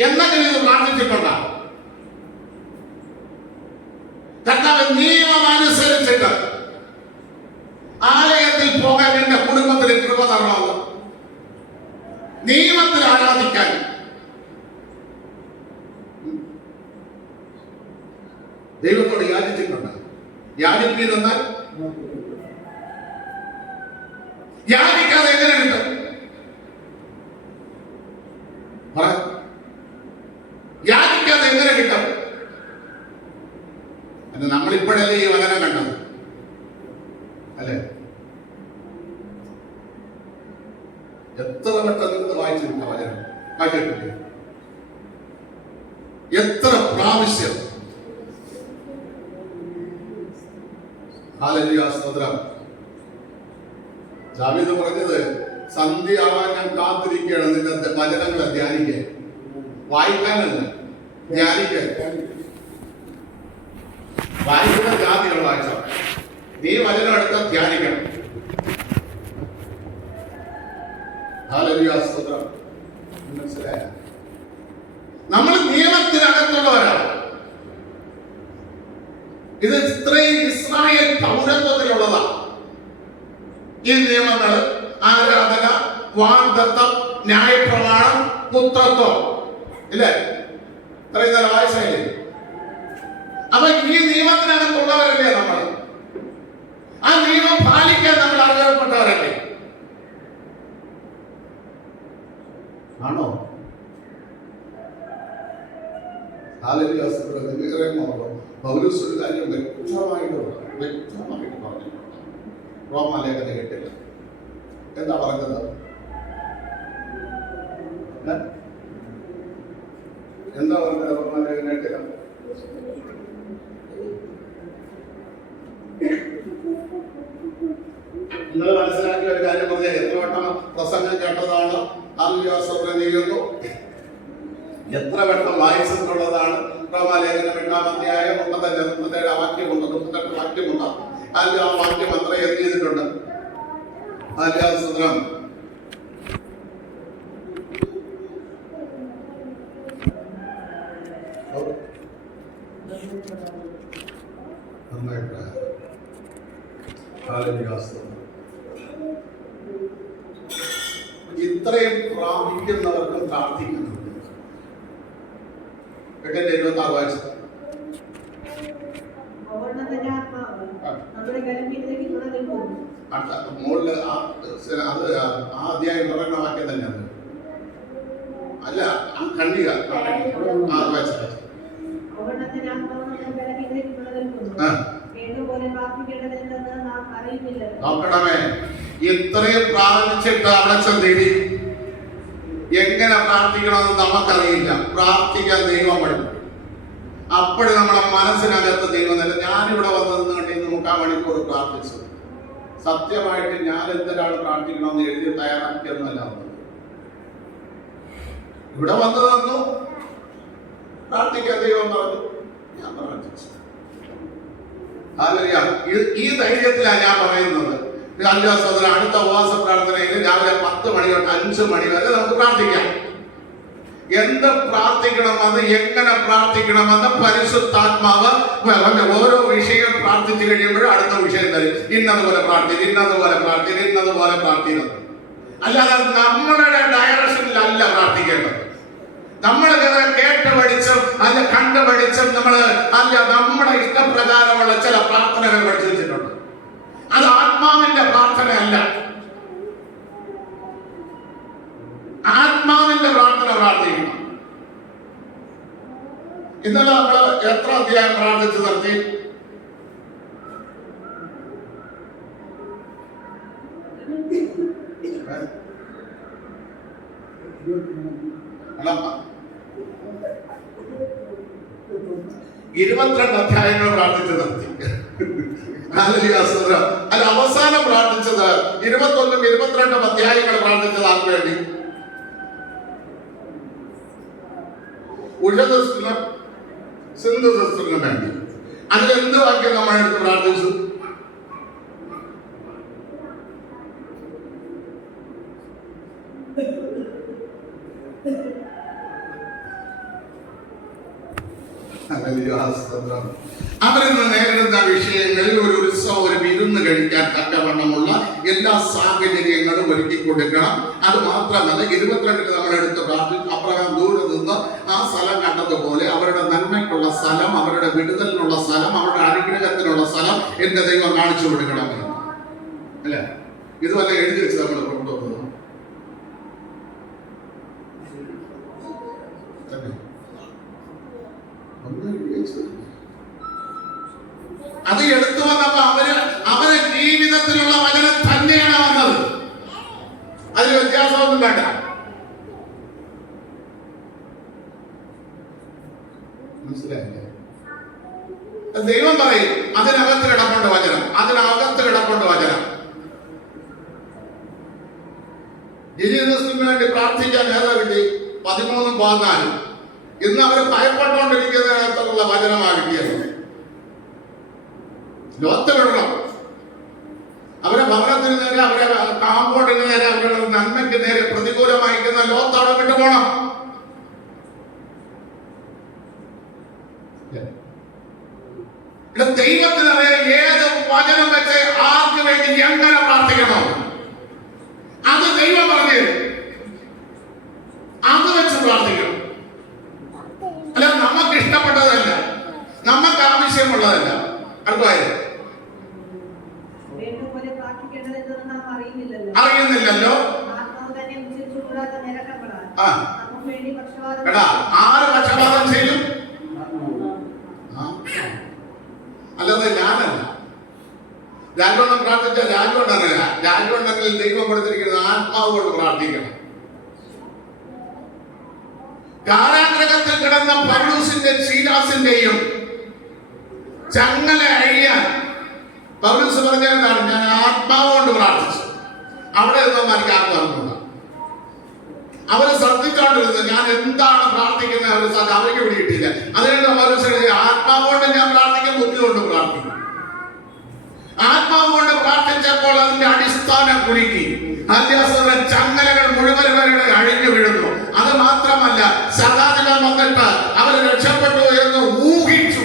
എന്തെങ്കിലും ഇത് പ്രാർത്ഥിച്ചിട്ടുണ്ടോ? കർത്താവ് നിയമം അനുസരിച്ചിട്ട് ആലയത്തിൽ പോകാൻ എന്റെ കുടുംബത്തിന് കൃപ തരണമെന്ന്, നിയമത്തിൽ ആരാധിക്കാൻ ദൈവത്തോട് യാചിച്ചിട്ടുണ്ട്. യാചിപ്പിരുന്നാൽ യാചിക്കാതെ എങ്ങനെ കിട്ടും? യാചിക്കാതെ എങ്ങനെ കിട്ടും? എന്ന് നമ്മളിപ്പോഴല്ലേ ഈ വചനം കണ്ടത് അല്ലേ? എത്ര വട്ടം നിന്ന് വായിച്ചിട്ടുണ്ട് വചനം? വായിച്ചിട്ടില്ലേ? എത്ര പ്രാവശ്യം? ഹല്ലേലൂയ, സ്തോത്രം. ദാവീദ് പറഞ്ഞത്, സന്ധ്യയാവാൻ ഞാൻ കാത്തിരിക്കുകയാണ് നിന്റെ വചനങ്ങളെ ധ്യാനിക്കാൻ. വായിക്കാനല്ല, ധ്യാനിക്കാൻ. വായിക്കുന്ന ജാതികൾ വായിച്ചോ. നീ വചനം എടുത്ത് ധ്യാനിക്കണം. ഹല്ലേലൂയ, സ്തോത്രം. മനസ്സിലായ? നമ്മൾ നിയമത്തിനകത്തുള്ളവരാണ്. ഇത് ഇത്രയും ഇസ്രായേൽ പൗരത്വത്തിലുള്ളതാണ്. ഈ നിയമങ്ങൾ, ആരാധന, വാഗ്ദത്തം, ന്യായപ്രമാണം, പുത്രത്വം, ഇല്ലേ? ഇത്രയും നേരം വായിച്ചല്ലേ? അപ്പൊ ഈ നിയമത്തിനകത്തുള്ളവരല്ലേ നമ്മൾ? ആ നിയമം പാലിക്കാൻ നമ്മൾ അർഹതപ്പെട്ടവരല്ലേ? ആണോ? പൗലോസ് ഒരു കാര്യം വ്യക്തമായിട്ട് പറഞ്ഞിട്ടുണ്ട്. റോമാലേഖനം 8 എന്താ പറഞ്ഞത്? എന്താ പറഞ്ഞത്? റോമാലേഖനം 8 നിങ്ങൾ മനസ്സിലാക്കിയ ഒരു കാര്യം പറഞ്ഞാൽ എത്ര വട്ടം പ്രസംഗം കേട്ടതാണ്? നീങ്ങുന്നു, എത്ര വട്ടം വായിച്ചിട്ടുള്ളതാണ്? റോമാലേഖനം 8-ാം അധ്യായം 37 വാക്യമുണ്ട്, 38 വാക്യമുണ്ട്. അതിൽ ആ വാക്യം അത്ര എന്ത് ചെയ്തിട്ടുണ്ട്? സുദ്രം ഇത്രയും പ്രാപിക്കുന്നവർക്കും പ്രാർത്ഥിക്കുന്നുണ്ട്. 8:26 വായിച്ചു. മുകളില് അത് ആ അധ്യായം പറയുന്ന വാക്യം തന്നെയാണ്. അല്ല, കണ്ണിക നോക്കണമേ. ഇത്രയും പ്രാർത്ഥിച്ചിട്ട് അവിടെ ചെന്നേരി എങ്ങനെ പ്രാർത്ഥിക്കണമെന്ന് നമുക്കറിയില്ല. പ്രാർത്ഥിക്കാൻ ദൈവം പഠിക്കും. അപ്പോഴും നമ്മുടെ മനസ്സിനകത്ത് ദൈവം തന്നെ. ഞാനിവിടെ വന്നതെന്ന് കണ്ടി 3/4 മണിക്കൂർ പ്രാർത്ഥിച്ചു. സത്യമായിട്ട് ഞാൻ എന്തിനാണ് പ്രാർത്ഥിക്കണമെന്ന് എഴുതി തയ്യാറാക്കിയൊന്നുമല്ല വന്നത്. ഇവിടെ വന്നു തന്നു, പ്രാർത്ഥിക്കാൻ ദൈവം പറഞ്ഞു, ഞാൻ പ്രാർത്ഥിച്ചു. ഈ ധൈര്യത്തിലാണ് ഞാൻ പറയുന്നത്. അടുത്ത ഉപവാസ പ്രാർത്ഥനയിൽ രാവിലെ 10 മണി തൊട്ട് 5 മണി വരെ നമുക്ക് പ്രാർത്ഥിക്കാം. എന്ത് പ്രാർത്ഥിക്കണമെന്ന്, എങ്ങനെ പ്രാർത്ഥിക്കണമെന്ന് പരിശുദ്ധാത്മാവ് ഓരോ വിഷയം പ്രാർത്ഥിച്ചു കഴിയുമ്പോഴും അടുത്ത വിഷയം തരും. ഇന്നതുപോലെ പ്രാർത്ഥിക്കും, ഇന്നതുപോലെ പ്രാർത്ഥിക്കും, ഇന്നതുപോലെ പ്രാർത്ഥിക്കണം. അല്ലാതെ നമ്മളുടെ ഡയറക്ഷനിലല്ല പ്രാർത്ഥിക്കേണ്ടത്. നമ്മൾ കേട്ട് പഠിച്ചും അല്ല കണ്ടു പഠിച്ചും നമ്മുടെ ഇഷ്ടപ്രകാരമുള്ള ചില പ്രാർത്ഥനകൾ പഠിച്ചു വെച്ചിട്ടുണ്ട്. അത് ആത്മാവിന്റെ പ്രാർത്ഥനയല്ല. ആത്മാവിന്റെ പ്രാർത്ഥന പ്രാർത്ഥിക്കണം. ഇന്നലെ നമ്മള് എത്ര അധ്യായം പ്രാർത്ഥിച്ചു നിർത്തി? ഇരുപത്തിരണ്ട് അധ്യായങ്ങൾ പ്രാർത്ഥിച്ചു നിർത്തി. അല്ല, അവസാനം പ്രാർത്ഥിച്ചത് 21-ഉം 22-ഉം അധ്യായങ്ങൾ പ്രാർത്ഥിച്ചത് ആർക്ക് വേണ്ടി? ഉഷദസ്റ്റിനും സിന്ധുദസ്റ്റിനും വേണ്ടി. അതിലെന്ത് വാക്യം നമ്മൾ എടുത്ത് പ്രാർത്ഥിച്ചു? അവരിന്ന് നേരിടുന്ന വിഷയങ്ങളിൽ ഒരു ഉത്സവം, ഒരു വിരുന്ന് കഴിക്കാൻ തക്കവണ്ണമുള്ള എല്ലാ സാഹചര്യങ്ങളും ഒരുക്കി കൊടുക്കണം. അത് മാത്രമല്ല, 22-ന് നമ്മളെടുത്ത് പ്രാർത്ഥിച്ചു. അബ്രഹാം ദൂരെ നിന്ന് ആ സ്ഥലം കണ്ടതുപോലെ അവരുടെ നന്മയ്ക്കുള്ള സ്ഥലം, അവരുടെ വിടുതലിനുള്ള സ്ഥലം, അവരുടെ അനുഗ്രഹത്തിനുള്ള സ്ഥലം എന്റെ ദൈവം കാണിച്ചു കൊടുക്കണമെന്ന്. അല്ലേ? ഇതുവല്ല എഴുതി വെച്ച് നമ്മൾ കൊണ്ടുവന്നത്. അത് എടുത്തു വന്നപ്പോ അവരെ ജീവിതത്തിലുള്ള വചനം തന്നെയാണ് വന്നത്. അതിൽ വ്യത്യാസമൊന്നും വേണ്ട. മനസ്സിലായില്ലേ? ദൈവം പറയും അതിനകത്ത് കിടപ്പുണ്ട് വചനം, അതിനകത്ത് കിടപ്പുണ്ട് വചനം. ജീസസിന് വേണ്ടി പ്രാർത്ഥിക്കാൻ ഏതാ കിട്ടി? 13-ഉം 14-ഉം. ഇന്ന് അവർ ഭയപ്പെട്ടുകൊണ്ടിരിക്കുന്നതിനകത്തുള്ള വചനമാണ് കിട്ടിയത്. ലോത്ത് വിടണം, ഭവനത്തിന് നേരെ, അവരെ കാമ്പൗണ്ടിന് നേരെ, അവരുടെ നന്മയ്ക്ക് നേരെ പ്രതികൂലമായിരിക്കുന്ന ലോത്ത് അവിടെ വിട്ടു പോണം. ദൈവത്തിനറിയാം ഏത് വചനം വെച്ച് ആർക്ക് വേണ്ടി എങ്ങനെ പ്രാർത്ഥിക്കണോ അത് ദൈവം പറഞ്ഞു അത് വെച്ച് പ്രാർത്ഥിക്കണം. അല്ല നമുക്ക് ഇഷ്ടപ്പെട്ടതല്ല, നമുക്ക് ആവശ്യമുള്ളതല്ല. അടുത്തായത് അറിയുന്നില്ലല്ലോ. എടാ ആര് പക്ഷപാതം ചെയ്യും? അല്ലാതെ ഞാനല്ല. രാജവണ്ണം പ്രാർത്ഥിച്ച രാജവണ്ണല്ല. രാജവണ്ണത്തിൽ ദൈവം കൊടുത്തിരിക്കുന്നത് ആത്മാവ് കൊണ്ട് പ്രാർത്ഥിക്കണം. കാരാഗ്രഹത്തിൽ കിടന്ന പൗലോസിന്റെ ശീലാസിന്റെയും ചങ്ങല അഴിയാൻ പൗലോസ് പറഞ്ഞതാണ്, ഞാൻ ആത്മാവ് കൊണ്ട് പ്രാർത്ഥിച്ചു. അവിടെ നിന്നും എനിക്ക് ആത്മാവുണ്ട്. അവര് ശ്രദ്ധിച്ചോണ്ടിരുന്നത് ഞാൻ എന്താണ് പ്രാർത്ഥിക്കുന്നത് അവർക്ക് പിടികിട്ടില്ല. അതുകൊണ്ട് പൗലോസ് ആത്മാവ് കൊണ്ട് ഞാൻ പ്രാർത്ഥിക്കും, ബുദ്ധി കൊണ്ട് പ്രാർത്ഥിക്കും. ആത്മാവ് കൊണ്ട് പ്രാർത്ഥിച്ചപ്പോൾ അതിന്റെ അടിസ്ഥാനം കുലുക്കി. അതിന്റെ ചങ്ങലകൾ മുഴുവൻ പേരുടെ അഴിഞ്ഞു വീഴുന്നു. അത് മാത്രമല്ല, സദാചാരം വന്നിട്ട് അവർ രക്ഷപ്പെട്ടു എന്ന് ഊഹിച്ചു.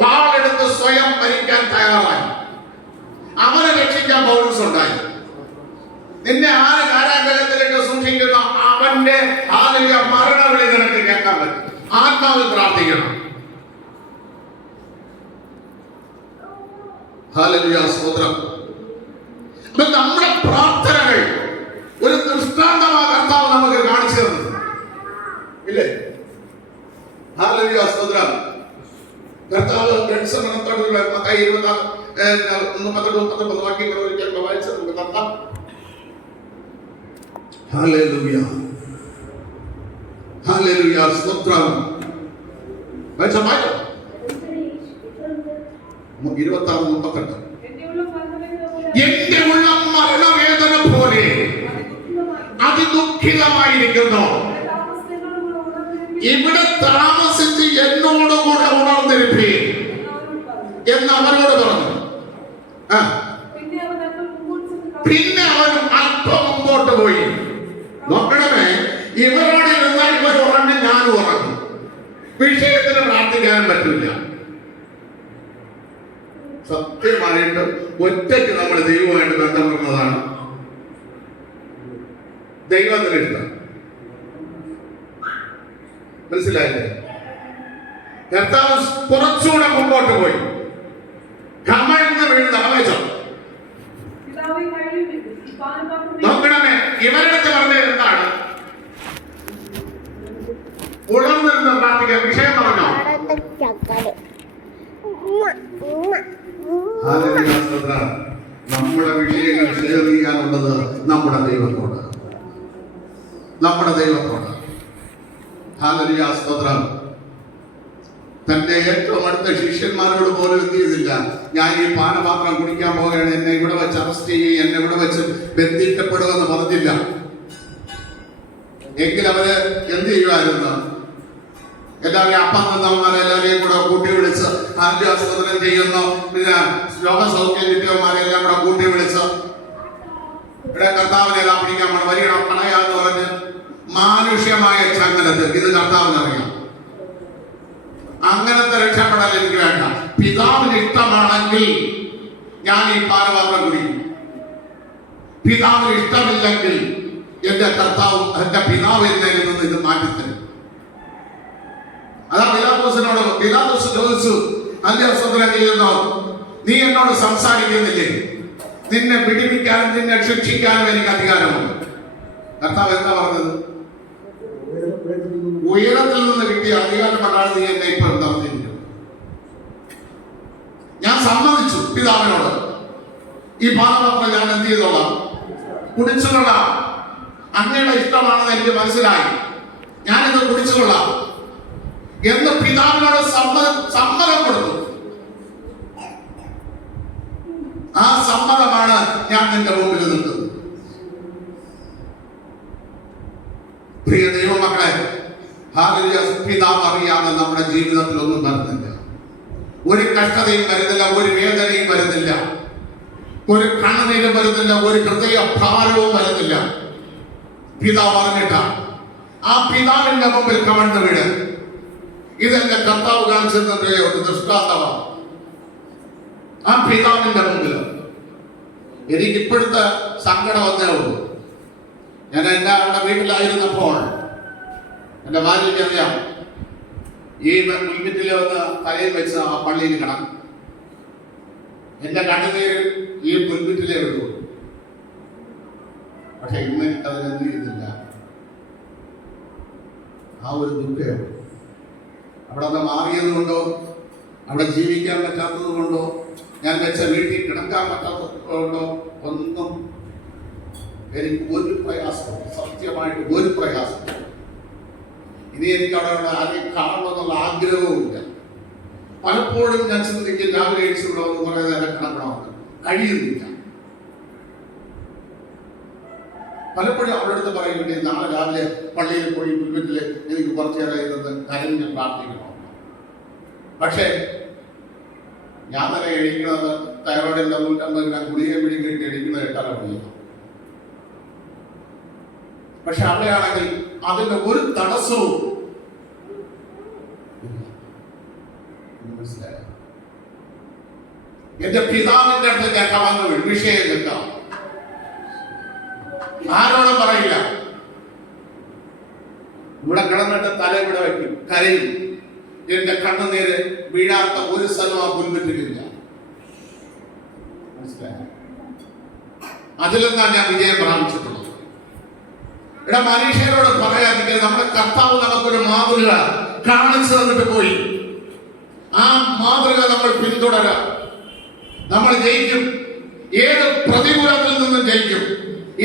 വാളെടുത്ത് സ്വയം മരിക്കാൻ തയ്യാറായി. അവരെ രക്ഷിക്കാൻ പൗലോസ് ഉണ്ടായി. നിന്നെ ആര് കാരാഗ്രഹത്തിലേക്ക് സൂക്ഷിക്കുന്ന അവന്റെ ആദ്യ മരണവിളി നിനക്ക് കേൾക്കാൻ പറ്റും. ആത്മാവിൽ പ്രാർത്ഥിക്കണം. ഹല്ലേലൂയ, സ്തോത്രം. അപ്പൊ നമ്മുടെ പ്രാർത്ഥനകൾ ഒരു ദൃഷ്ടാന്തമായ കർത്താവ് നമുക്ക് കാണിച്ചു തന്നു ഇല്ലേ? ഹല്ലേലൂയ, സ്തോത്രം. കർത്താവ് ഗെത്സമനത്തോട് മത്തായി 20:19 വാക്യങ്ങൾ ഒരിക്കൽ വായിച്ചു നമുക്ക് നോക്കാം. ഹല്ലേലൂയ, ഹല്ലേലൂയ, സ്തോത്രം. വായിച്ചോ 26:38. എന്റെ ഉള്ളം മരണവേദന പോലെ അതിദുഃഖിതമായിരിക്കുന്നു. ഇവിടെ താമസിച്ച് എന്നോടുകൂടെ ഉണർന്നിരിപ്പീൻ എന്ന് അവരോട് പറഞ്ഞു. പിന്നെ അവൻ അല്പം മുമ്പോട്ട് പോയി. നോക്കണമേ, ഇവരോട് ഇരുന്നാൽ ഇവർ ഉറങ്ങി, ഞാൻ ഉറങ്ങും. വിഷയത്തിന് പ്രാർത്ഥിക്കാനും പറ്റില്ല. സത്യമായിട്ട് ഒറ്റയ്ക്ക് നമ്മൾ ദൈവമായിട്ട് ബന്ധപ്പെടുന്നതാണ് ദൈവത്തിന് ഇഷ്ടം. മനസ്സിലായില്ലേ? കർത്താവ് കുറച്ചുകൂടെ മുമ്പോട്ട് പോയി. കമഴ്ന്ന് വീഴുന്ന ആവേശം നോക്കണമേ. ഇവരുടെ പറഞ്ഞത് എന്താണ്? ഉണർന്നിരുന്ന പ്രാർത്ഥിക്കാൻ വിഷയം പറഞ്ഞോ? നമ്മുടെ വിഷയങ്ങൾ ഷെയർ ചെയ്യാനുള്ളത് നമ്മുടെ ദൈവത്തോട്. ഹല്ലേലൂയ, സ്തോത്രം. തന്റെ ഏറ്റവും അടുത്ത ശിഷ്യന്മാരോട് പോലും എന്ത് ചെയ്തില്ല, ഞാൻ ഈ പാനപാത്രം കുടിക്കാൻ പോവുകയാണ്, എന്നെ ഇവിടെ വെച്ച് അറസ്റ്റ് ചെയ്യുകയും എന്നെ ഇവിടെ വെച്ച് ബന്ധിക്കപ്പെടുമെന്ന് പറഞ്ഞില്ല. എങ്കിൽ അവര് എന്ത് ചെയ്യുമായിരുന്നു? എല്ലാവരെയും അപ്പം തന്നവന്മാരെ എല്ലാവരെയും കൂടെ കൂട്ടി വിളിച്ച് ആദ്യാസ്തോത്രം ചെയ്യുന്നു. പിന്നെ രോഗസൗഖ്യം കിട്ടിയവന്മാരെല്ലാം കൂടെ കൂട്ടി വിളിച്ച് ഇവിടെ കർത്താവിനെ എല്ലാം പിടിക്കാൻ വരികണം പണയാന്ന് പറഞ്ഞ് മാനുഷ്യമായ ചങ്ങലത്ത്. ഇത് കർത്താവിനറിയാം. അങ്ങനത്തെ രക്ഷപ്പെടാൻ എനിക്ക് വേണ്ട. പിതാവിന് ഇഷ്ടമാണെങ്കിൽ ഞാൻ ഈ പാനപാത്രം കുടിക്കും. പിതാവിന് ഇഷ്ടമില്ലെങ്കിൽ എന്റെ കർത്താവ്, എന്റെ പിതാവ് എന്നെ നിന്ന് ഇത് മാറ്റിത്തരും. അതാ പിലാത്തോസ് ചോദിച്ചു, അന്ത്യസ്വതന്ത്രം ചെയ്യുന്നു, നീ എന്നോട് സംസാരിക്കുന്നില്ലേ? നിന്നെ പിടിപ്പിക്കാനും നിന്നെ ശിക്ഷിക്കാനും എനിക്ക് അധികാരമുണ്ട്. കർത്താവ് എന്താ പറഞ്ഞത്? ഉയരത്തിൽ നിന്ന് കിട്ടിയ അധികാരം കൊണ്ടാണ് നീ എന്നെ ഇപ്പോൾ നടത്തിയിരിക്കുന്നത്. ഞാൻ സമ്മതിച്ചു പിതാവിനോട്, ഈ പാനപാത്രം ഞാൻ എന്ത് ചെയ്തോളാം, കുടിച്ചുകൊള്ളാം. അങ്ങയുടെ ഇഷ്ടമാണെന്ന് എനിക്ക് മനസ്സിലായി, ഞാനിത് കുടിച്ചുകൊള്ളാം എന്ന് പിതാവിനോട് സമ്മതം കൊടുത്തു. ആ സമ്മതമാണ് ഞാൻ നിന്റെ മുമ്പിൽ നിൽക്കുന്നത്. പ്രിയ ദൈവമക്കളെ, ഹല്ലേലൂയ, പിതാവ് അറിയാതെ നമ്മുടെ ജീവിതത്തിൽ ഒന്നും വരുന്നില്ല. ഒരു കഷ്ടതയും വരുന്നില്ല, ഒരു വേദനയും വരുന്നില്ല. ഒരു കണ്ണുനീരും വരുന്നില്ല, ഒരു ഹൃദയ ഭാരവും വരുന്നില്ല. പിതാവ് അറിഞ്ഞിട്ട ആ പിതാവിന്റെ മുമ്പിൽ കമഴ്ന്നു വീട്. ഇതെന്റെ കർത്താവ് കാണിച്ചതിന്റെ ഒരു ദൃഷ്ടാന്തമാണ്. ആ പിതാവിന്റെ മുമ്പിൽ എനിക്ക് ഇപ്പോഴത്തെ സങ്കടം വന്നേ ഉള്ളൂ. ഞാൻ അവിടെ വീട്ടിലായിരുന്നപ്പോൾ എന്റെ ഭാര്യയ്ക്ക് അറിയാം, ഈ മുൻപിറ്റിൽ വന്ന് തലയിൽ വെച്ച് ആ പള്ളിയിൽ കിടക്കും. എന്റെ കണ്ണുനീര് ഈ മുൻപിറ്റിലേ ഉള്ളൂ. പക്ഷെ ഇന്ന് അതിനെന്ത് ചെയ്യുന്നില്ല. ആ ഒരു ദുഃഖം അവിടെ നിന്ന് മാറിയത് കൊണ്ടോ, അവിടെ ജീവിക്കാൻ പറ്റാത്തത് കൊണ്ടോ, ഞാൻ വെച്ച വീട്ടിൽ കിടക്കാൻ പറ്റാത്തത് കൊണ്ടോ ഒന്നും എനിക്ക് ഒരു പ്രയാസം, സത്യമായിട്ട് ഒരു പ്രയാസം. ഇനി എനിക്ക് അവിടെ ആരെയും കാണണമെന്നുള്ള ആഗ്രഹവുമില്ല. പലപ്പോഴും ഞാൻ ചിന്തിക്കും, രാവിലെ എഴുതിവിടെ വന്ന് കുറെ നേരം കിടക്കണമെന്ന് കഴിയുന്നില്ല. പലപ്പോഴും അവരുടെ അടുത്ത് പറയുന്നുണ്ട്, നാളെ രാവിലെ പള്ളിയിൽ പോയി പുൽപ്പറ്റില് എനിക്ക് കുറച്ചു നേരം ഇരുന്ന് കരഞ്ഞ് പ്രാർത്ഥിക്കണം. പക്ഷേ ഞാൻ തന്നെ എഴുതിക്കുന്നത് തൈറോയിഡിൽ 150 ഗ്രാം ഗുളിക പിടിക്കിട്ട് എഴുതിക്കുന്നത് 8:30 മണിയാണ്. പക്ഷെ അവിടെയാണെങ്കിൽ അതിന്റെ ഒരു തടസ്സവും മനസ്സിലായ. എന്റെ പിതാവിന്റെ അടുത്ത് ഞാൻ കടന്നു വിഷയം കേൾക്കാം, ആരോടും പറയില്ല. ഇവിടെ കിടന്നിട്ട് തല ഇവിടെ വയ്ക്കും, കരയും. എന്റെ കണ്ണുനീര് വീഴാത്ത ഒരു സ്ഥലം ആ പുൽപ്പറ്റിലില്ല. മനസ്സിലായ. അതിൽ നിന്നാണ് ഞാൻ വിജയം പ്രാപിച്ചിട്ടുള്ളത്. ഇവിടെ മനുഷ്യരോട് പറയാതിരിക്കുക, നമ്മുടെ കർത്താവ് നമുക്കൊരു മാതൃക കാണിച്ചു തന്നിട്ട് പോയി. ആ മാതൃക നമ്മൾ പിന്തുടരാം. നമ്മൾ ജയിക്കും. ഏത് പ്രതികൂലത്തിൽ നിന്നും ജയിക്കും.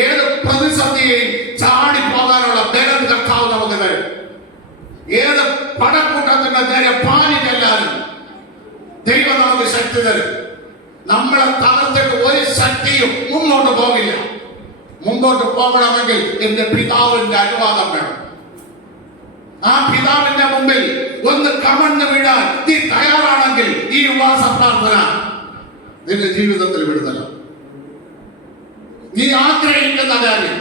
ഏത് പ്രതിസന്ധിയെയും ചാടി പോകാനുള്ള ബലം കർത്താവ് നമുക്ക് തരും. ഏത് പടക്കൂട്ടത്തിന്റെ നേരെ പാഞ്ഞു ചെല്ലാനും ദൈവം നമുക്ക് ശക്തി തരും. നമ്മളെ തകർത്തിട്ട് ഒരു ശക്തിയും മുന്നോട്ട് പോകില്ല. മുമ്പോട്ട് പോകണമെങ്കിൽ എന്റെ പിതാവിന്റെ അനുവാദം വേണം. ആ പിതാവിന്റെ മുമ്പിൽ ഒന്ന് കമഴ്ന്ന് വീഴാൻ നീ തയ്യാറാണെങ്കിൽ ഈ ഉപവാസ പ്രാർത്ഥന നിന്റെ ജീവിതത്തിൽ വിടുതല. നീ ആഗ്രഹിക്കുന്ന കാര്യം,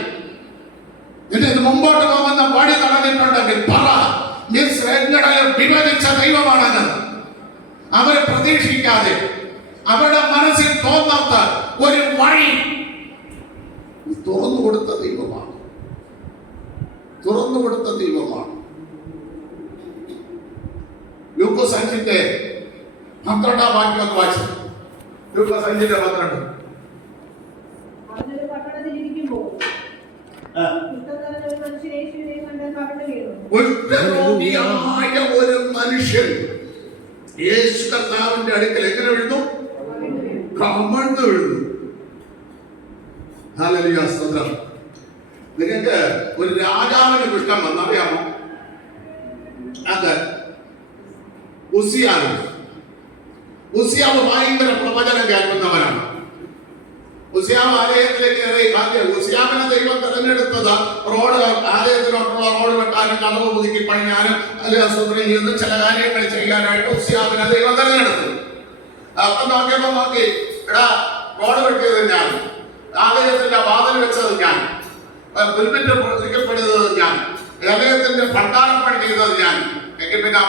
നിന്റെ മുമ്പോട്ട് പോകുന്ന വഴി നടന്നിട്ടുണ്ടെങ്കിൽ പറ, വിഭജിച്ച ദൈവമാണെന്ന്. അവരെ പ്രതീക്ഷിക്കാതെ അവരുടെ മനസ്സിൽ തോന്നാത്ത ഒരു വഴി തുറന്നു കൊടുത്ത ദൈവമാണ്. തുറന്നു കൊടുത്ത ദൈവമാണ്. ലൂക്കോസ് 5-ന്റെ 12-ാം വാക്യം ഒന്ന് വായിച്ചു. ലൂക്കോസ് 5-ന്റെ 12. ഒരു മനുഷ്യൻ യേശു കർത്താവിന്റെ അടുക്കൽ എങ്ങനെ എഴുതും? കമഴ്ന്ന് എഴുതും. ഹല്ലേലൂയ, സ്തോത്രം. നിങ്ങൾക്ക് ഒരു രാജാവിന് ദുഷ്ടം വന്നറിയാമോ? അത് ഉസിയാവ്. ഉസിയാവ് ഭയങ്കര പ്രവചനം കേൾക്കുന്നവരാണ്. ഉസിയാവ് ആലയത്തിലേക്ക് കയറി. ഉസിയാവിനെ ദൈവം തിരഞ്ഞെടുത്തത് ആലയത്തിലോട്ടുള്ള റോഡ് വെട്ടാനും കടവ് പുതുക്കി പണിയാനും അല്ലെങ്കിൽ ചെയ്ത് ചില കാര്യങ്ങൾ ചെയ്യാനായിട്ട് ഉസിയാവിനെ ദൈവം തിരഞ്ഞെടുത്തു. അപ്പൊ നോക്കിയപ്പോ നോക്കി, എടാ, റോഡ് വെട്ടിയത് ഞാൻ, ആലയത്തിന്റെ വാതിൽ വെച്ചത് ഞാൻ, പുൽപ്പിറ്റ് പ്രതിക്കപ്പെടുന്നത് ഞാൻ, ആലയത്തിന്റെ ഭണ്ഡാരപ്പണി ചെയ്തത് ഞാൻ, എങ്കിൽ പിന്നെ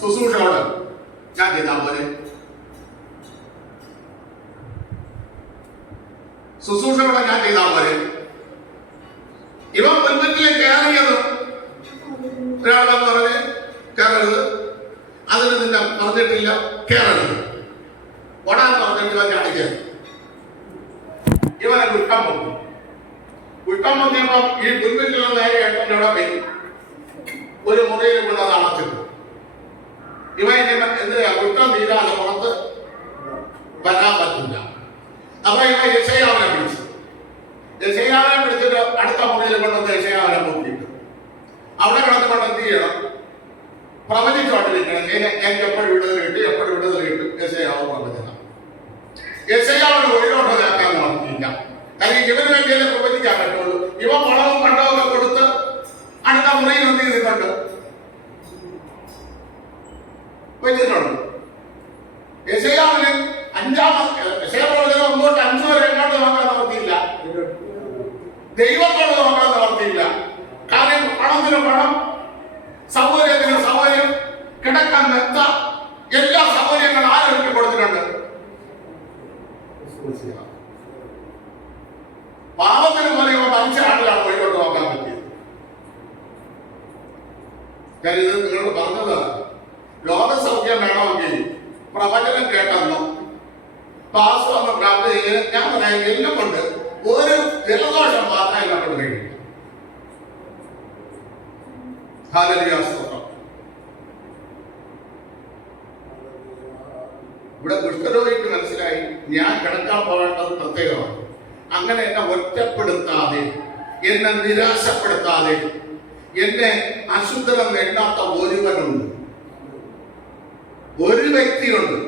ശുശ്രൂഷയോട് ഞാൻ ചെയ്താൽ പോലെ. ശുശ്രൂഷയോടെ ഞാൻ ചെയ്താൽ പോലെ. ഇവൻ പുൽപ്പറ്റിലേക്ക് കയറിയത് ഒരാളെന്ന് പറഞ്ഞ് കയറരുത്, അതിന് നിന്നെ പറഞ്ഞിട്ടില്ല കയറരുത്, ഓടാൻ പറഞ്ഞിട്ട് ഇവൻ കാണിക്കരുത്. ഇവനെ കുറ്റം പൊങ്ങി. കുറ്റം പൊങ്ങിയപ്പോ ഈ പുൽപ്പറ്റിലുള്ള നേരെ ഏട്ടൻ്റെ പോയി ഒരു മുറിയിൽ കൊണ്ടത് അടച്ചിട്ടു. ഇവൻ എന്തിനാ കുറ്റം തീരാതെ പുറത്ത് വരാൻ പറ്റില്ല. അപ്പൊ ഇവ യെശയ്യാവിനെ പിടിച്ചു. യെശയ്യാവിനെ പിടിച്ചിട്ട് അടുത്ത മുറിയിൽ കൊണ്ടുവന്ന് യെശയ്യാവിനെ പൊക്കിയിട്ടു. അവിടെ കിടന്നുകൊണ്ട് എന്ത് ചെയ്യണം? പ്രവചിച്ചോണ്ടിരിക്കണം. എനിക്ക് എപ്പോഴും വിടുതൽ കിട്ടി, എപ്പോഴും വിടുതൽ കിട്ടും. യെശയ്യാവ് പ്രവചനം. യെശയ്യാവിന് ഒഴിലോട്ട് നേക്കാൻ നടത്തിയില്ല. കാര്യം ഇവന് വേണ്ടിയല്ലേ പ്രവചിക്കാൻ പറ്റുള്ളൂ. ഇവ പണവും പണ്ടവും ഒക്കെ കൊടുത്ത് അടുത്ത മുറിയിൽ എന്ത് ചെയ്തിട്ടുണ്ട്? വെച്ചിട്ടുണ്ട്. യെശയ്യാവിന് 5-ാം 5 ദൈവത്തോട് നോക്കാൻ നിവർത്തിയില്ല. കാര്യം പണത്തിന് പണം, സൗകര്യത്തിന് സൗകര്യം, കിടക്കാൻ മെത്ത, എല്ലാ സൗകര്യങ്ങളും ആരൊക്കെ കൊടുത്തിട്ടുണ്ട്. പാപത്തിന് പോലെ മനുഷ്യ ആട്ടിലാണ് വഴിയോട്ട് നോക്കാൻ പറ്റിയത്. ഞാൻ ഇത് നിങ്ങളോട് പറഞ്ഞത്, ലോകസൗഖ്യം വേണമെങ്കിൽ പ്രവചനം കേട്ടെന്നോ പാസ് വന്ന പ്രാപ്തി ഞാൻ പറയാൻ എല്ലാം കൊണ്ട് ഒരു ജലദോഷം മാത്രം എല്ലാം കൊണ്ട് കഴിയും. ഇവിടെ കുഷ്ഠരോഗിക്ക് മനസ്സിലായി ഞാൻ കിടക്കാൻ പോകേണ്ടത് പ്രത്യേകമാണ്. അങ്ങനെ എന്നെ ഒറ്റപ്പെടുത്താതെ, എന്നെ നിരാശപ്പെടുത്താതെ, എന്നെ അശുദ്ധമെന്ന് എണ്ണാത്ത ഒരുവനുണ്ട്, ഒരു വ്യക്തിയുണ്ട്.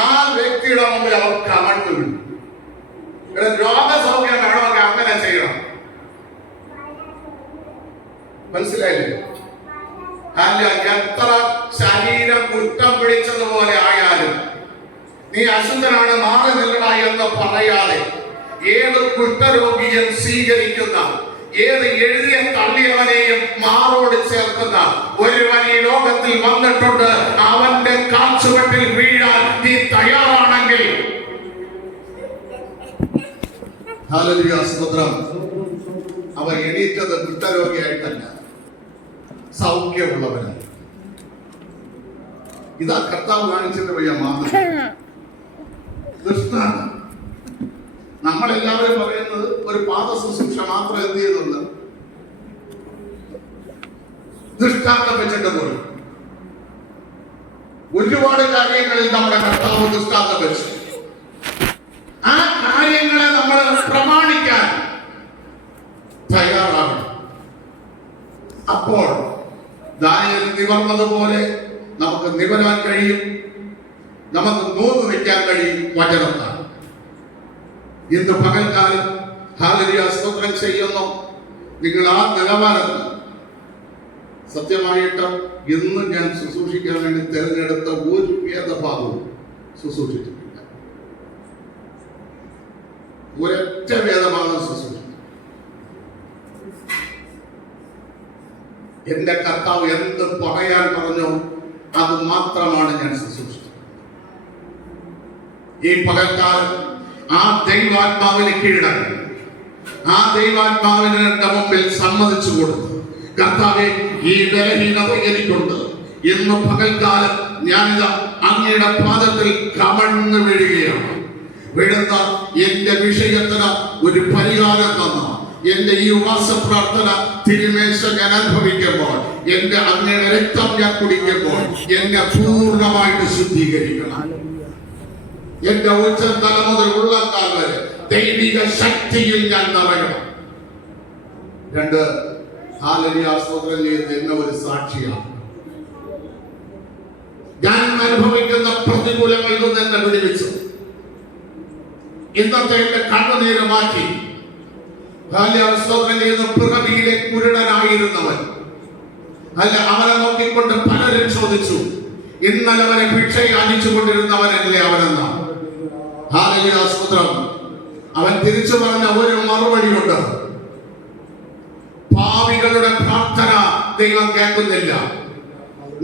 ആ വ്യക്തിയുടെ മുമ്പിൽ അവർ കമഴ്ന്നു വീണു. ഇവിടെ രോഗസൗഖ്യം വേണമെങ്കിൽ അങ്ങനെ ചെയ്യണം. മനസ്സിലായില്ലേ? അല്ല, എത്ര ശരീരം കുറ്റം പിടിച്ചതുപോലെ ആയാലും നീ അശുദ്ധനാണ്, മാറി നില്ലടാ എന്ന് പറയാതെ ഏത് കുഷ്ഠരോഗിയും സ്വീകരിക്കുന്ന, ഏത് എഴുതിയ തള്ളിയവനെയും മാറോട് ചേർക്കുന്ന ഒരുവൻ ഈ ലോകത്തിൽ വന്നിട്ടുണ്ട്. അവന്റെ കാൽച്ചുവട്ടിൽ വീഴാൻ നീ തയ്യാറാണെങ്കിൽ അവൻ എണീറ്റത് കുഷ്ഠരോഗിയായിട്ടല്ല, സൗഖ്യമുള്ളവനാണ്. ഇതാ കർത്താവ് കാണിച്ചിട്ട് പോയ മാതൃക. ദൃഷ്ടാന്തം. നമ്മളെല്ലാവരും പറയുന്നത് ഒരു പാദ ശുശ്രൂഷ മാത്രം എന്ത് ചെയ്യുന്നുണ്ട്, ദൃഷ്ടാന്തം വെച്ചിട്ട് പോയി. ഒരുപാട് കാര്യങ്ങളിൽ നമ്മുടെ കർത്താവ് ദൃഷ്ടാന്തം വെച്ചു. ആ കാര്യങ്ങളെ നമ്മൾ പ്രമാണിക്കാൻ തയ്യാറാകണം. അപ്പോൾ ദാനിയേൽ നിവർന്നതുപോലെ നമുക്ക് നിവരാൻ കഴിയും, നമുക്ക് നോന്നു നിൽക്കാൻ കഴിയും വചനത്താൽ. ഇന്ന് പകൽക്കാലം ഹല്ലേലൂയ സ്തോത്രം ചെയ്യുന്നു. നിങ്ങൾ ആ നിലവാരത്തിൽ സത്യമായിട്ട് ഇന്ന് ഞാൻ ശുശ്രൂഷിക്കാൻ വേണ്ടി തിരഞ്ഞെടുത്ത ഒരു വേദഭാഗവും ശുശ്രൂഷിച്ചിട്ടില്ല. ഒരൊറ്റ വേദഭാഗം ശുശ്രൂഷിച്ചു. എന്റെ കർത്താവ് എന്ത് പറയാൻ പറഞ്ഞോ അത് മാത്രമാണ് ഞാൻ ശുശ്രൂഷിച്ചത്. ഈ പകൽക്കാലം ആ ദൈവാത്മാവിന് കീഴടങ്ങി, ആ ദൈവാത്മാവിന് മുമ്പിൽ സമ്മതിച്ചു കൊടുത്തു. കർത്താവേ, ഈ ബലഹീനത എനിക്കുണ്ട്. ഇന്ന് പകൽക്കാലം ഞാനിതാ അങ്ങയുടെ പാദത്തിൽ കമഴ്ന്നു വീഴുകയാണ്. വീഴുന്ന എന്റെ വിഷയത്തിന് ഒരു പരിഹാരം തന്ന എന്റെ ഈ ഉപവാസ പ്രാർത്ഥന തിരുമേശ ഞാൻ അനുഭവിക്കുമ്പോൾ, എന്റെ അങ്ങയുടെ രക്തം ഞാൻ കുടിക്കുമ്പോൾ എന്നെ പൂർണ്ണമായിട്ട് ശുദ്ധീകരിക്കണം. എന്റെ ഉച്ചതല മുതൽ ഉള്ളക്കാൽ വരെ ദൈവിക ശക്തിയിൽ ഞാൻ നിറയണം. രണ്ട്, ഹല്ലേലൂയ സ്തോത്രം ചെയ്യുന്ന എന്നെ ഒരു സാക്ഷിയാണ്. ഞാൻ അനുഭവിക്കുന്ന പ്രതികൂലങ്ങളിൽ നിന്ന് എന്നെ വിടുവിച്ചു. ഇന്നത്തെ എന്റെ കണ്ണുനീര് മാറ്റി. പിറവിയിലെ കുരുടനായിരുന്നവൻ അല്ല, അവനെ നോക്കിക്കൊണ്ട് പലരും ചോദിച്ചു, ഇന്നലെ വരെ ഭിക്ഷ യാചിച്ചു കൊണ്ടിരുന്നവനല്ലേ അവനെന്നാണ്. ഹല്ലേലൂയ സ്തോത്രം. അവൻ തിരിച്ചു പറഞ്ഞ ഒരു മറുപടിയുണ്ട്, പാപികളുടെ പ്രാർത്ഥന ദൈവം കേൾക്കുന്നില്ല,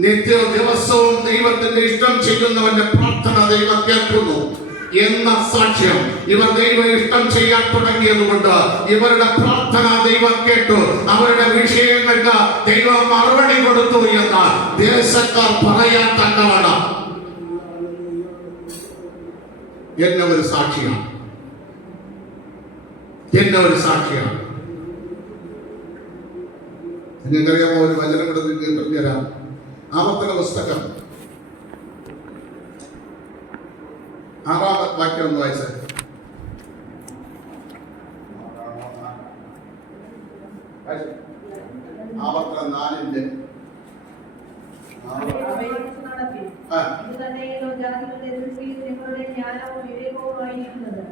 നിത്യ ദിവസവും ദൈവത്തിന്റെ ഇഷ്ടം ചെയ്യുന്നവന്റെ പ്രാർത്ഥന ദൈവം കേൾക്കുന്നു എന്ന സാക്ഷ്യം. ഇവർ ദൈവ ഇഷ്ടം ചെയ്യാൻ തുടങ്ങിയതുകൊണ്ട് ഇവരുടെ പ്രാർത്ഥന ദൈവം കേട്ടു, അവരുടെ വിഷയങ്ങൾക്ക് ദൈവം മറുപടി കൊടുത്തു എന്ന ദേശക്കാർ പറയാൻ തക്കവണ്ണം എന്നെ ഒരു സാക്ഷിയാണ്, എന്നെ ഒരു സാക്ഷിയാണ്. നിങ്ങൾക്കറിയാമോ, ഒരു വചനം കൂടെ നിങ്ങൾക്ക് പറഞ്ഞുതരാം. ആവർത്തന പുസ്തകം 6-ാമത്തെ വാക്യം ഒന്ന് വായിച്ചേ. ആവർത്തനം 4-ന്റെ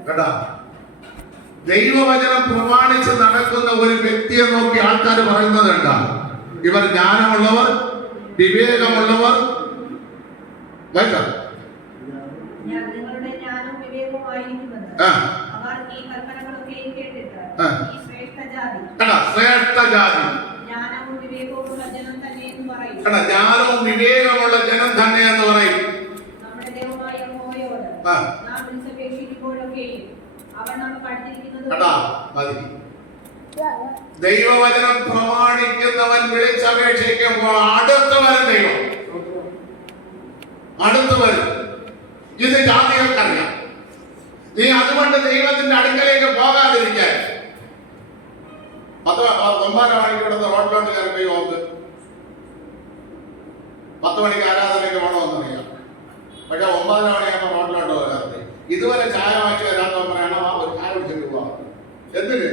കേട്ടാ. ദൈവവചനം പ്രമാണിച്ച് നടക്കുന്ന ഒരു വ്യക്തിയെ നോക്കി ആൾക്കാർ പറയുന്നത് എന്താ? ഇവർ ജ്ഞാനമുള്ളവർ, വിവേകമുള്ളവർ. അവർ ഈ കൽപ്പനകളൊക്കെയും കേട്ടിട്ട് ആ. ഈ ശ്രേഷ്ഠജാതി കണ്ട ശ്രേഷ്ഠ ജാതി, ജ്ഞാനവും വിവേകവുമുള്ള ജനം തന്നെ എന്ന് പറയും. കണ്ട ജ്ഞാനവും വിവേകമുള്ള ജനം തന്നെ എന്ന് പറയും. നമ്മുടെ ദൈവമായ യഹോവയോട് ആ. നാം വിളിച്ചപേക്ഷിക്കുമ്പോഴൊക്കെയും അവൻ നമുക്ക് അടുത്തിരിക്കുന്നത് കണ്ടാ മതി. ദൈവവചനം പ്രമാണിക്കുന്നവൻ വിളിച്ചപേക്ഷിക്കുമ്പോൾ അടുത്ത് വരും ദൈവം, അടുത്ത് വരും. ഇത് ജാതികൾക്കറിയാം. നീ അതുകൊണ്ട് ദൈവത്തിന്റെ അടുക്കലേക്ക് പോകാതിരിക്കാൻ 9 മണിക്ക് ഇവിടുന്ന് റോഡിലോട്ട് കയറി നോക്ക്. 10 മണിക്ക് ആരാധനയ്ക്ക് പോകണമെന്നറിയാം. പക്ഷെ 9 മണിയാകുമ്പോൾ റോഡിലോട്ട് പോകാറുണ്ട്. ഇതുവരെ ചായ വാങ്ങിച്ച് വരാത്തവൻ പറയണം, ആ ഒരു ചായ കുടിച്ചിട്ട് പോവാം. എന്തിന്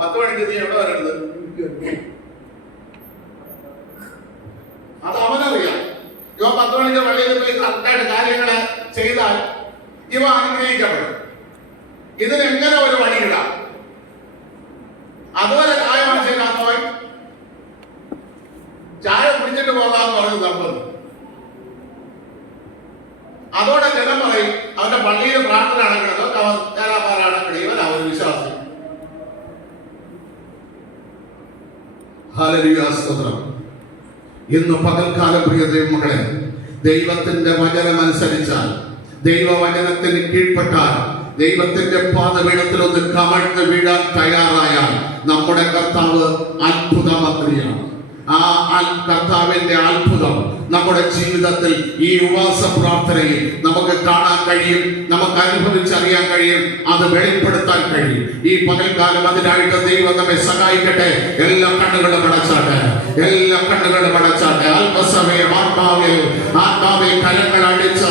10 മണിക്ക് നീ എവിടെ വരരുത്? അത് അവനറിയാം. ഇവ 10 മണിക്ക് പള്ളിയിൽ പോയി കറക്റ്റായിട്ട് കാര്യങ്ങളെ ചെയ്താൽ ഇവ അനുഗ്രഹിക്കപ്പെടും. ഇതിനെങ്ങനെ ഒരു വഴിയിടാം? അതുവരെ ചായ വാങ്ങിച്ചില്ലാത്തവൻ ചായ കുടിച്ചിട്ട് പോകാന്ന് പറഞ്ഞ് തമ്പത്. അതോടെ ജനം പറയും അവന്റെ പള്ളിയിൽ പ്രാർത്ഥന അടക്കണതോ അടക്കണം, ഇവൻ അവർ വിശ്വാസി. ഹല്ലേലൂയ, സ്തോത്രം. ഇന്ന് പകൽക്കാലം പ്രിയ ദൈവമക്കളെ, ദൈവത്തിന്റെ വചനമനുസരിച്ചാൽ, ദൈവവചനത്തിന് കീഴ്പ്പെട്ടാൽ, ദൈവത്തിന്റെ പാദപീഠത്തിൽ ഒന്ന് കമഴ്ന്ന് വീഴാൻ തയ്യാറായാൽ നമ്മുടെ കർത്താവ് അത്ഭുതമന്ത്രിയാണ്. ആ കർത്താവിന്റെ അത്ഭുതം നമ്മുടെ ജീവിതത്തിൽ ഈ ഉപവാസ പ്രാർത്ഥനയിൽ നമുക്ക് കാണാൻ കഴിയും, നമുക്ക് അനുഭവിച്ചറിയാൻ കഴിയും, അത് വെളിപ്പെടുത്താൻ കഴിയും. ഈ പകൽക്കാലം അതിനായിട്ട് ദൈവം നമ്മെ സഹായിക്കട്ടെ. എല്ലാ കണ്ണുകളും അടച്ചാട്ടെ, എല്ലാ കണ്ണുകളും അടച്ചാട്ടെ. അല്പസമയം ആത്മാവിൽ കരങ്ങൾ അടിച്ച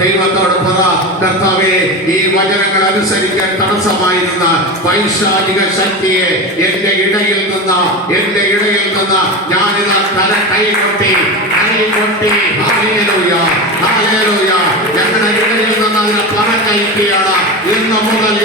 ദൈവത്തോട് പറ, കർത്താവേ, ഈ വചനങ്ങൾ അനുസരിക്കാൻ തടസ്സമായിരുന്ന പൈശാചിക ശക്തിയെ എന്റെ ഇടയിൽ നിന്ന് ഞാനിതാ കൈകൊട്ടി. Hallelujah, hallelujah. ഞങ്ങളുടെ ഇടയിൽ നിന്ന് അതിനെ പറഞ്ഞയക്കുകയാണ്. ഇന്ന് മുതൽ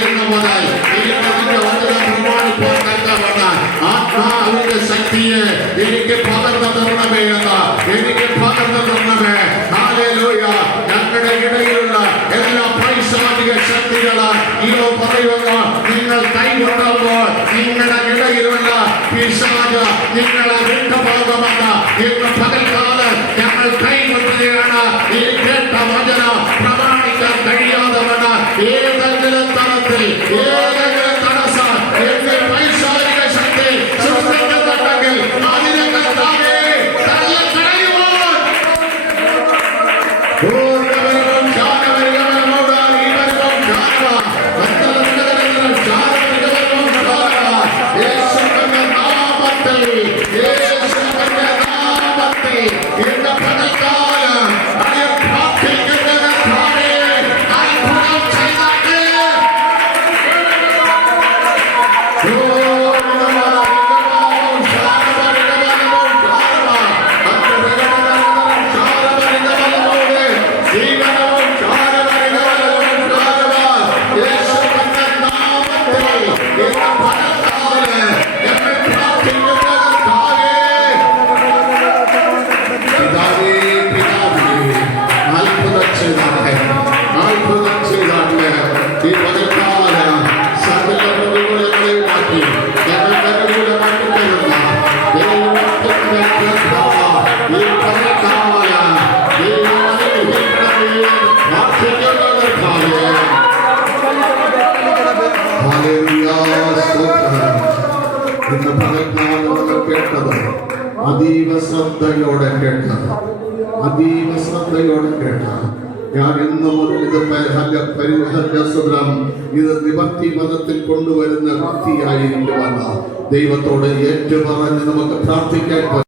ആത്മാവിന്റെ ശക്തിയെ എനിക്ക് പകർന്നു തരണമേ എന്ന്, എനിക്ക് പകർന്നു തരണമേ. ഹല്ലേലൂയ. ഞങ്ങളുടെ ഇടയിലുള്ള എല്ലാ പൈശാചിക ശക്തികള് ഇവ പറയുന്നു, നിങ്ങൾ കൈകൊണ്ടുമ്പോൾ നിങ്ങളുടെ ഇടയിലുള്ള പിശാച് നിങ്ങളെ വിട്ടുപോകുമെന്ന് ഇന്ന് പകൽക്കാലം ഞങ്ങൾ കൈകൊള്ളുകയാണ്. ഈ കേട്ട വചനം പ്രമാണിക്കാൻ കഴിയാത്തവണ് ഏതെങ്കിലും തരത്തിൽ ഏതെങ്കിലും തടസ്സം എന്റെ പൈശാചിക ശക്തി സൃഷ്ടിക്കുന്നുണ്ടെങ്കിൽ അതിനെ കർത്താവേ തള്ളിക്കളയുമോ. അതീവ ശ്രദ്ധയോടെ കേട്ടത്. ഞാൻ ഇന്ന് മുതൽ ഇത് നിവർത്തി പദത്തിൽ കൊണ്ടുവരുന്ന ഭക്തിയായിരിക്കുമെന്ന് ദൈവത്തോട് ഏറ്റുപറഞ്ഞ് നമുക്ക് പ്രാർത്ഥിക്കാൻ